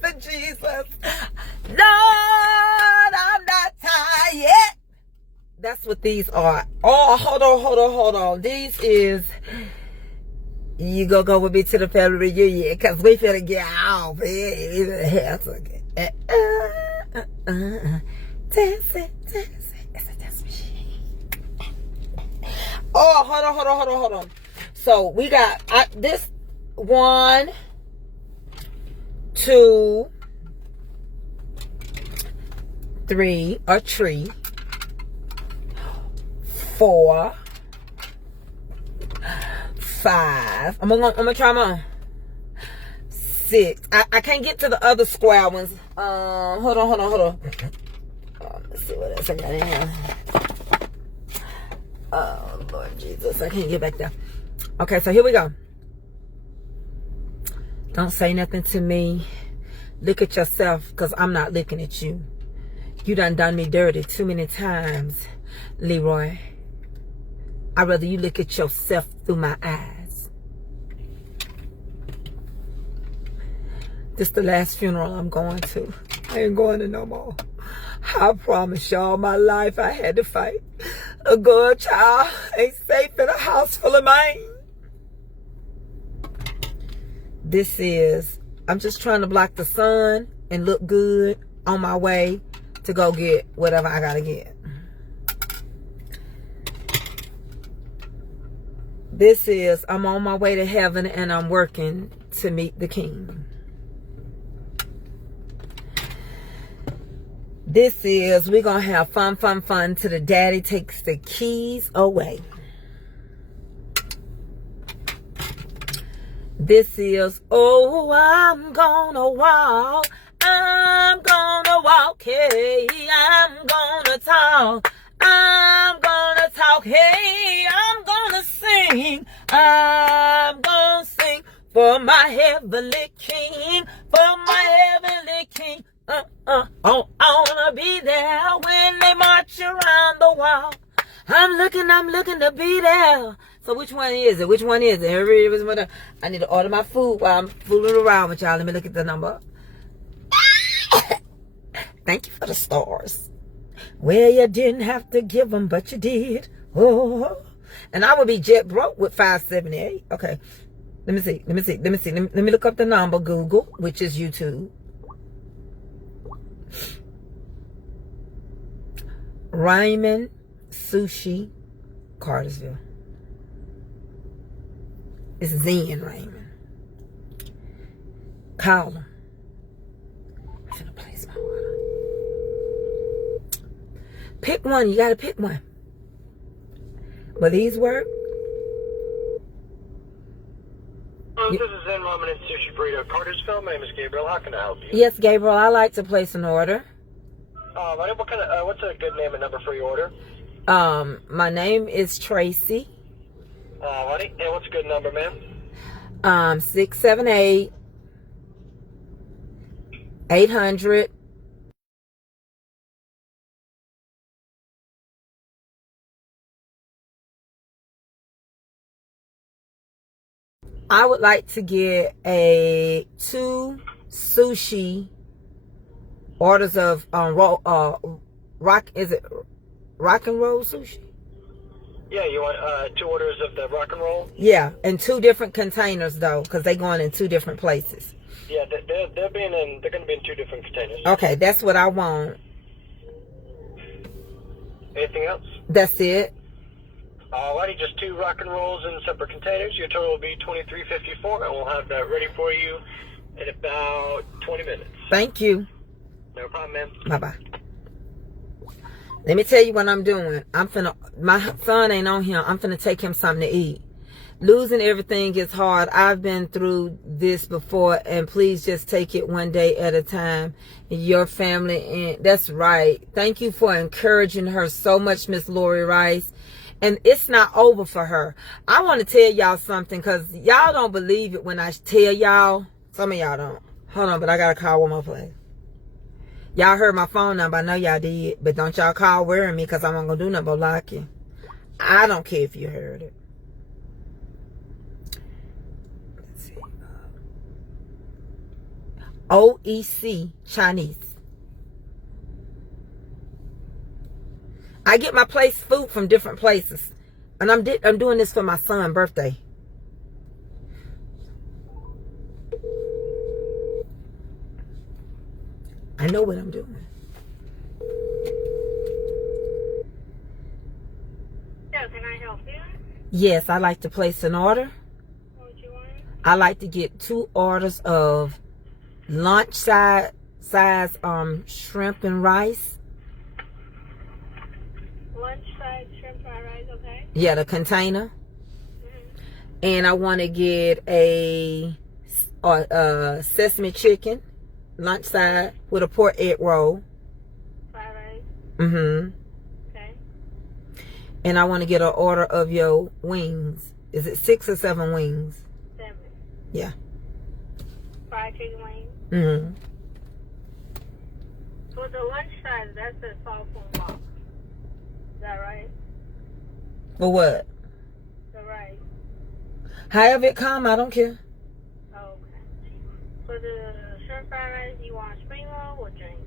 for Jesus. Lord, I'm not tired yet. That's what these are. Oh, hold on. These is, you gonna go with me to the family reunion because we finna get off. That's okay. Dancing. It's a dance machine. Oh, hold on. So we got this 1, 2, 3, or tree, 4, 5. I'm gonna try them on. 6. I can't get to the other square ones. Hold on. Let's see what else I got in here. Oh, Lord Jesus. I can't get back there. Okay, so here we go. Don't say nothing to me. Look at yourself, because I'm not looking at you. You done me dirty too many times, Leroy. I'd rather you look at yourself through my eyes. This the last funeral I'm going to. I ain't going to no more. I promise y'all my life I had to fight. A girl child ain't safe in a house full of mine. This is, I'm just trying to block the sun and look good on my way to go get whatever I gotta get. This is, I'm on my way to heaven and I'm working to meet the King. This is, we're gonna have fun till the daddy takes the keys away. This is, oh, I'm gonna walk, hey, I'm gonna talk, hey, I'm gonna sing for my heavenly King, Oh, I wanna be there when they march around the wall. I'm looking to be there. So which one is it? I need to order my food while I'm fooling around with y'all. Let me look at the number. Thank you for the stars. Well, you didn't have to give them, but you did. Oh, and I would be jet broke with 578. Okay, let me see. Let me look up the number. Google, which is YouTube. Raymond Sushi, Cartersville. It's Zen Raymond. Call him. I'm finna place my order. Pick one. You gotta pick one. Will these work? This is Zen Ramen and Sushi Burrito, Cartersville. My name is Gabriel. How can I help you? Yes, Gabriel. I like to place an order. What's a good name and number for your order? My name is Tracey. And what's a good number, ma'am? 678 800. I would like to get 2 sushi orders of rock and roll sushi? Yeah, you want 2 orders of the rock and roll? Yeah, in 2 different containers though, because they're going in 2 different places. Yeah, they're going to be in 2 different containers. Okay, that's what I want. Anything else? That's it. Alrighty, just 2 rock and rolls in separate containers. Your total will be $23.54, and we'll have that ready for you in about 20 minutes. Thank you. No problem, ma'am. Bye-bye. Let me tell you what I'm doing. My son ain't on here. I'm finna take him something to eat. Losing everything is hard. I've been through this before, and please just take it one day at a time. Your family, and that's right. Thank you for encouraging her so much, Miss Lori Rice. And it's not over for her. I want to tell y'all something, because y'all don't believe it when I tell y'all. Some of y'all don't. Hold on, but I got to call one more place. Y'all heard my phone number. I know y'all did. But don't y'all call worrying me, because I'm not going to do nothing but block you. I don't care if you heard it. Let's see. OEC Chinese. I get my food from different places. And I'm doing this for my son's birthday. I know what I'm doing. So, can I help you? Yes, I like to place an order. What would you want? I like to get 2 orders of lunch size shrimp and rice. Lunch size shrimp fried rice, okay? Yeah, the container. And I want to get a sesame chicken lunch side with a pork egg roll. Fried rice. Mm-hmm. Okay. And I want to get an order of your wings. Is it 6 or 7 wings? 7. Yeah. Fried chicken wings. Mm-hmm. For the lunch size, that's a flavorful box. Is that right? For what? The rice. However it come, I don't care. Oh, okay. For the shrimp fried rice, you want spring roll or drink?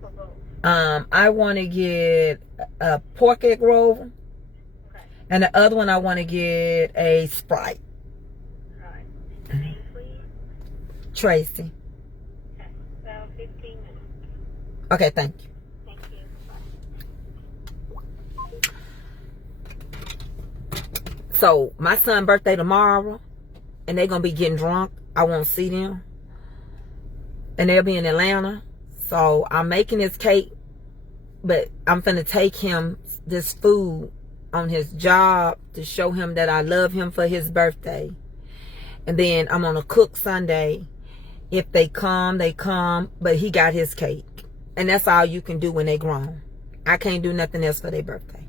For both. I want to get a pork egg roll. Okay. And the other one, I want to get a Sprite. All right. Name, please. Tracey. Okay. About 15 minutes. Okay, thank you. Thank you. Bye. So, my son's birthday tomorrow, and they're going to be getting drunk. I won't see them. And they'll be in Atlanta. So, I'm making this cake, but I'm finna take him this food on his job to show him that I love him for his birthday. And then I'm gonna cook Sunday. If they come, they come, but he got his cake. And that's all you can do when they grown. I can't do nothing else for their birthday.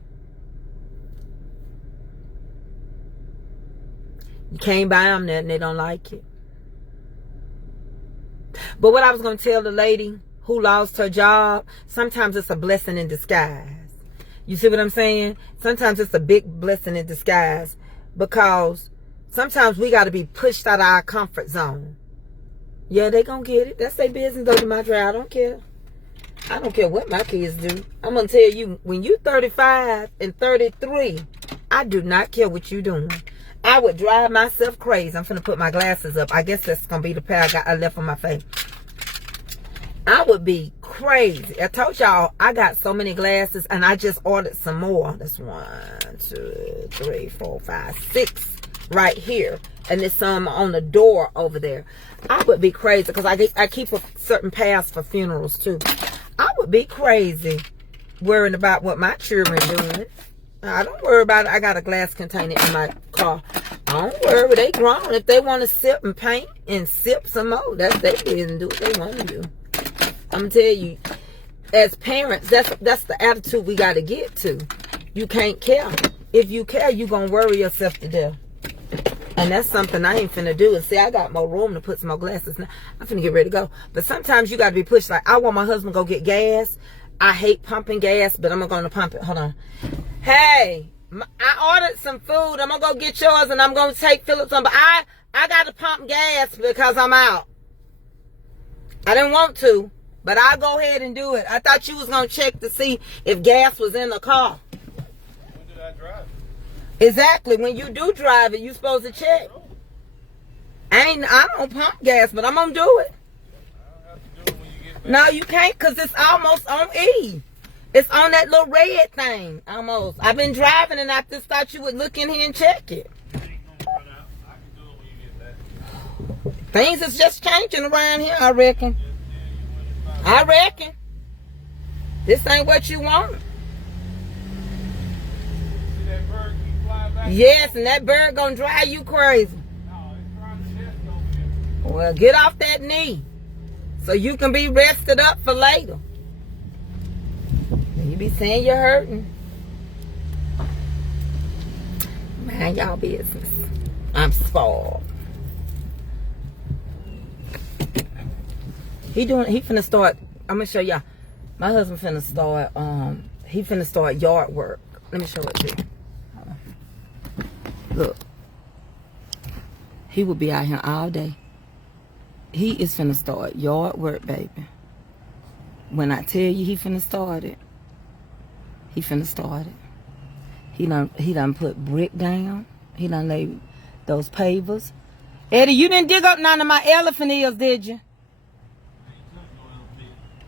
You can't buy them nothing, they don't like it. But what I was going to tell the lady who lost her job, sometimes it's a blessing in disguise. You see what I'm saying? Sometimes it's a big blessing in disguise, because sometimes we got to be pushed out of our comfort zone. Yeah, they going to get it. That's their business. Go to my drive. I don't care. I don't care what my kids do. I'm going to tell you, when you 35 and 33, I do not care what you doing. I would drive myself crazy. I'm finna put my glasses up. I guess that's gonna be the pair I left on my face. I would be crazy. I told y'all I got so many glasses, and I just ordered some more. That's 1, 2, 3, 4, 5, 6 right here, and there's some on the door over there. I would be crazy because I keep a certain pass for funerals too. I would be crazy worrying about what my children doing. I don't worry about it. I got a glass container in my car. I don't worry. They grown. If they want to sip and paint and sip some more, that's their business. Do what they want to do. I'm telling you, as parents, that's the attitude we got to get to. You can't care. If you care, you going to worry yourself to death. And that's something I ain't finna do. And see, I got more room to put some more glasses now. I'm finna get ready to go. But sometimes you got to be pushed. Like, I want my husband to go get gas. I hate pumping gas, but I'm going to pump it. Hold on. Hey, I ordered some food. I'm going to go get yours, and I'm going to take Phillips on. But I got to pump gas because I'm out. I didn't want to, but I'll go ahead and do it. I thought you was going to check to see if gas was in the car. When did I drive? Exactly. When you do drive it, you supposed to check. I don't pump gas, but I'm going to do it. I don't have to do it when you get back. No, you can't, because it's almost on E. It's on that little red thing, almost. I've been driving, and I just thought you would look in here and check it. It ain't gonna run out. I can do it when you get back. Things is just changing around here, I reckon. I reckon. This ain't what you want. See that bird keep flying back? Yes, and that bird gonna drive you crazy. No, it's trying to nest over here. Well, get off that knee so you can be rested up for later. You be saying you're hurting. Mind y'all business. I'm spoiled. He finna start. I'm gonna show y'all. My husband finna start. He finna start yard work. Let me show it to you. Hold on. Look. He will be out here all day. He is finna start yard work, baby. When I tell you he finna start it, he finna start it. He done put brick down. He done laid those pavers. Eddie, you didn't dig up none of my elephant ears, did you?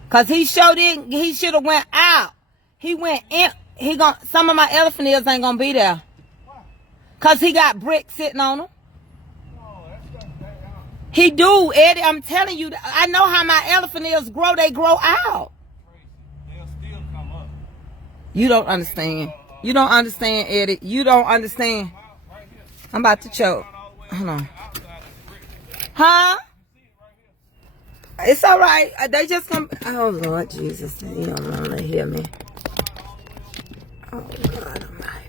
Cause he should have went out. He went in. Some of my elephant ears ain't gonna be there. Cause he got brick sitting on them. He do, Eddie. I'm telling you. I know how my elephant ears grow. They grow out. They'll still come up. You don't understand. You don't understand, Eddie. You don't understand. Right here. I'm about to choke. Hold on. Huh? It's all right. They just come. Oh, Lord Jesus. You don't want to hear me. Oh, God Almighty.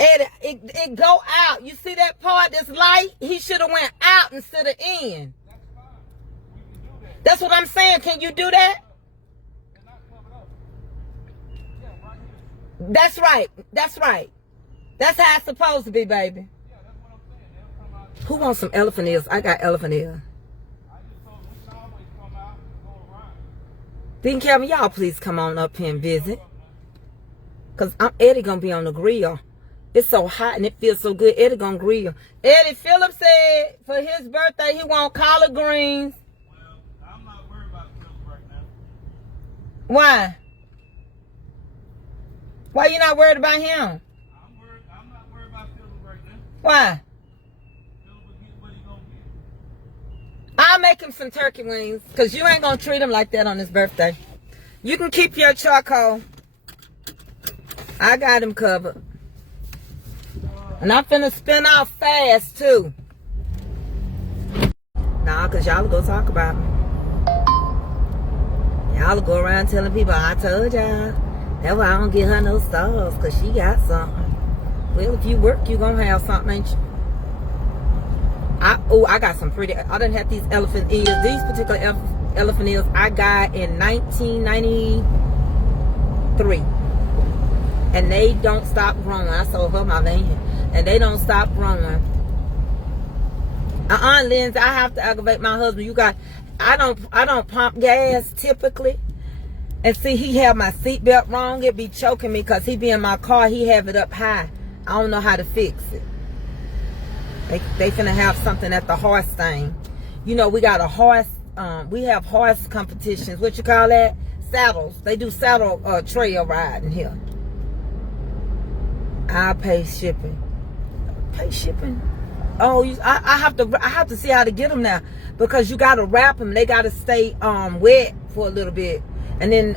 Eddie, it go out. You see that part that's light? He should have went out instead of in. That's what I'm saying. Can you do that? That's right. That's right. That's how it's supposed to be, baby. Who wants some elephant ears? I got elephant ears. Then Kevin, y'all please come on up here and visit. Because Eddie going to be on the grill. It's so hot and it feels so good. Eddie going to grill. Eddie Phillip said for his birthday he want collard greens. Well, I'm not worried about Phillip right now. Why? Why you not worried about him? I'm not worried about Phillip right now. Why? Phillip will get what he gonna get. I'll make him some turkey wings. Because you ain't going to treat him like that on his birthday. You can keep your charcoal. I got him covered. And I'm finna spin off fast, too. Nah, because y'all go talk about me. Y'all go around telling people, I told y'all. That's why I don't get her no stars, because she got something. Well, if you work, you gonna have something, ain't you? I got some pretty, I done had these elephant ears. These particular elephant ears I got in 1993. And they don't stop growing. I sold her my van. And they don't stop growing. Lindsay, I have to aggravate my husband. I don't pump gas typically. And see, he had my seatbelt wrong. It be choking me because he be in my car. He have it up high. I don't know how to fix it. They finna have something at the horse thing. You know, we got a horse. We have horse competitions. What you call that? Saddles. They do saddle trail riding here. I'll pay shipping. Pay shipping? Oh, I have to see how to get them now, because you gotta wrap them. They gotta stay wet for a little bit, and then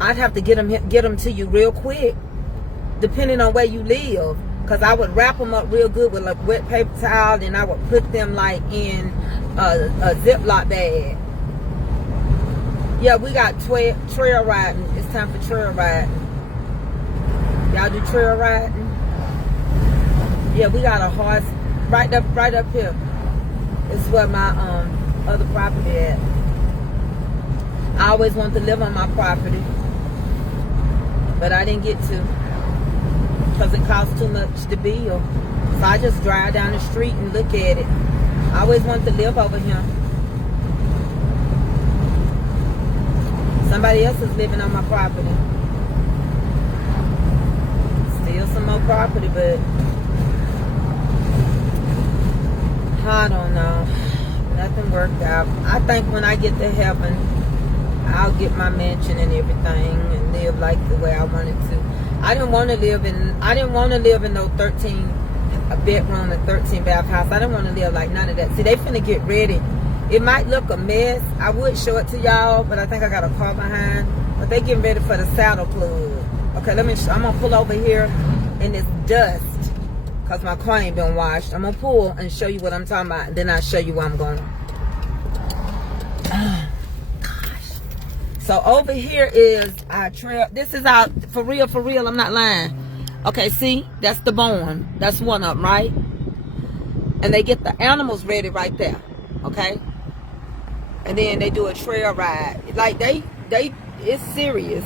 I'd have to get them to you real quick, depending on where you live. Cause I would wrap them up real good with like wet paper towel, and I would put them like in a Ziploc bag. Yeah, we got trail riding. It's time for trail riding. Y'all do trail riding? Yeah, we got a horse right up here. It's where my other property at. I always wanted to live on my property, but I didn't get to because it costs too much to build. So I just drive down the street and look at it. I always wanted to live over here. Somebody else is living on my property. Still some more property, but I don't know. Nothing worked out. I think when I get to heaven, I'll get my mansion and everything and live like the way I wanted to. I didn't want to live in no 13 bedroom and 13 bath house. I didn't want to live like none of that. See, they finna get ready. It might look a mess. I would show it to y'all, but I think I got a car behind. But they getting ready for the saddle club. Okay, I'm gonna pull over here in this dust because my car ain't been washed. I'm gonna pull and show you what I'm talking about, and then I'll show you where I'm going. Gosh. So over here is our trail. This is our, for real, I'm not lying. Okay, see, that's the barn. That's one of them, right? And they get the animals ready right there, okay? And then they do a trail ride. Like it's serious.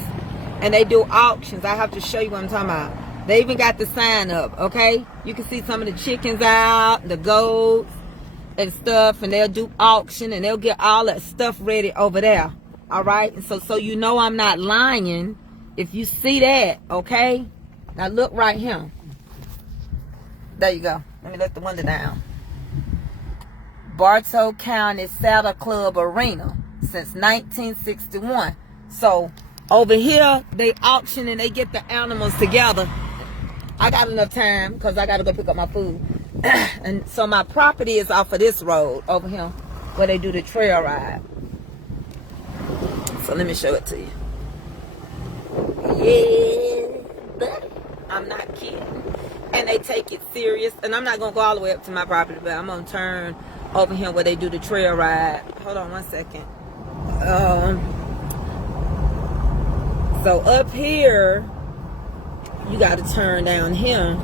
And they do auctions. I have to show you what I'm talking about. They even got the sign up, okay? You can see some of the chickens out, the goats and stuff, and they'll do auction and they'll get all that stuff ready over there. All right? And so you know I'm not lying if you see that, okay? Now look right here. There you go. Let me let the window down. Bartow County Saddle Club Arena since 1961. So over here, they auction and they get the animals together. I got enough time because I got to go pick up my food. And so my property is off of this road over here where they do the trail ride. So let me show it to you. Yeah, buddy. I'm not kidding. And serious, and I'm not gonna go all the way up to my property, but I'm gonna turn over here where they do the trail ride. Hold on 1 second. So up here, you got to turn down here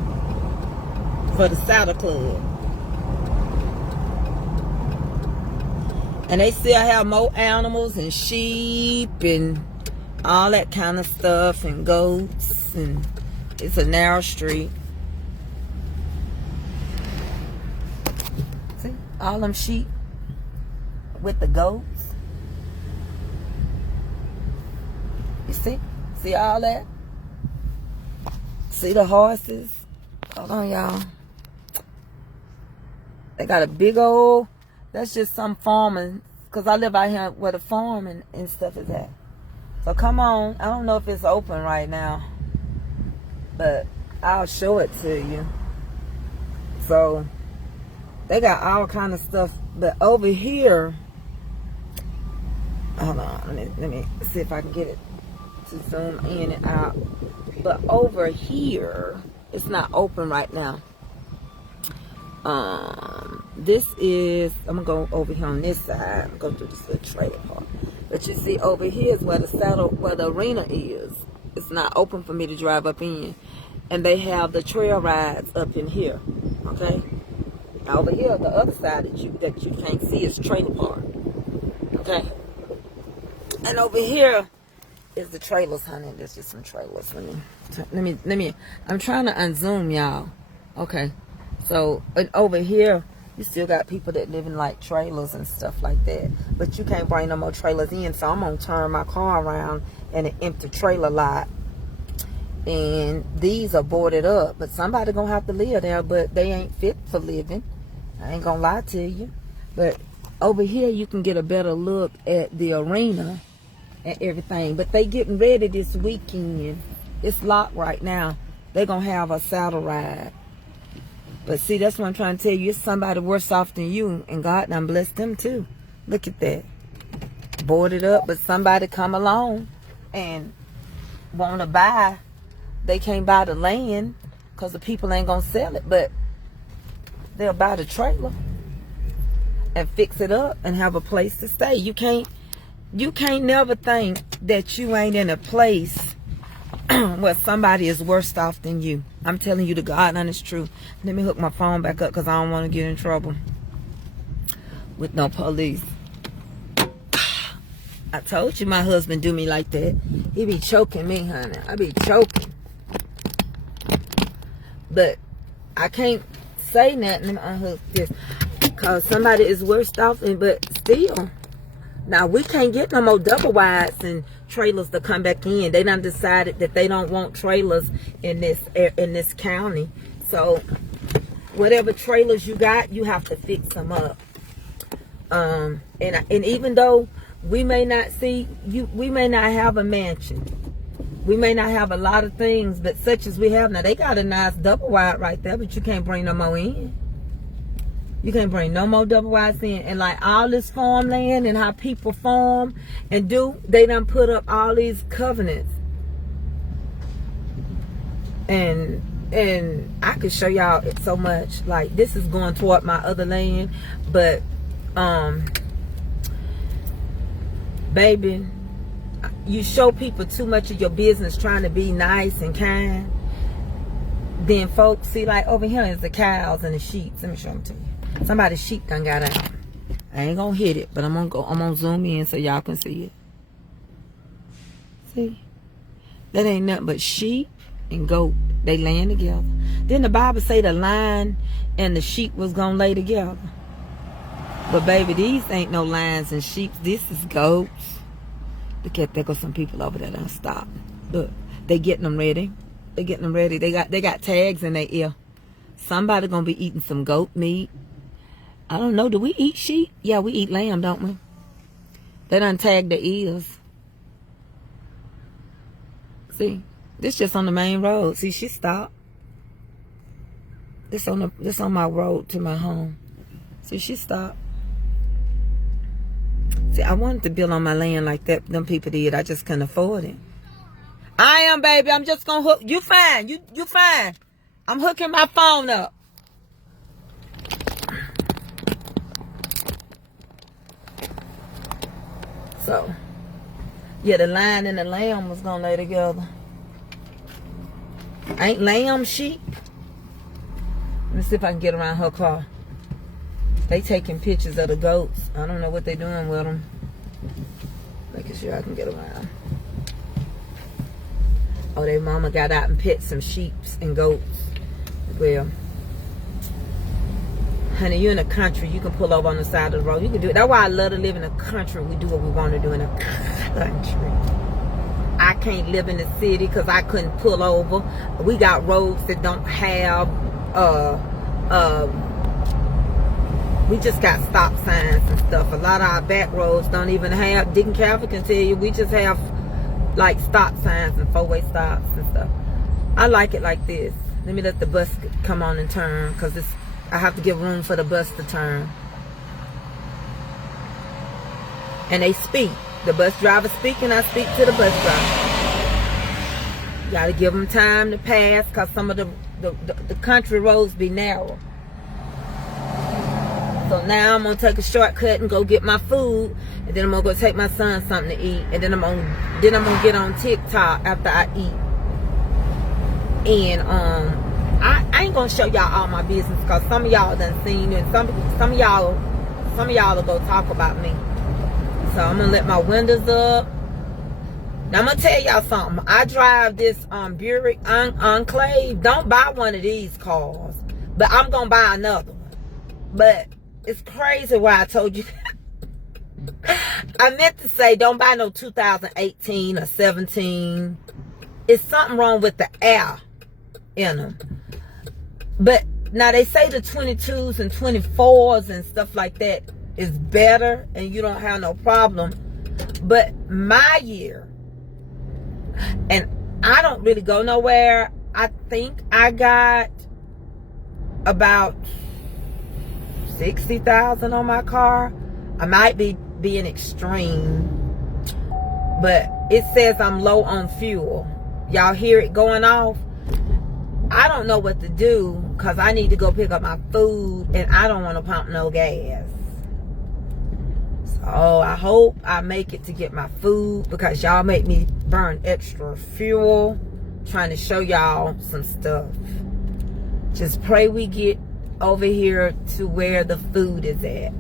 for the Saddle Club. And they still have more animals and sheep and all that kind of stuff and goats, and it's a narrow street. See, all them sheep with the goats. You see all that? See the horses? Hold on, y'all. They got a big old, that's just some farming, because I live out here where the farm and stuff is at. So come on. I don't know if it's open right now, but I'll show it to you. So they got all kind of stuff, but over here, hold on, let me see if I can get it to zoom in and out. But over here, it's not open right now. This is, I'm gonna go over here on this side, go through this little trailer park. But you see, over here is where the arena is. It's not open for me to drive up in. And they have the trail rides up in here. Okay? Now over here, the other side that you can't see is trailer park. Okay? And over here is the trailers, honey. There's just some trailers. Let me. I'm trying to unzoom y'all. Okay. So and over here, you still got people that live in like trailers and stuff like that. But you can't bring no more trailers in. So I'm gonna turn my car around in an empty trailer lot. And these are boarded up. But somebody gonna have to live there. But they ain't fit for living. I ain't gonna lie to you. But over here, you can get a better look at the arena and everything. But they getting ready this weekend. It's locked right now. They gonna have a saddle ride. But see, that's what I'm trying to tell you. It's somebody worse off than you, and God done blessed them too. Look at that. Boarded up, but somebody come along and want to buy. They can't buy the land because the people ain't gonna sell it, but they'll buy the trailer and fix it up and have a place to stay. You can't never think that you ain't in a place where somebody is worse off than you. I'm telling you the God honest truth. Let me hook my phone back up because I don't want to get in trouble with no police. I told you my husband do me like that. He be choking me, honey. I be choking. But I can't say nothing. Let me unhook this. Because somebody is worse off, but still. Now, we can't get no more double wides and trailers to come back in. They done decided that they don't want trailers in this county. So, whatever trailers you got, you have to fix them up. And even though we may not we may not have a mansion. We may not have a lot of things, but such as we have now, they got a nice double wide right there, but you can't bring no more in. You can't bring no more double wides in. And like all this farmland and how people farm and do, they done put up all these covenants. And I could show y'all it so much. Like this is going toward my other land, but baby, you show people too much of your business trying to be nice and kind, then folks see like over here is the cows and the sheep. Let me show them to you. Somebody's sheep done got out. I ain't gonna hit it, but I'm gonna zoom in so y'all can see it. See? That ain't nothing but sheep and goat. They laying together. Then the Bible say the lion and the sheep was gonna lay together. But baby, these ain't no lions and sheep. This is goats. Look at there go some people over there done stop. Look, they getting them ready. They getting them ready. They got tags in their ear. Somebody gonna be eating some goat meat. I don't know. Do we eat sheep? Yeah, we eat lamb, don't we? They done tagged their ears. See, this just on the main road. See, she stopped. This on my road to my home. See, she stopped. See, I wanted to build on my land like that. Them people did. I just couldn't afford it. I am, baby. I'm just gonna hook. You fine. You fine. I'm hooking my phone up. So, yeah, the lion and the lamb was gonna lay together. Ain't lamb sheep? Let me see if I can get around her car. They taking pictures of the goats. I don't know what they doing with them. Making sure I can get around. Oh, their mama got out and pet some sheeps and goats. Well, honey, you in the country. You can pull over on the side of the road. You can do it. That's why I love to live in the country. We do what we want to do in the country. I can't live in the city because I couldn't pull over. We got roads that don't have, we just got stop signs and stuff. A lot of our back roads don't even have, Dick and Calvin can tell you, we just have like stop signs and four-way stops and stuff. I like it like this. Let me let the bus come on and turn because I have to give room for the bus to turn. And they speak. The bus driver speak and I speak to the bus driver. You gotta give them time to pass because some of the country roads be narrow. So now I'm gonna take a shortcut and go get my food, and then I'm gonna go take my son something to eat, and then I'm gonna get on TikTok after I eat. And I ain't gonna show y'all all my business because some of y'all done seen it, and some of y'all will go talk about me. So I'm gonna let my windows up. Now I'm gonna tell y'all something. I drive this Buick Enclave. Don't buy one of these cars, but I'm gonna buy another one. But it's crazy why I told you. I meant to say don't buy no 2018 or 17. It's something wrong with the air in them. But now they say the 22s and 24s and stuff like that is better and you don't have no problem. But my year, and I don't really go nowhere. I think I got about 60,000 on my car. I might be being extreme, but it says I'm low on fuel. Y'all hear it going off? I don't know what to do because I need to go pick up my food and I don't want to pump no gas. So I hope I make it to get my food because y'all make me burn extra fuel trying to show y'all some stuff. Just pray we get over here to where the food is at.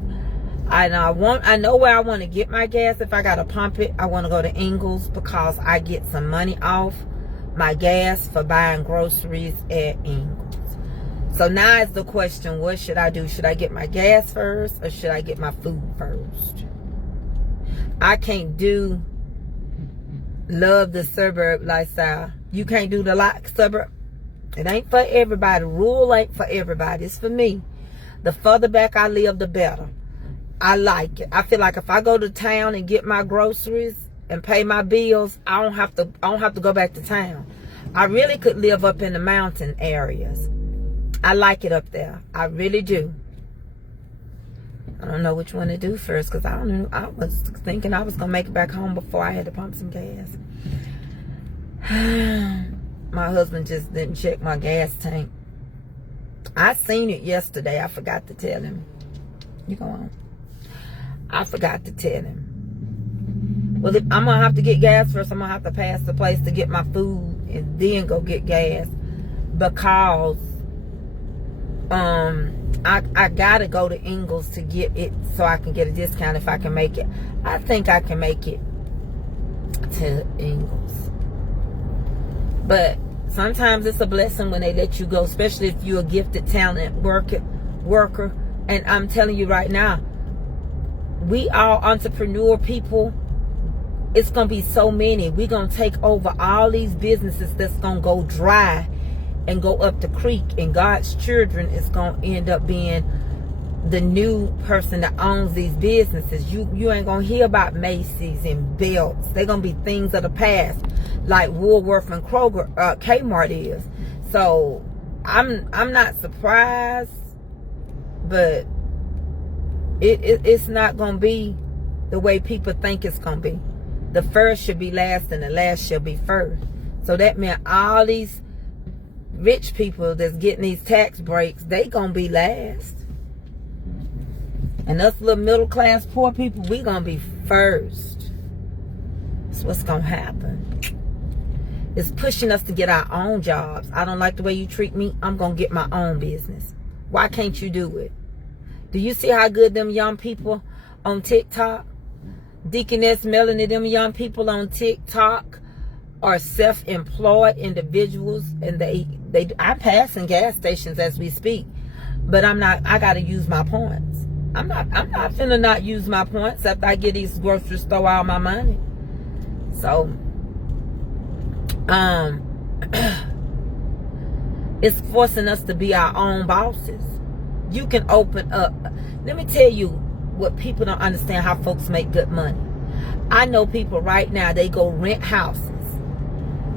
I know where I want to get my gas. If I gotta pump it, I want to go to Ingles because I get some money off my gas for buying groceries at Ingles. So now is the question, what should I do? Should I get my gas first or should I get my food first? I can't love the suburb lifestyle. You can't do the suburb. It ain't for everybody. Rule ain't for everybody. It's for me. The further back I live, the better. I like it. I feel like if I go to town and get my groceries and pay my bills, I don't have to go back to town. I really could live up in the mountain areas. I like it up there. I really do. I don't know which one to do first because I don't know. I was thinking I was gonna make it back home before I had to pump some gas. My husband just didn't check my gas tank. I seen it yesterday. I forgot to tell him. You go on. I forgot to tell him. Well, if I'm gonna have to get gas first, I'm gonna have to pass the place to get my food and then go get gas because I gotta go to Ingles to get it so I can get a discount if I can make it. I think I can make it to Ingles. But sometimes it's a blessing when they let you go, especially if you're a gifted, talented worker. And I'm telling you right now, we are entrepreneur people. It's going to be so many. We're going to take over all these businesses that's going to go dry and go up the creek. And God's children is going to end up being the new person that owns these businesses. You ain't going to hear about Macy's and Belts. They're going to be things of the past, like Woolworth and Kroger, Kmart is. So I'm not surprised, but it's not going to be the way people think it's going to be. The first should be last and the last should be first. So that meant all these rich people that's getting these tax breaks, they going to be last. And us little middle class poor people, we going to be first. what's gonna happen. It's pushing us to get our own jobs. I don't like the way you treat me. I'm gonna get my own business. Why can't you do it? Do you see how good them young people on TikTok, Deaconess Melanie, them young people on TikTok are self-employed individuals, and I'm passing gas stations as we speak, but I gotta use my points. I'm not finna not use my points after I get these grocery store all my money. So it's forcing us to be our own bosses. You can open up. Let me tell you what people don't understand, how folks make good money. I know people right now, they go rent houses,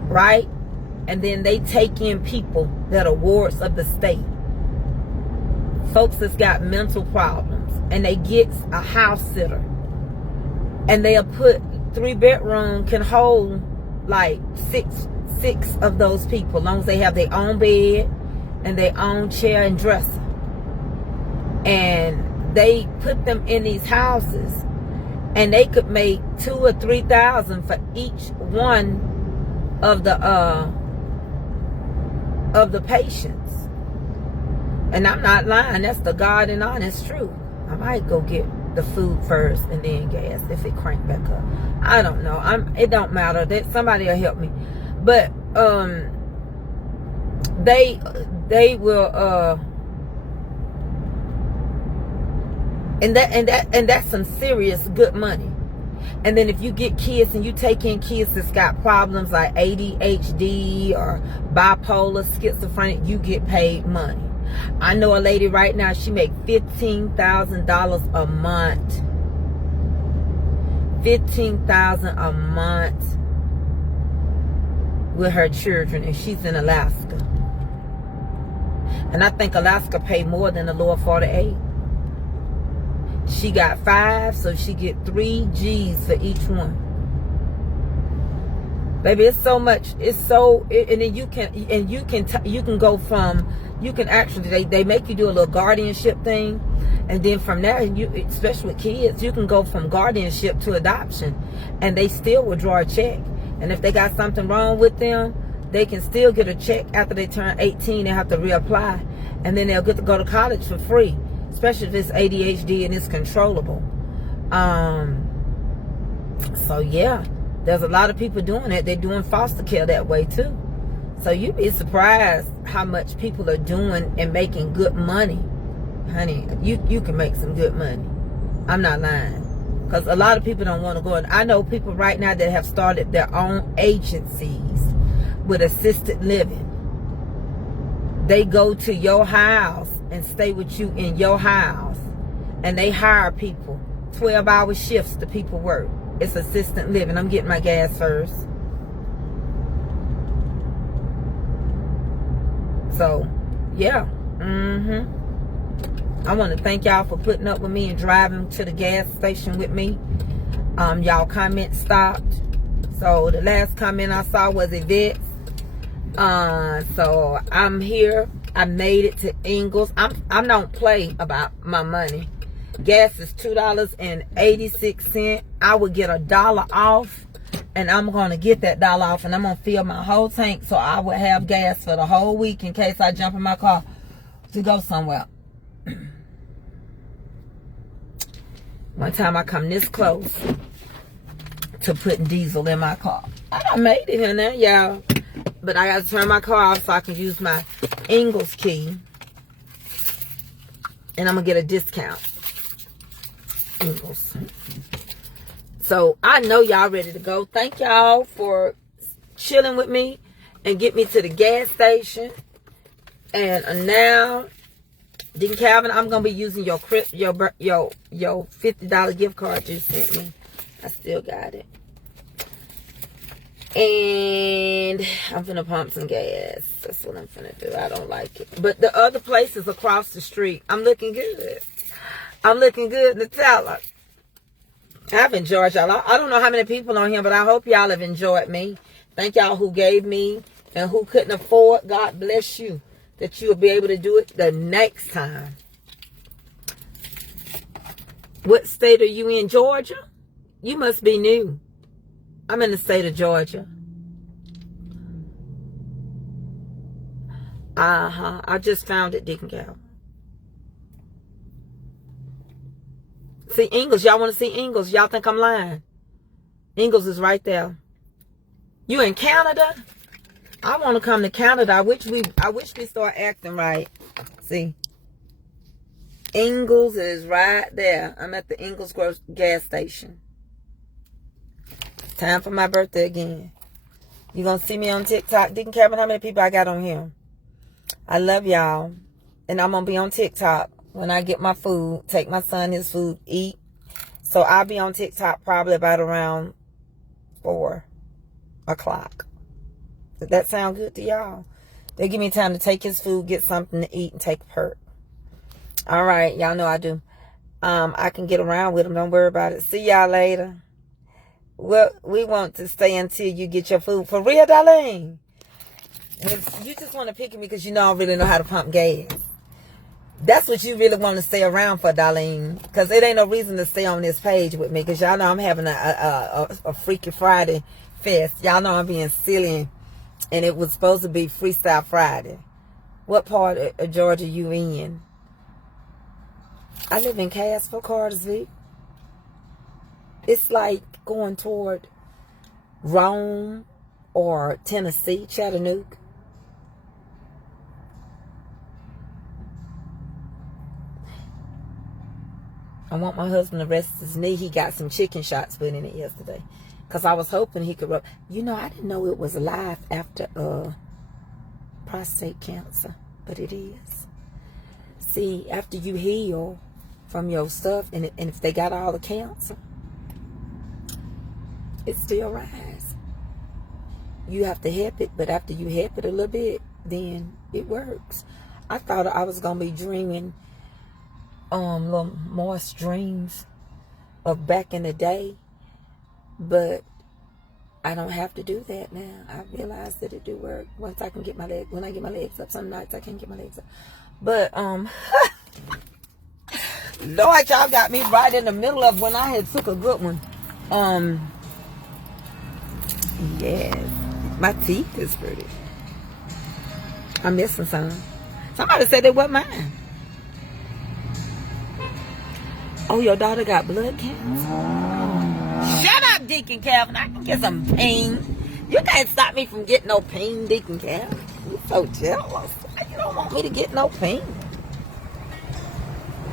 right? And then they take in people that are wards of the state. Folks that's got mental problems, and they get a house sitter. And they'll put 3-bedroom can hold like six of those people, as long as they have their own bed and their own chair and dresser. And they put them in these houses, and they could make $2,000 or $3,000 for each one of the patients. And I'm not lying. That's the God and honest truth. I might go get the food first and then gas if it crank back up. I don't know. It don't matter. That somebody will help me. But they will and that's some serious good money. And then if you get kids and you take in kids that's got problems like ADHD or bipolar, schizophrenic, you get paid money. I know a lady right now, she make $15,000 a month. $15,000 a month with her children, and she's in Alaska. And I think Alaska pay more than the lower 48. She got 5, so she get 3 G's for each one. Baby, it's so much. It's so, and then you can go from, you can actually, they make you do a little guardianship thing, and then from there, especially with kids, you can go from guardianship to adoption, and they still will draw a check. And if they got something wrong with them, they can still get a check after they turn 18. They have to reapply, and then they'll get to go to college for free, especially if it's ADHD and it's controllable. So yeah, there's a lot of people doing it. They're doing foster care that way too. So you'd be surprised how much people are doing and making good money. Honey, you can make some good money. I'm not lying. Because a lot of people don't want to go. And I know people right now that have started their own agencies with assisted living. They go to your house and stay with you in your house. And they hire people. 12-hour shifts the people work. It's assisted living. I'm getting my gas first. So, yeah. I want to thank y'all for putting up with me and driving to the gas station with me. Y'all comments stopped. So the last comment I saw was Yvette. So I'm here. I made it to Ingles. I don't play about my money. Gas is $2.86. I would get $1 off, and I'm gonna get that $1 off, and I'm gonna fill my whole tank so I would have gas for the whole week in case I jump in my car to go somewhere. One time I come this close to putting diesel in my car. I done made it in there, y'all. But I got to turn my car off so I can use my Ingles key. And I'm going to get a discount. Ingles. So I know y'all ready to go. Thank y'all for chilling with me and get me to the gas station. And now, Deacon Calvin, I'm gonna be using your $50 gift card you sent me. I still got it. And I'm finna pump some gas. That's what I'm finna do. I don't like it. But the other places across the street, I'm looking good. I'm looking good, Nutella. I've enjoyed y'all. I don't know how many people on here, but I hope y'all have enjoyed me. Thank y'all who gave me and who couldn't afford. God bless you, that you'll be able to do it the next time. What state are you in? Georgia? You must be new. I'm in the state of Georgia. I just found it, Deacon Cal. See Ingles. Y'all want to see Ingles? Y'all think I'm lying? Ingles is right there. You in Canada? I want to come to Canada. I wish we start acting right. See, Ingles is right there. I'm at the Ingles gas station. Time for my birthday again. You gonna see me on TikTok? Deacon Kevin, how many people I got on here? I love y'all. And I'm gonna be on TikTok when I get my food. Take my son his food, eat. So I'll be on TikTok probably about around 4 o'clock. Does that sound good to y'all? They give me time to take his food, get something to eat, and take a perk. All right, y'all know I do. I can get around with them. Don't worry about it. See y'all later. Well, we want to stay until you get your food. For real, Darlene? You just want to pick me because you know I don't really know how to pump gas. That's what you really want to stay around for, Darlene. Because it ain't no reason to stay on this page with me. Because y'all know I'm having a Freaky Friday fest. Y'all know I'm being silly. And it was supposed to be Freestyle Friday. What part of Georgia you in? I live in Casper, Cartersville. It's like going toward Rome or Tennessee, Chattanooga. I want my husband to rest his knee. He got some chicken shots put in it yesterday. Because I was hoping he could rub. You know, I didn't know it was life after prostate cancer. But it is. See, after you heal from your stuff, and if they got all the cancer, it still rise. You have to help it, but after you help it a little bit, then it works. I thought I was going to be dreaming little moist dreams of back in the day, but I don't have to do that now. I realized that it do work once I can get my leg. When I get my legs up, some nights I can't get my legs up. But Lord, y'all got me right in the middle of when I had took a good one. Yes, my teeth is pretty. I'm missing some. Somebody said they weren't mine. Oh, your daughter got blood cancer? Shut up, Deacon Calvin. I can get some pain. You can't stop me from getting no pain, Deacon Calvin. You're so jealous. You don't want me to get no pain.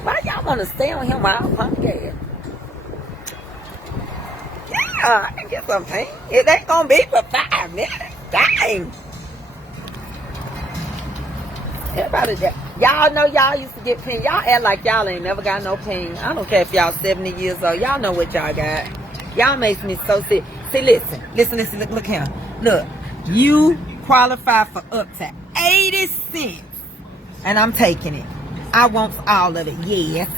Why y'all want to stay on him while I'm pump gas? Yeah, I can get some pain. It ain't going to be for 5 minutes. Dang. Everybody there. Y'all know y'all used to get pain. Y'all act like y'all ain't never got no pain. I don't care if y'all 70 years old. Y'all know what y'all got. Y'all makes me so sick. See, listen, look here. Look, you qualify for up to 80 cents. And I'm taking it. I want all of it, yes.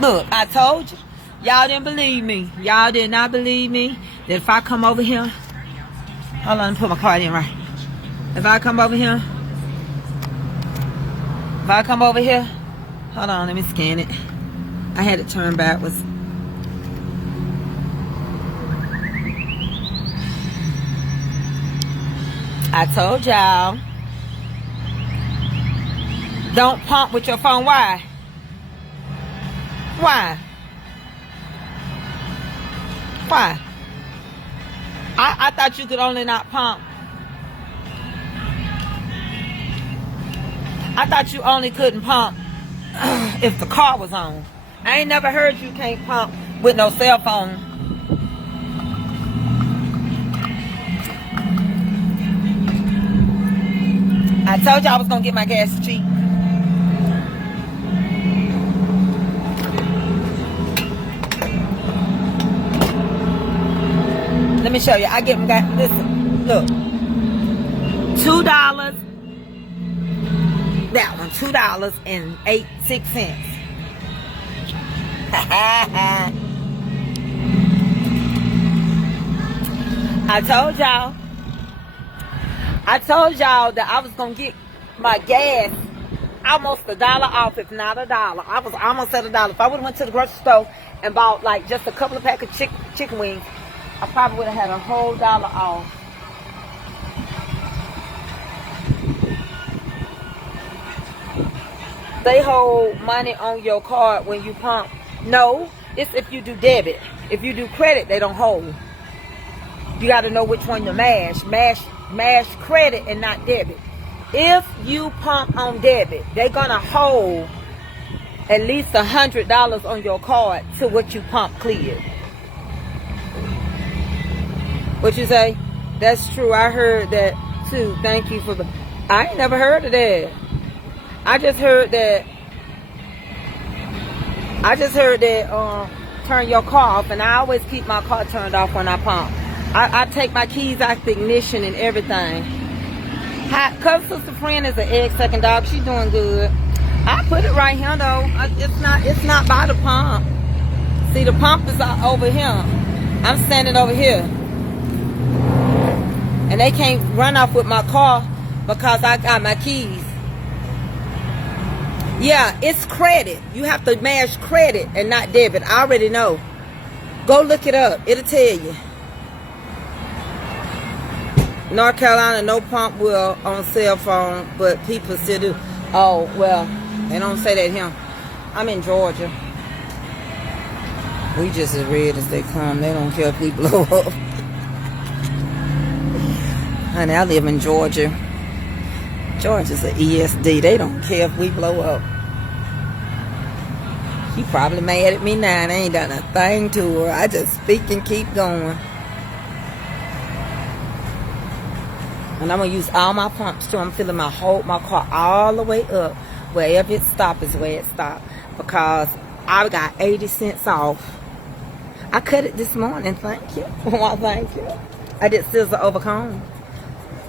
Look, I told you. Y'all didn't believe me. Y'all did not believe me that if I come over here. Hold on, let me put my card in right. If I come over here. Hold on, let me scan it. I had it turned backwards. I told y'all. Don't pump with your phone. Why? I thought you could only not pump. I thought you only couldn't pump if the car was on. I ain't never heard you can't pump with no cell phone. I told you I was going to get my gas cheap. Let me show you. I get them gas. Listen, look. $2. That one, $2.86. I told y'all that I was gonna get my gas almost $1 off, if not $1. I was almost at $1. If I would have went to the grocery store and bought like just a couple of packs of chicken wings, I probably would have had a whole $1 off. They hold money on your card when you pump. No, it's if you do debit. If you do credit, they don't hold. You got to know which one to mash. Mash credit and not debit. If you pump on debit, they're going to hold at least $100 on your card to what you pump cleared. What you say? That's true. I heard that too. Thank you for the... I ain't never heard of that. I just heard that turn your car off, and I always keep my car turned off when I pump. I take my keys out the ignition and everything. Cause Sister Friend is an egg-sucking dog. She's doing good. I put it right here though. It's not by the pump. See, the pump is over here. I'm standing over here, and they can't run off with my car because I got my keys. Yeah, it's credit. You have to mash credit and not debit. I already know. Go look it up. It'll tell you. North Carolina, no pump will on cell phone, but people still do. Oh, well, they don't say that here. I'm in Georgia. We just as red as they come. They don't care if we blow up. Honey, I live in Georgia. Georgia's an ESD. They don't care if we blow up. She probably mad at me now. They ain't done a thing to her. I just speak and keep going. And I'm going to use all my pumps too. I'm filling my car all the way up. Wherever it stops is where it stops. Because I got 80 cents off. I cut it this morning. Thank you. Well, thank you. I did scissor over comb.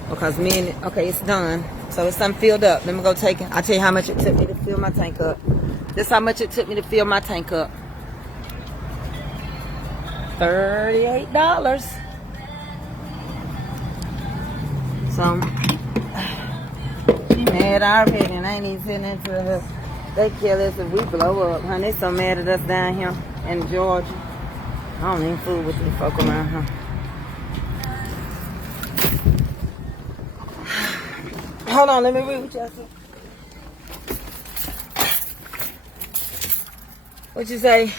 Because okay, it's done. So it's filled up. Let me go take it. I'll tell you how much it took me to fill my tank up. This is how much it took me to fill my tank up. $38. So, she mad already, and I ain't even sitting into her. They kill us if we blow up, honey. They so mad at us down here in Georgia. I don't even fool with these folk around here. Hold on, let me read what y'all say. What you say?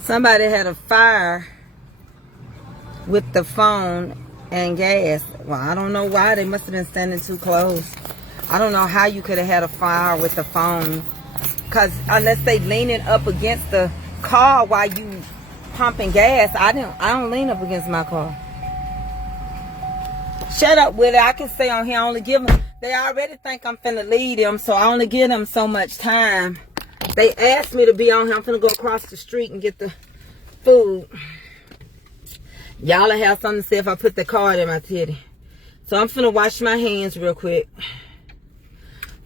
Somebody had a fire with the phone and gas. Well, I don't know why. They must have been standing too close. I don't know how you could have had a fire with the phone. Because unless they leaning up against the car while you pumping gas, I don't lean up against my car. Shut up with it. I can stay on here. I only give them. They already think I'm finna lead them, so I only give them so much time. They asked me to be on here. I'm finna go across the street and get the food. Y'all will have something to say if I put the card in my titty. So I'm finna wash my hands real quick.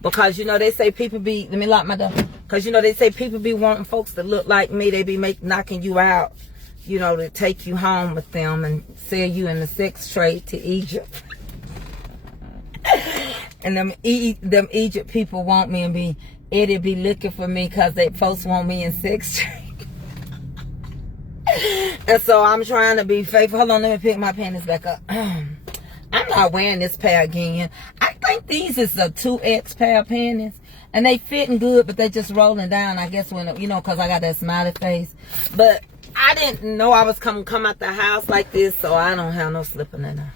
Because, you know, they say people be... Let me lock my door. Because, you know, they say people be wanting folks to look like me. They be knocking you out, you know, to take you home with them and sell you in the sex trade to Egypt. And them Egypt people want me and Eddie be looking for me because they folks want me in sex trade. And so I'm trying to be faithful. Hold on, let me pick my panties back up. I'm not wearing this pair again. I think these is a 2X pair of panties. And they fitting good, but they just rolling down, I guess, when, you know, because I got that smiley face. But I didn't know I was come out the house like this, so I don't have no slipping in there.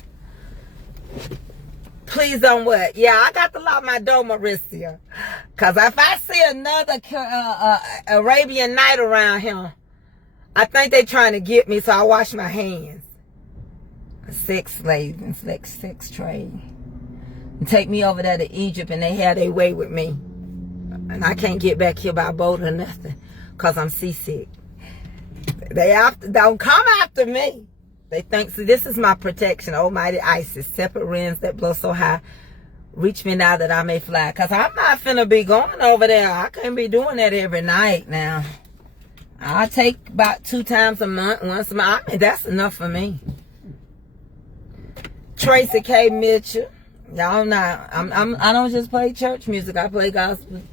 Please don't what? Yeah, I got to lock my door, Mauricia. Because if I see another Arabian Night around here, I think they trying to get me, so I wash my hands. A sex slave and sex trade. And take me over there to Egypt, and they had their way with me. And I can't get back here by boat or nothing, because I'm seasick. Don't come after me. They think, see, this is my protection, almighty Isis. Separate winds that blow so high. Reach me now that I may fly. Because I'm not finna be going over there. I can't be doing that every night now. I take about 2 times a month, once a month. I mean, that's enough for me. Tracey K. Mitchell. Y'all not. I don't just play church music. I play gospel.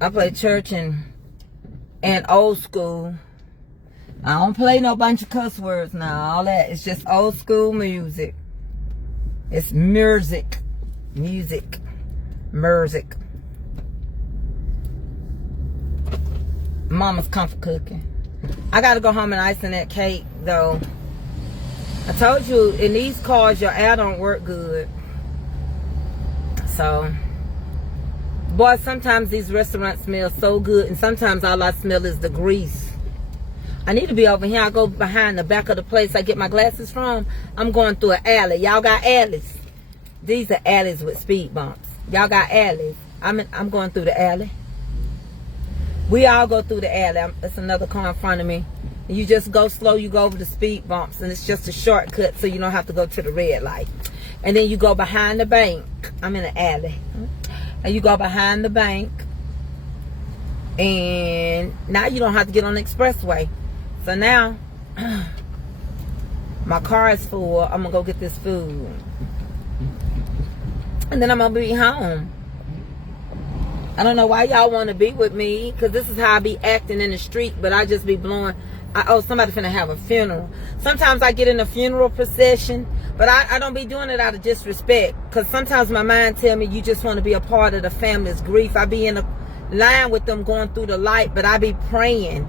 I play church and old school. I don't play no bunch of cuss words now. All that. It's just old school music. It's music. Music. Mama's comfort cooking. I gotta go home and icing that cake though. I told you in these cars your air don't work good. So, boy, sometimes these restaurants smell so good, and sometimes all I smell is the grease. I need to be over here. I go behind the back of the place I get my glasses from. I'm going through an alley. Y'all got alleys. These are alleys with speed bumps. Y'all got alleys. I'm going through the alley. We all go through the alley. It's another car in front of me. You just go slow. You go over the speed bumps, and it's just a shortcut, so you don't have to go to the red light. And then you go behind the bank. I'm in an alley. And you go behind the bank. And now you don't have to get on the expressway. So now, my car is full. I'm going to go get this food. And then I'm going to be home. I don't know why y'all want to be with me. Because this is how I be acting in the street. But I just be blowing. Oh, somebody finna have a funeral. Sometimes I get in a funeral procession, but I don't be doing it out of disrespect. Because sometimes my mind tell me you just want to be a part of the family's grief. I be in a line with them going through the light, but I be praying,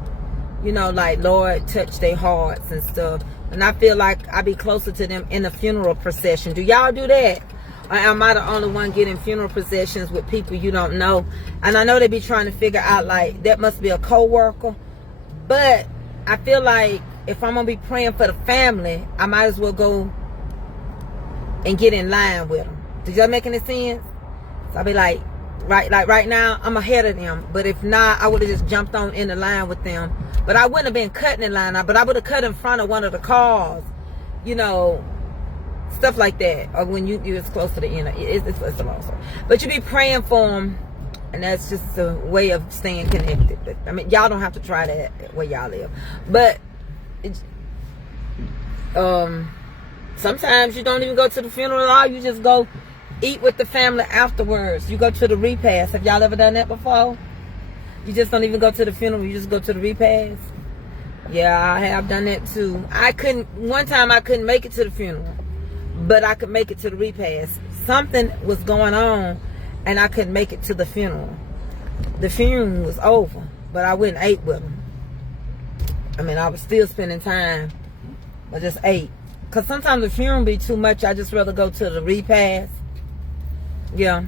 you know, like, Lord, touch their hearts and stuff. And I feel like I be closer to them in a funeral procession. Do y'all do that? Or am I the only one getting funeral processions with people you don't know? And I know they be trying to figure out, like, that must be a co-worker. But I feel like if I'm going to be praying for the family, I might as well go and get in line with them. Does that make any sense? So I'll be like right now, I'm ahead of them. But if not, I would have just jumped on in the line with them. But I wouldn't have been cutting in line, but I would have cut in front of one of the cars. You know, stuff like that. Or when you're close to the end. It's a long story. But you be praying for them. And that's just a way of staying connected. But, I mean, y'all don't have to try that where y'all live. But sometimes you don't even go to the funeral at all. You just go eat with the family afterwards. You go to the repast. Have y'all ever done that before? You just don't even go to the funeral. You just go to the repast. Yeah, I have done that too. One time I couldn't make it to the funeral. But I could make it to the repast. Something was going on. And I couldn't make it to the funeral. The funeral was over, but I went and ate with them. I mean, I was still spending time, but just ate. Because sometimes the funeral be too much. I just rather go to the repast. Yeah.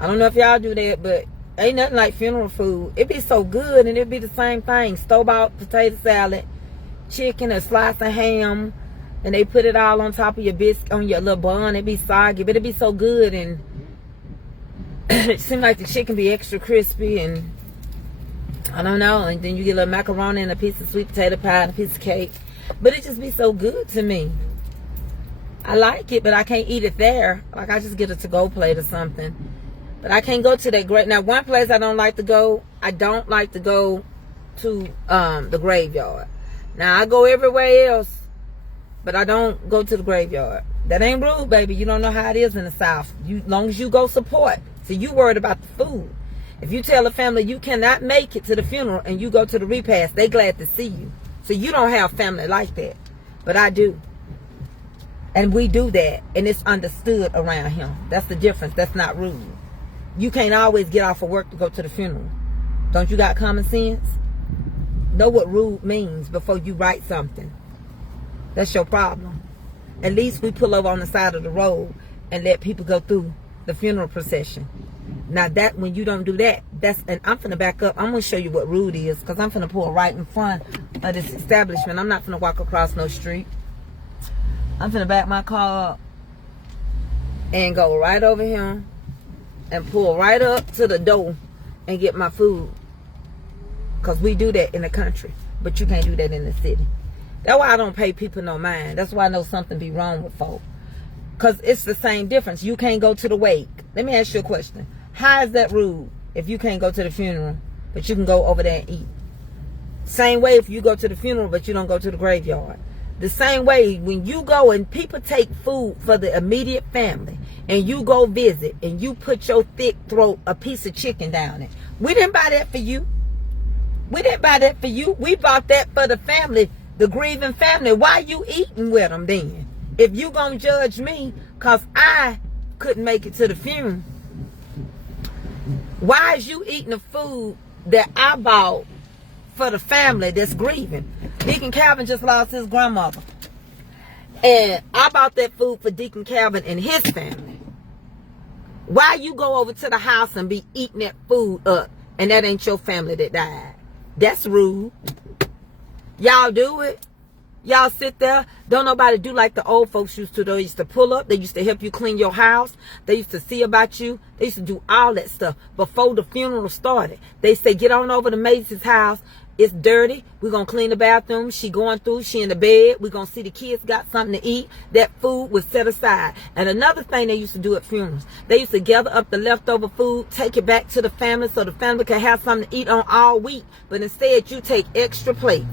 I don't know if y'all do that, but ain't nothing like funeral food. It be so good, and it be the same thing. Store-bought potato salad, chicken, a slice of ham, and they put it all on top of your biscuit, on your little bun. It be soggy, but it be so good, and it seems like the chicken be extra crispy, and I don't know. And then you get a little macaroni and a piece of sweet potato pie and a piece of cake. But it just be so good to me. I like it, but I can't eat it there. Like, I just get a to-go plate or something. But I can't go to that great. Now, one place I don't like to go. I don't like to go to the graveyard. Now, I go everywhere else, but I don't go to the graveyard. That ain't rude, baby. You don't know how it is in the South. Long as you go support. So you worried about the food. If you tell a family you cannot make it to the funeral and you go to the repast, they glad to see you. So you don't have family like that. But I do. And we do that. And it's understood around here. That's the difference. That's not rude. You can't always get off of work to go to the funeral. Don't you got common sense? Know what rude means before you write something. That's your problem. At least we pull over on the side of the road and let people go through the funeral procession. Now that when you don't do that, and I'm finna back up. I'm gonna show you what rude is, because I'm finna pull right in front of this establishment. I'm not finna walk across no street. I'm finna back my car up and go right over here and pull right up to the door and get my food. Because we do that in the country, but you can't do that in the city. That's why I don't pay people no mind. That's why I know something be wrong with folk. Because it's the same difference. You can't go to the wake. Let me ask you a question. How is that rude if you can't go to the funeral, but you can go over there and eat? Same way if you go to the funeral, but you don't go to the graveyard. The same way when you go and people take food for the immediate family, and you go visit and you put your thick throat a piece of chicken down it. We didn't buy that for you. We didn't buy that for you. We bought that for the family, the grieving family. Why you eating with them then? If you gonna judge me because I couldn't make it to the funeral, why is you eating the food that I bought for the family that's grieving? Deacon Calvin just lost his grandmother. And I bought that food for Deacon Calvin and his family. Why you go over to the house and be eating that food up and that ain't your family that died? That's rude. Y'all do it. Y'all sit there. Don't nobody do like the old folks used to. They used to pull up. They used to help you clean your house. They used to see about you. They used to do all that stuff before the funeral started. They say, get on over to Macy's house. It's dirty. We're going to clean the bathroom. She going through. She in the bed. We're going to see the kids got something to eat. That food was set aside. And another thing they used to do at funerals, they used to gather up the leftover food, take it back to the family so the family can have something to eat on all week. But instead, you take extra plates.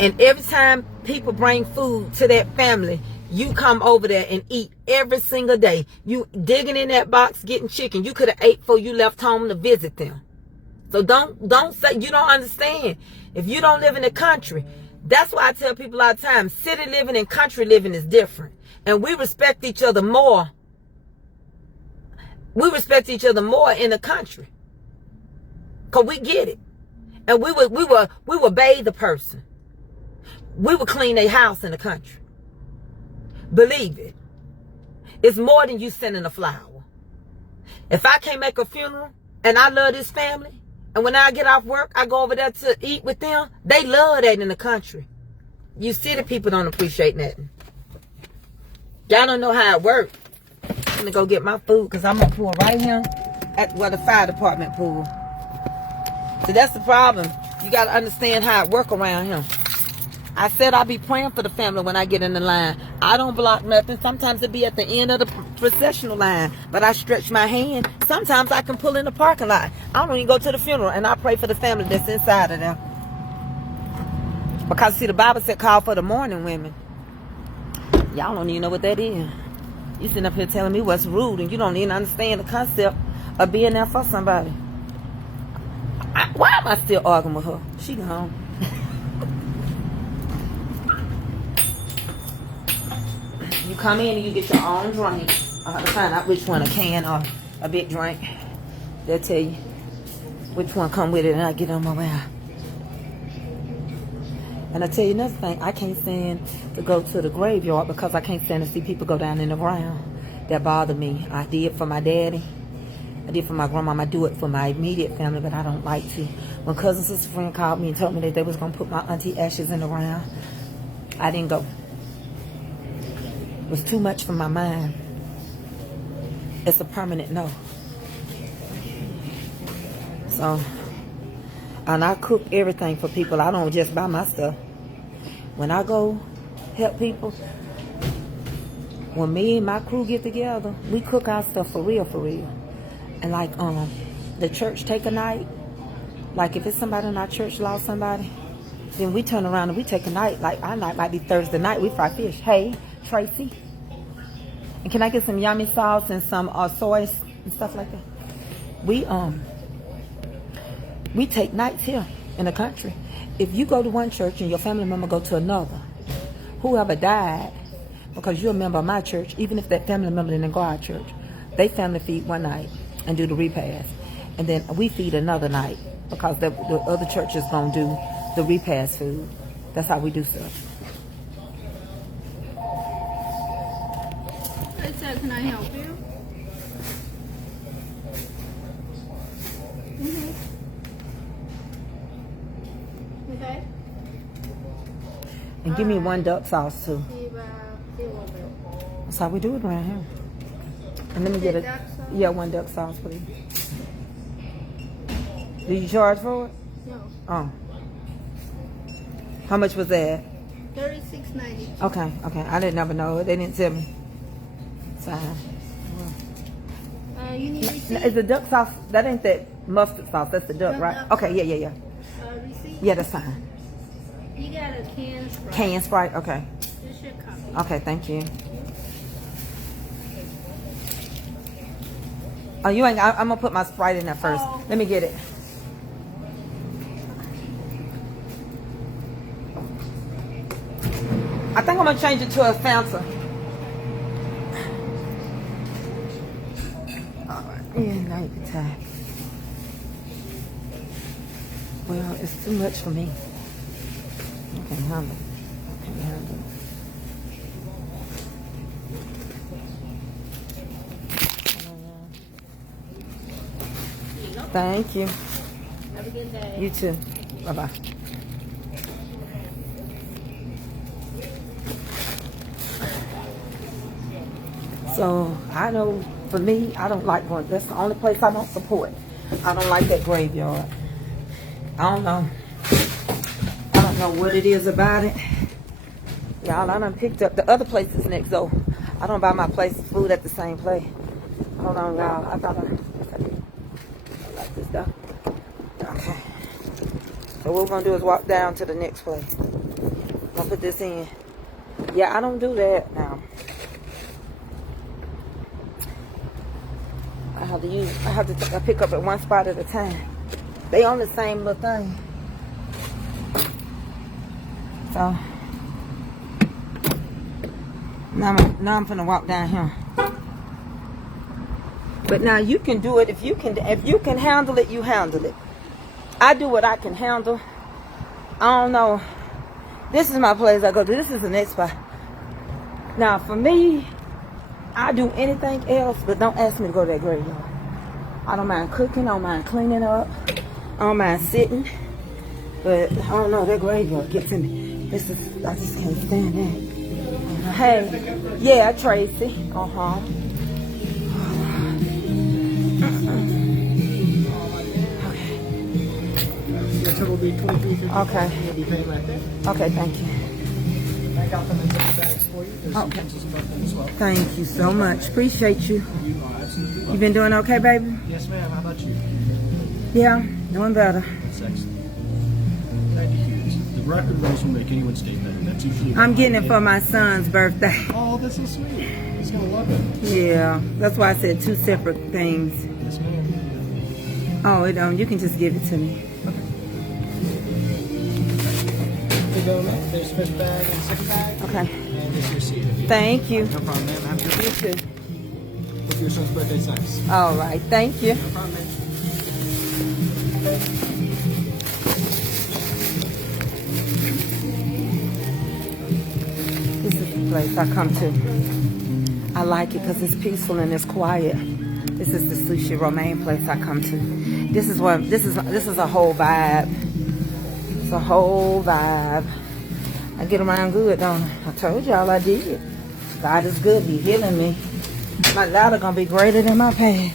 And every time people bring food to that family, you come over there and eat every single day. You digging in that box, getting chicken. You could have ate before you left home to visit them. So don't say you don't understand. If you don't live in the country, that's why I tell people all the time, city living and country living is different. And we respect each other more. We respect each other more in the country. Cause we get it. And we would bathe the person. We would clean their house in the country. Believe it. It's more than you sending a flower. If I can't make a funeral and I love this family, and when I get off work, I go over there to eat with them, they love that in the country. You see the people don't appreciate nothing. Y'all don't know how it works. I'm gonna go get my food because I'm gonna pull right here at where the fire department pool. So that's the problem. You gotta understand how it work around here. I said I'll be praying for the family when I get in the line. I don't block nothing. Sometimes it be at the end of the processional line. But I stretch my hand. Sometimes I can pull in the parking lot. I don't even go to the funeral. And I pray for the family that's inside of them. Because, see, the Bible said call for the mourning women. Y'all don't even know what that is. You sitting up here telling me what's rude. And you don't even understand the concept of being there for somebody. Why am I still arguing with her? She gone. You come in and you get your own drink. I have to find out which one, a can or a big drink. They'll tell you which one come with it and I get on my way out. And I tell you another thing, I can't stand to go to the graveyard because I can't stand to see people go down in the ground. That bother me. I did for my daddy. I did for my grandma. I do it for my immediate family, but I don't like to. When cousin, sister, friend called me and told me that they was going to put my auntie ashes in the ground, I didn't go. It was too much for my mind. It's a permanent no. So, and I cook everything for people. I don't just buy my stuff. When I go help people, when me and my crew get together, we cook our stuff for real, for real. And like the church take a night, like if it's somebody in our church lost somebody, then we turn around and we take a night. Like our night might be Thursday night, we fry fish. Hey, Tracey, and can I get some yummy sauce and some soy and stuff like that? We take nights here in the country. If you go to one church and your family member go to another, whoever died, because you're a member of my church, even if that family member didn't go to our church, they family feed one night and do the repast, and then we feed another night because the other church is gonna do the repast food. That's how we do stuff. Hey, sir, can I help you? Okay. And give me one duck sauce too. That's how we do it around here. And let me get it. Yeah, one duck sauce, please. Did you charge for it? No. Oh. How much was that? $36.90. Okay. I didn't never know it. They didn't tell me. Fine. You need receipt? Is the duck sauce, that ain't that mustard sauce, that's the duck, No, right? no. Okay, yeah. Receipt? Yeah, that's fine. You got a can of Sprite. Can Sprite, okay. This your copy. Okay, thank you. Oh, you ain't. I'm gonna put my Sprite in there first. Oh. Let me get it. I think I'm gonna change it to a Fanta. All right. Yeah, now you can tap. Well, it's too much for me. I can't handle it. I can't handle it. Thank you. Have a good day. You too. Bye-bye. So, I know, for me, I don't like going. That's the only place I don't support. I don't like that graveyard. I don't know. I don't know what it is about it. Y'all, I done picked up the other places next door. I don't buy my place food at the same place. Hold on, y'all. I thought I like this stuff. Okay. So what we're gonna do is walk down to the next place. I'm gonna put this in. Yeah, I don't do that now. I pick up at one spot at a time. They on the same little thing. So now I'm finna walk down here. But now you can do it if you can handle it, you handle it. I do what I can handle. I don't know. This is my place I go to. This is the next spot. Now for me, I do anything else, but don't ask me to go to that graveyard. I don't mind cooking, I don't mind cleaning up, I don't mind sitting, but I don't know, that graveyard gets in me. I just can't stand that. Hey, yeah, Tracey. Your total will be $23.50. Okay. You'll be paying right there. Okay, thank you. I got them in different bags for you. There's some Okay. pencils about them as well. Thank you so much. Appreciate you. You are absolutely welcome. You been doing okay, baby? Yes, ma'am. How about you? Yeah, doing better. That's excellent. Glad to hear it. The record rolls will make anyone stay better. That's usually. I'm getting it for my son's birthday. Oh, that's so sweet. He's gonna love it. Yeah, that's why I said two separate things. Yes, ma'am. Oh, it don't. You can just give it to me. To go next, there's first bag and second bag. Okay. And this is your seat. Thank you. No problem, ma'am. Have a good You day. too. Hope your son's birthday's nice. All right. Thank you. No problem, ma'am. This is the place I come to. I like it because it's peaceful and it's quiet. This is the sushi romaine place I come to. This is a whole vibe. It's a whole vibe. I get around good, don't I? I told y'all I did. God is good. He healing me. My ladder gonna be greater than my pad.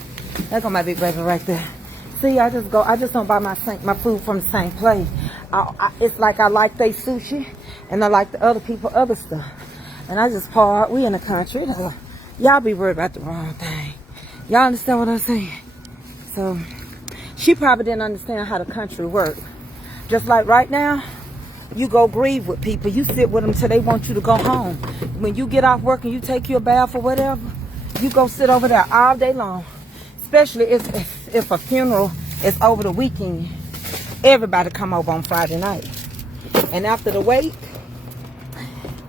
That's gonna be greater right there. See, I just don't buy my food from the same place. It's like I like they sushi and I like the other people other stuff. And I just part. We in the country. Y'all be worried about the wrong thing. Y'all understand what I'm saying? So she probably didn't understand how the country works. Just like right now, you go grieve with people. You sit with them till they want you to go home. When you get off work and you take your bath or whatever, you go sit over there all day long. Especially if a funeral is over the weekend. Everybody come over on Friday night. And after the wake,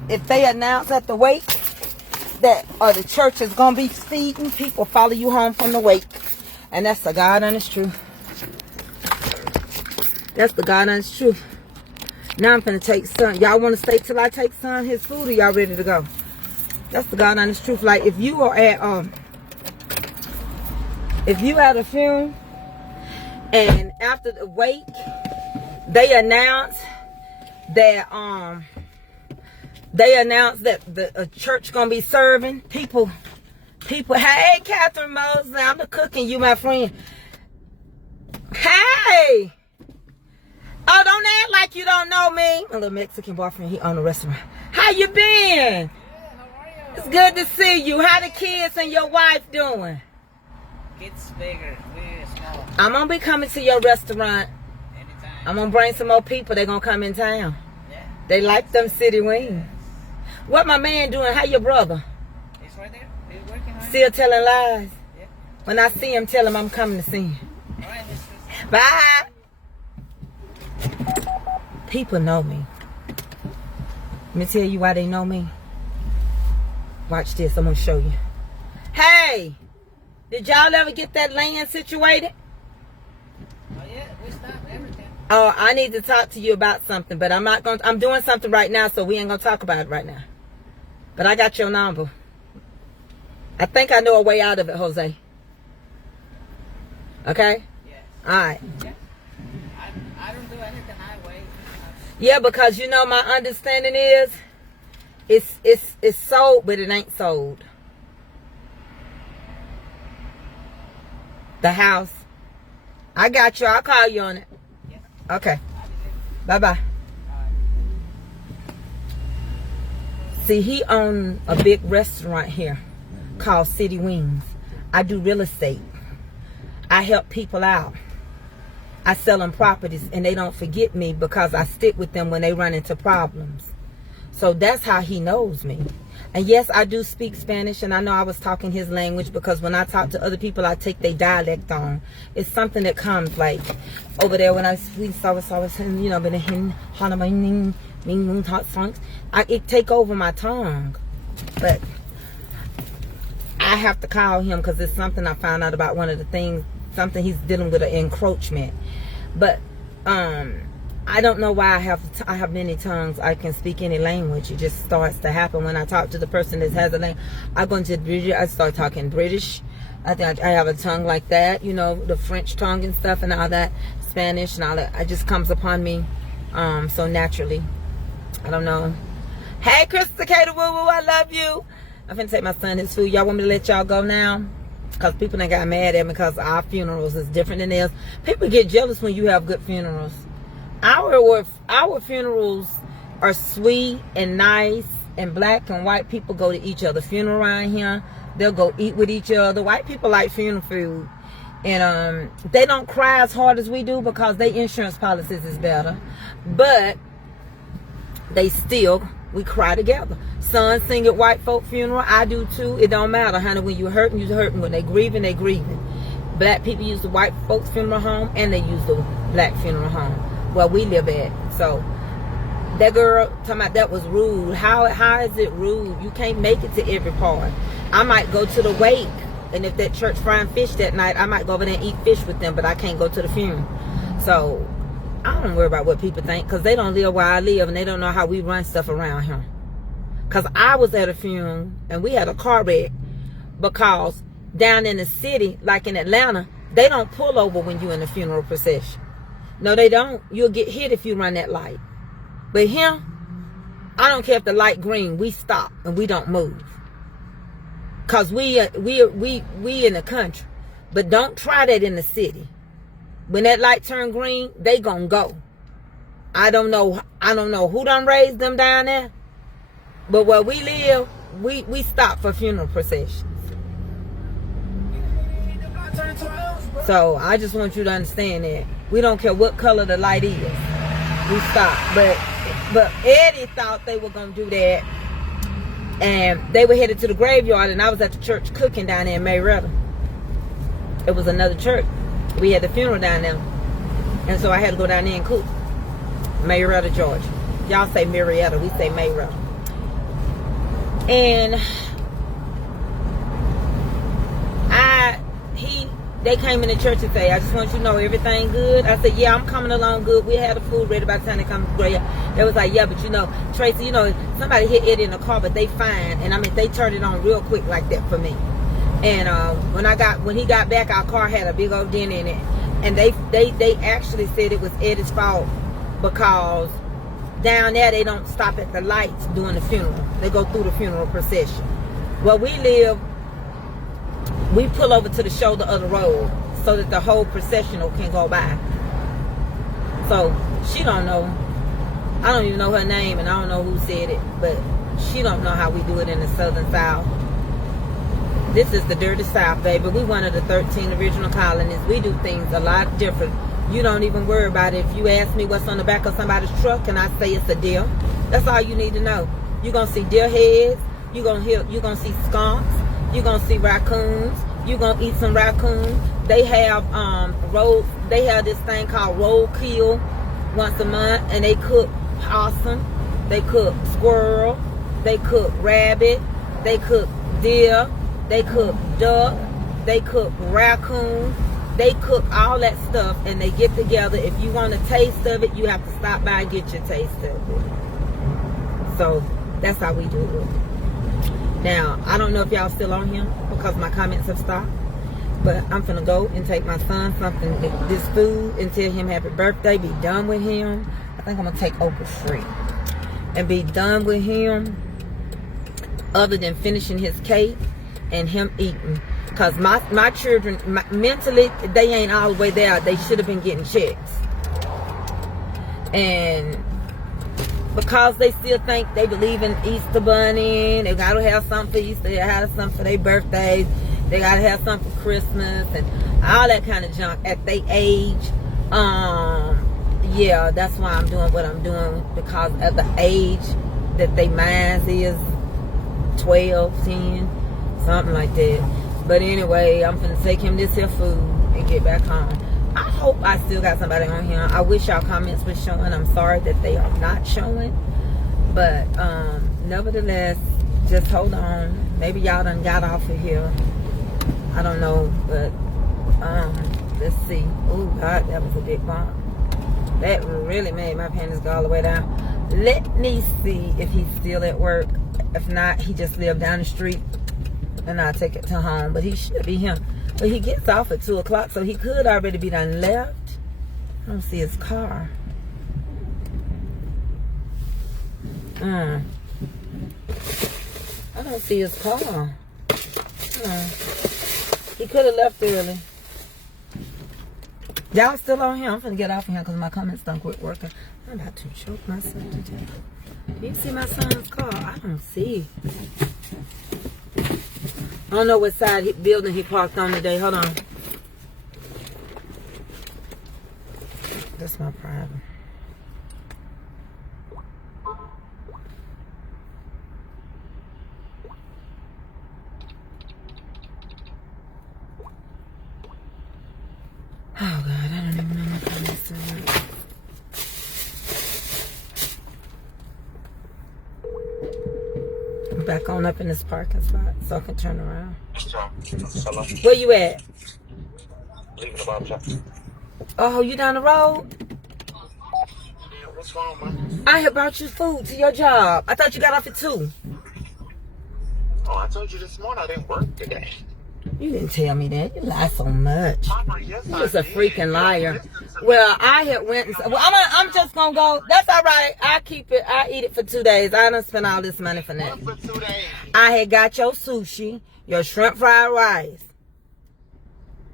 if they announce at the wake that the church is going to be feeding, people follow you home from the wake. And that's the God honest truth. That's the God honest truth. Now I'm finna take son. Y'all want to stay till I take son his food, or y'all ready to go? That's the God honest truth. Like if you are at a funeral and after the wake they announce that the church gonna be serving people. Hey, Catherine Mosley, I'm the cooking. You my friend. Hey. Oh, don't act like you don't know me. My little Mexican boyfriend, he own a restaurant. How you been? How are you? It's good to see you. How the kids and your wife doing? Kids bigger, we're small. I'm gonna be coming to your restaurant. Anytime. I'm gonna bring some more people. They're gonna come in town. Yeah. They like them city wings. What my man doing? How your brother? He's right there. He's working hard. Still telling lies? Yeah. When I see him, tell him I'm coming to see him. All right, mistress. Bye. People know me. Let me tell you why they know me. Watch this. I'm going to show you. Hey, did y'all ever get that land situated? Oh, yeah, we stopped everything. Oh, I need to talk to you about something, but I'm not going to. I'm doing something right now, so we ain't going to talk about it right now. But I got your number. I think I know a way out of it, Jose. Okay? Yes. All right. Yeah. I don't do anything highway. Yeah, because you know my understanding is it's sold, but it ain't sold. The house. I got you. I'll call you on it. Yeah. Okay. Bye-bye. See, he owned a big restaurant here called City Wings. I do real estate. I help people out. I sell them properties, and they don't forget me because I stick with them when they run into problems. So that's how he knows me. And yes, I do speak Spanish, and I know I was talking his language because when I talk to other people, I take their dialect on. It's something that comes like over there when we saw you know, it take over my tongue. But I have to call him because it's something I found out about one of the things, something he's dealing with, an encroachment. But I don't know why I have many tongues. I can speak any language. It just starts to happen when I talk to the person that has a language. I go into British. I start talking British. I think I have a tongue like that, you know, the French tongue and stuff and all that, Spanish and all that. It just comes upon me so naturally. I don't know. Hey, Krista Kato, woo woo, I love you. I'm finna take my son his food. Y'all want me to let y'all go now? Because people done got mad at me because our funerals is different than theirs. People get jealous when you have good funerals. Our funerals are sweet and nice, and black and white people go to each other's funeral around here. They'll go eat with each other. White people like funeral food. And they don't cry as hard as we do because their insurance policies is better. But we cry together. Sons sing at white folk funeral. I do too. It don't matter, honey. When you're hurting, you're hurting. When they grieving, they grieving. Black people use the white folks funeral home, and they use the black funeral home where we live at. So that girl talking about that was rude. How is it rude? You can't make it to every part. I might go to the wake, and if that church frying fish that night, I might go over there and eat fish with them, but I can't go to the funeral. So I don't worry about what people think because they don't live where I live, and they don't know how we run stuff around here. Because I was at a funeral, and we had a car wreck because down in the city, like in Atlanta, they don't pull over when you're in a funeral procession. No, they don't. You'll get hit if you run that light. But here, I don't care if the light green, we stop and we don't move. Because we in the country. But don't try that in the city. When that light turn green, they gonna go. I don't know who done raised them down there. But where we live, we stop for funeral processions. So I just want you to understand that. We don't care what color the light is. We stop. But Eddie thought they were going to do that. And they were headed to the graveyard, and I was at the church cooking down there in Marietta. It was another church. We had the funeral down there. And so I had to go down there and cook. Marietta, Georgia. Y'all say Marietta. We say Marietta. And they came in the church and say, I just want you to know everything good. I said, yeah, I'm coming along good. We had the food ready by the time they come to the graveyard. They was like, yeah, but you know, Tracey, you know, somebody hit Eddie in the car, but they fine. And I mean, they turned it on real quick like that for me. And when he got back, our car had a big old dent in it. And they actually said it was Eddie's fault because down there they don't stop at the lights during the funeral. They go through the funeral procession. Where we live, we pull over to the shoulder of the road so that the whole processional can go by. So she don't know. I don't even know her name, and I don't know who said it, but she don't know how we do it in the Southern South. This is the dirty South, baby. We one of the 13 original colonies. We do things a lot different. You don't even worry about it. If you ask me what's on the back of somebody's truck, and I say it's a deer, that's all you need to know. You're gonna see deer heads. You're gonna see skunks. You're gonna see raccoons. you gonna eat some raccoon. They have they have this thing called roadkill once a month, and they cook possum, they cook squirrel, they cook rabbit, they cook deer, they cook duck, they cook raccoon, they cook all that stuff, and they get together. If you want a taste of it, you have to stop by and get your taste of it. So that's how we do it. Now, I don't know if y'all still on here because my comments have stopped, but I'm finna go and take my son something, this food, and tell him happy birthday, be done with him. I think I'm gonna take Oprah free and be done with him, other than finishing his cake and him eating. Because my children, mentally, they ain't all the way there. They should have been getting checks. And because they still think they believe in Easter Bunny, they gotta have something for Easter, they gotta have something for their birthdays, they gotta have something for Christmas, and all that kind of junk at their age. Yeah, that's why I'm doing what I'm doing, because at the age that they minds is 12, 10, something like that. But anyway, I'm gonna take him this here food and get back home. I hope I still got somebody on here. I wish y'all comments were showing. I'm sorry that they are not showing. But nevertheless, just hold on. Maybe y'all done got off of here. I don't know, but let's see. Oh God, that was a big bump. That really made my panties go all the way down. Let me see if he's still at work. If not, he just lived down the street, and I'll take it to home. But he should be here. But he gets off at 2 o'clock, so he could already be done left. I don't see his car. I don't see his car. He could have left early. Y'all still on here? I'm finna get off of here because my comments don't quit working. I'm about to choke myself to death. Do you see my son's car? I don't see. I don't know what side building he parked on today. Hold on. That's my problem. Oh God, I don't even know my comments tonight. I'm back on up in this parking spot so I can turn around. Hello. Where you at? Leaving the barber shop. Oh, you down the road? Yeah, what's wrong, man? I had brought you food to your job. I thought you got off at 2. Oh, I told you this morning I didn't work today. You didn't tell me that. You lie so much. Mama, yes, You're just a freaking liar. Well, I had went and well, I'm just gonna go. That's all right. I keep it. I eat it for 2 days. I done spent all this money for nothing. For 2 days. I had got your sushi, your shrimp fried rice.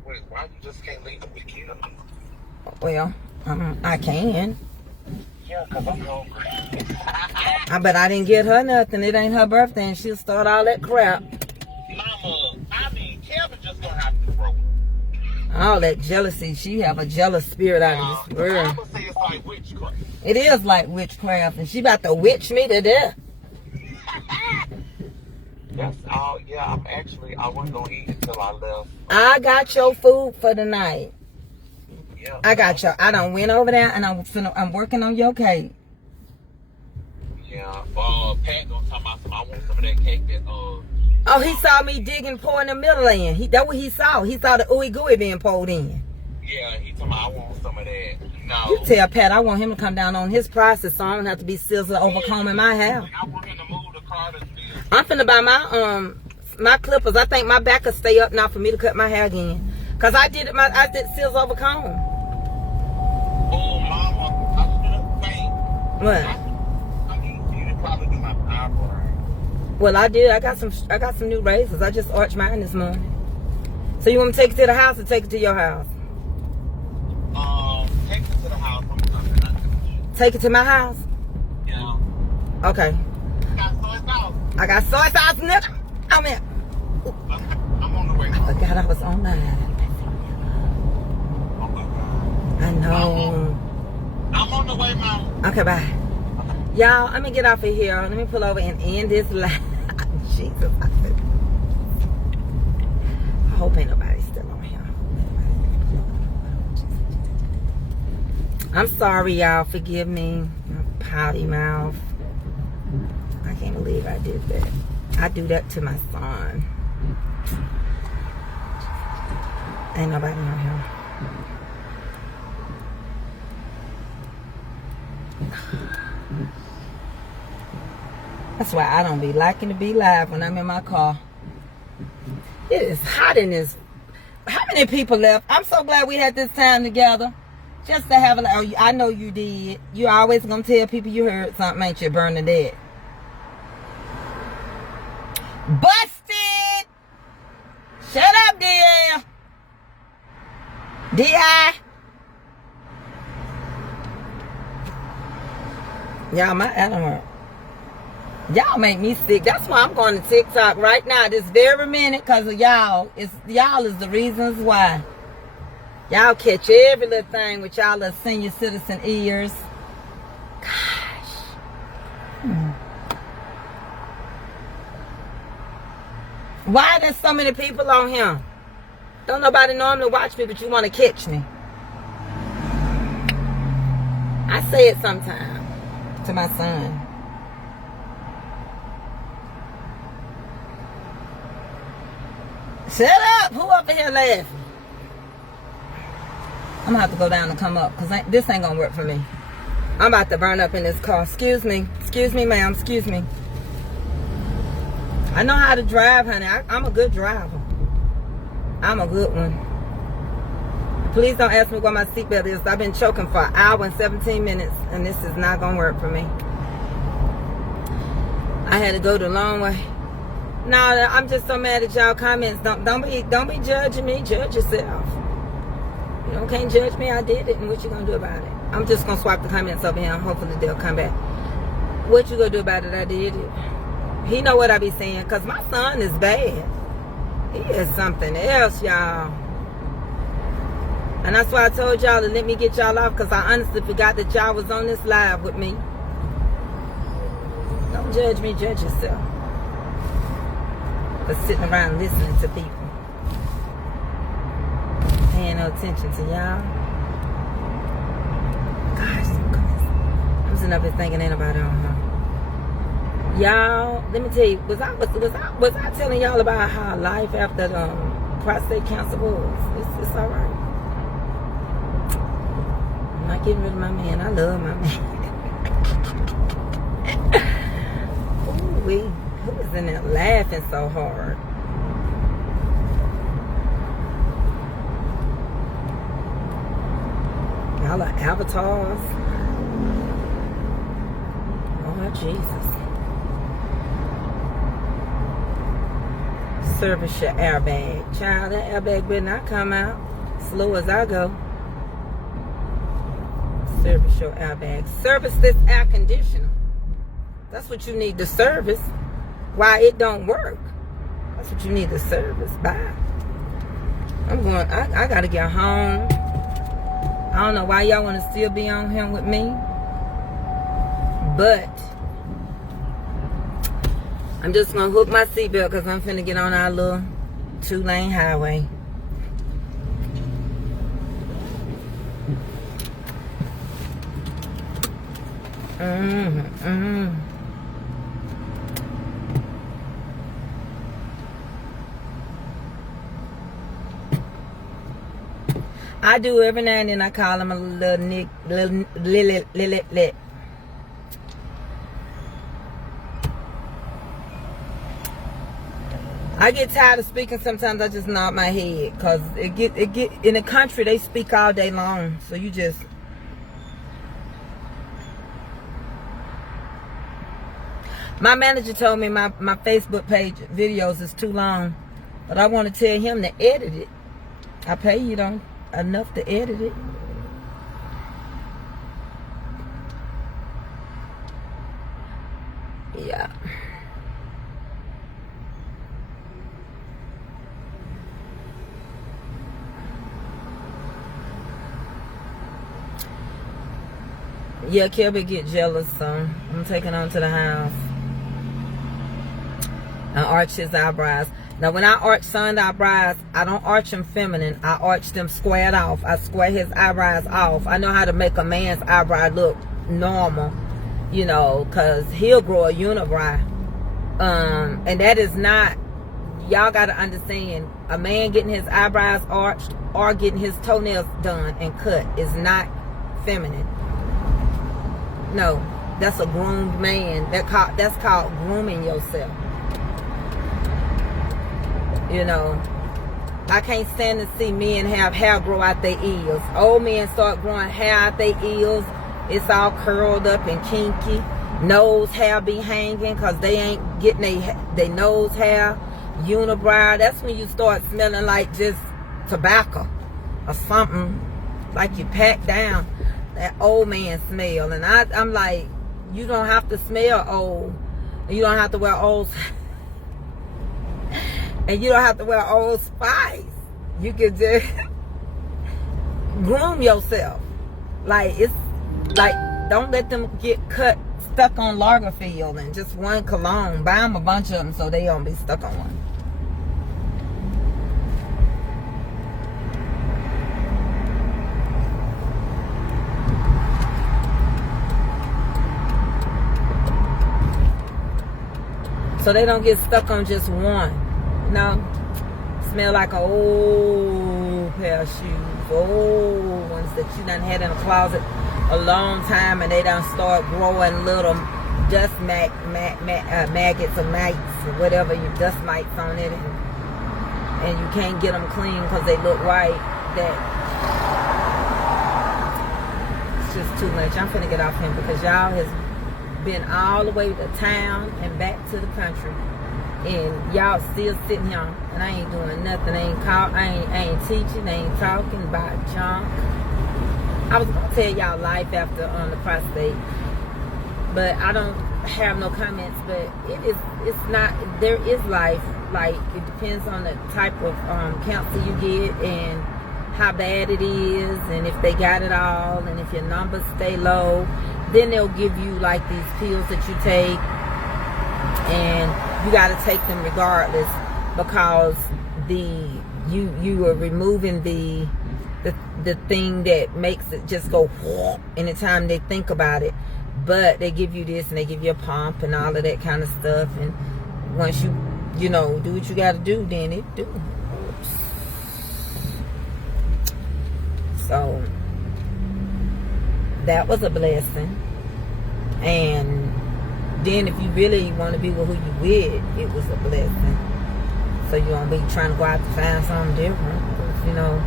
Wait, why you just can't leave the weekend? Well, I can. Yeah, because I'm hungry. But I didn't get her nothing. It ain't her birthday, and she'll start all that crap. Mama, I mean, Kevin just gonna have to grow. All that jealousy. She have a jealous spirit out of this world. I'm gonna say it's like witchcraft. It is like witchcraft, and she about to witch me to death. That's all. Yeah, I wasn't gonna eat until I left. I got your food for the night. Yeah. I got your. I done went over there, and I'm working on your cake. Yeah. Pat gonna talk about some. I want some of that cake that Oh, he saw me digging, pouring the middle in. That's what he saw. He saw the ooey gooey being poured in. Yeah, he told me I want some of that. No. You tell Pat I want him to come down on his process so I don't have to be sizzling over comb in my house. I want him to move the Carter's bill. I'm finna buy my clippers. I think my back will stay up now for me to cut my hair again. Cause I did sizzle over comb. Oh, mama, I was gonna faint. What? I need you to probably do my eyebrow. Well, I did. I got some new razors. I just arched mine this morning. So you want me to take it to the house or take it to your house? Take it to the house. I'm coming. Take it to my house? Yeah. Okay. Got soy sauce. I got soy sauce, nigga. I'm in. I'm on the way. I forgot I was on live. Oh my God. I know. I'm on the way, mama. Okay, bye. Y'all, let me get off of here. Let me pull over and end this live. Jesus. I hope ain't I'm sorry, y'all. Forgive me. My potty mouth. I can't believe I did that. I do that to my son. Ain't nobody know him. That's why I don't be liking to be live when I'm in my car. It is hot in this. How many people left? I'm so glad we had this time together. Just to have a, oh, I know you did. You always gonna tell people you heard something, ain't you, Bernadette? Busted! Shut up, dear. D.I. Y'all, my animal. Y'all make me sick. That's why I'm going to TikTok right now, this very minute, because of y'all. Y'all is the reasons why. Y'all catch every little thing with y'all little senior citizen ears. Gosh. Why there's so many people on here? Don't nobody normally watch me, but you want to catch me. I say it sometimes to my son. Shut up! Who up in here laughing? I'm gonna have to go down and come up, because this ain't gonna work for me. I'm about to burn up in this car. Excuse me, ma'am. Excuse me. I know how to drive, honey. I'm a good driver. I'm a good one. Please don't ask me where my seatbelt is. I've been choking for an hour and 17 minutes, and this is not gonna work for me. I had to go the long way. No, I'm just so mad at y'all comments. Don't be judging me. Judge yourself. You can't judge me. I did it, and what you gonna do about it? I'm just gonna swipe the comments over here. Hopefully they'll come back. What you gonna do about it? I did it. He know what I be saying, cause my son is bad. He is something else, y'all. And that's why I told y'all to let me get y'all off, cause I honestly forgot that y'all was on this live with me. Don't judge me. Judge yourself. For sitting around listening to people. Paying no attention to y'all. Gosh, I'm sitting up here thinking ain't nobody on her. Y'all, let me tell you, was I telling y'all about how life after prostate cancer was? It's alright. I'm not getting rid of my man. I love my man. Ooh-wee. Who was in there laughing so hard? Y'all are avatars. Oh, Jesus. Service your airbag. Child, that airbag better not come out. Slow as I go. Service your airbag. Service this air conditioner. That's what you need to service. Why it don't work. That's what you need to service. Bye. I gotta get home. I don't know why y'all want to still be on here with me. But I'm just gonna hook my seatbelt, because I'm finna get on our little 2-lane highway. I do every now and then. I call him a little Nick, little. I get tired of speaking. Sometimes I just nod my head, cause it get in the country they speak all day long. So you just. My manager told me my Facebook page videos is too long, but I want to tell him to edit it. I pay you enough to edit it. Yeah. Yeah, Kelby get jealous, so I'm taking on to the house and arch his eyebrows. Now, when I arch son's eyebrows, I don't arch them feminine. I arch them squared off. I square his eyebrows off. I know how to make a man's eyebrow look normal, you know, because he'll grow a unibrow. And that is not, y'all got to understand, a man getting his eyebrows arched or getting his toenails done and cut is not feminine. No, that's a groomed man. That's called grooming yourself. You know, I can't stand to see men have hair grow out their ears. Old men start growing hair out their ears. It's all curled up and kinky. Nose hair be hanging because they ain't getting their nose hair. Unibrow, that's when you start smelling like just tobacco or something. Like you packed down. That old man smell. And I'm like, you don't have to smell old. You don't have to wear old. And you don't have to wear Old Spice. You can just groom yourself. Like, it's like, don't let them get stuck on Lagerfeld and just one cologne. Buy them a bunch of them so they don't be stuck on one. So they don't get stuck on just one. No, smell like an old pair of shoes, old ones that you done had in a closet a long time, and they done start growing little dust maggots or mites or whatever, your dust mites on it, and you can't get them clean because they look white. That it's just too much. I'm finna get off him because y'all has been all the way to town and back to the country. And y'all still sitting here, and I ain't doing nothing. I ain't teaching. I ain't talking about junk. I was gonna tell y'all life after the prostate, but I don't have no comments. But it's not. There is life. Like, it depends on the type of cancer you get and how bad it is, and if they got it all, and if your numbers stay low, then they'll give you like these pills that you take, and you got to take them regardless, because you are removing the thing that makes it just go anytime they think about it. But they give you this, and they give you a pump and all of that kind of stuff, and once you know, do what you got to do, then it do. So that was a blessing. And then if you really want to be with who you with, it was a blessing. So you won't be trying to go out to find something different. Because, you know,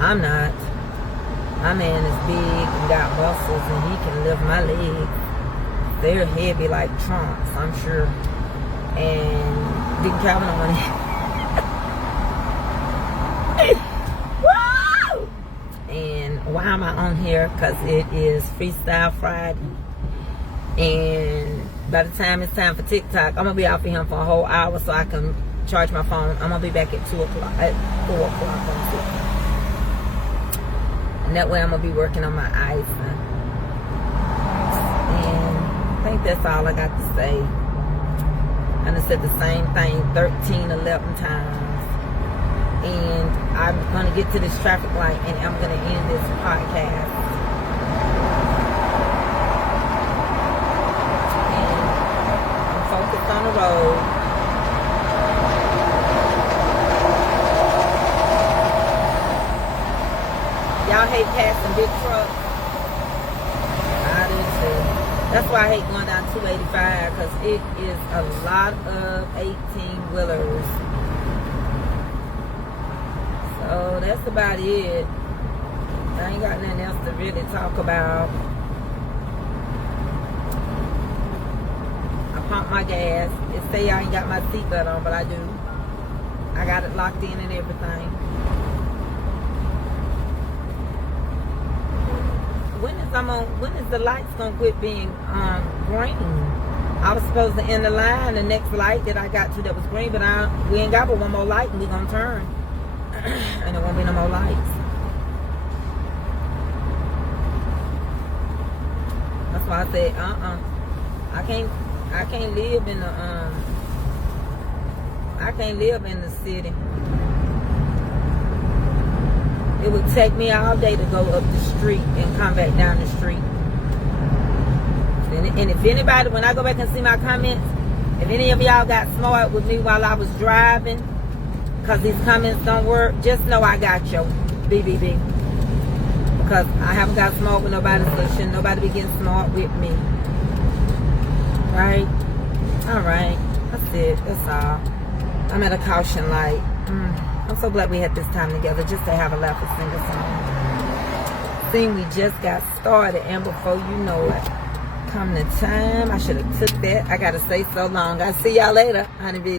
I'm not. My man is big and got muscles, and he can lift my legs. They're heavy like trunks, I'm sure. And didn't count on it. Woo! And why am I on here? Because it is Freestyle Friday. And by the time it's time for TikTok, I'm gonna be off of him for a whole hour so I can charge my phone. I'm gonna be back at 2 o'clock, at 4 o'clock on TikTok. And that way I'm gonna be working on my icing. And I think that's all I got to say. And I said the same thing 11 times. And I'm gonna get to this traffic light, and I'm gonna end this podcast. On the road. Y'all hate passing big trucks. I do too. That's why I hate going down 285, because it is a lot of 18-wheelers. So that's about it. I ain't got nothing else to really talk about. Pump my gas. It say I ain't got my seatbelt on, but I do. I got it locked in and everything. When is the lights gonna quit being green? I was supposed to end the line, the next light that I got to that was green, but we ain't got but one more light, and we gonna turn. And there won't be no more lights. That's why I said, I can't live in the I can't live in the city. It would take me all day to go up the street and come back down the street. And if anybody, when I go back and see my comments, if any of y'all got smart with me while I was driving, because these comments don't work, just know I got your BBB. Because I haven't got smart with nobody, so shouldn't nobody be getting smart with me. Right? Alright. That's it. That's all. I'm at a caution light. I'm so glad we had this time together just to have a laugh and sing a song. Seeing we just got started, and before you know it, come the time, I should have took that. I gotta stay so long. I'll see y'all later, honey.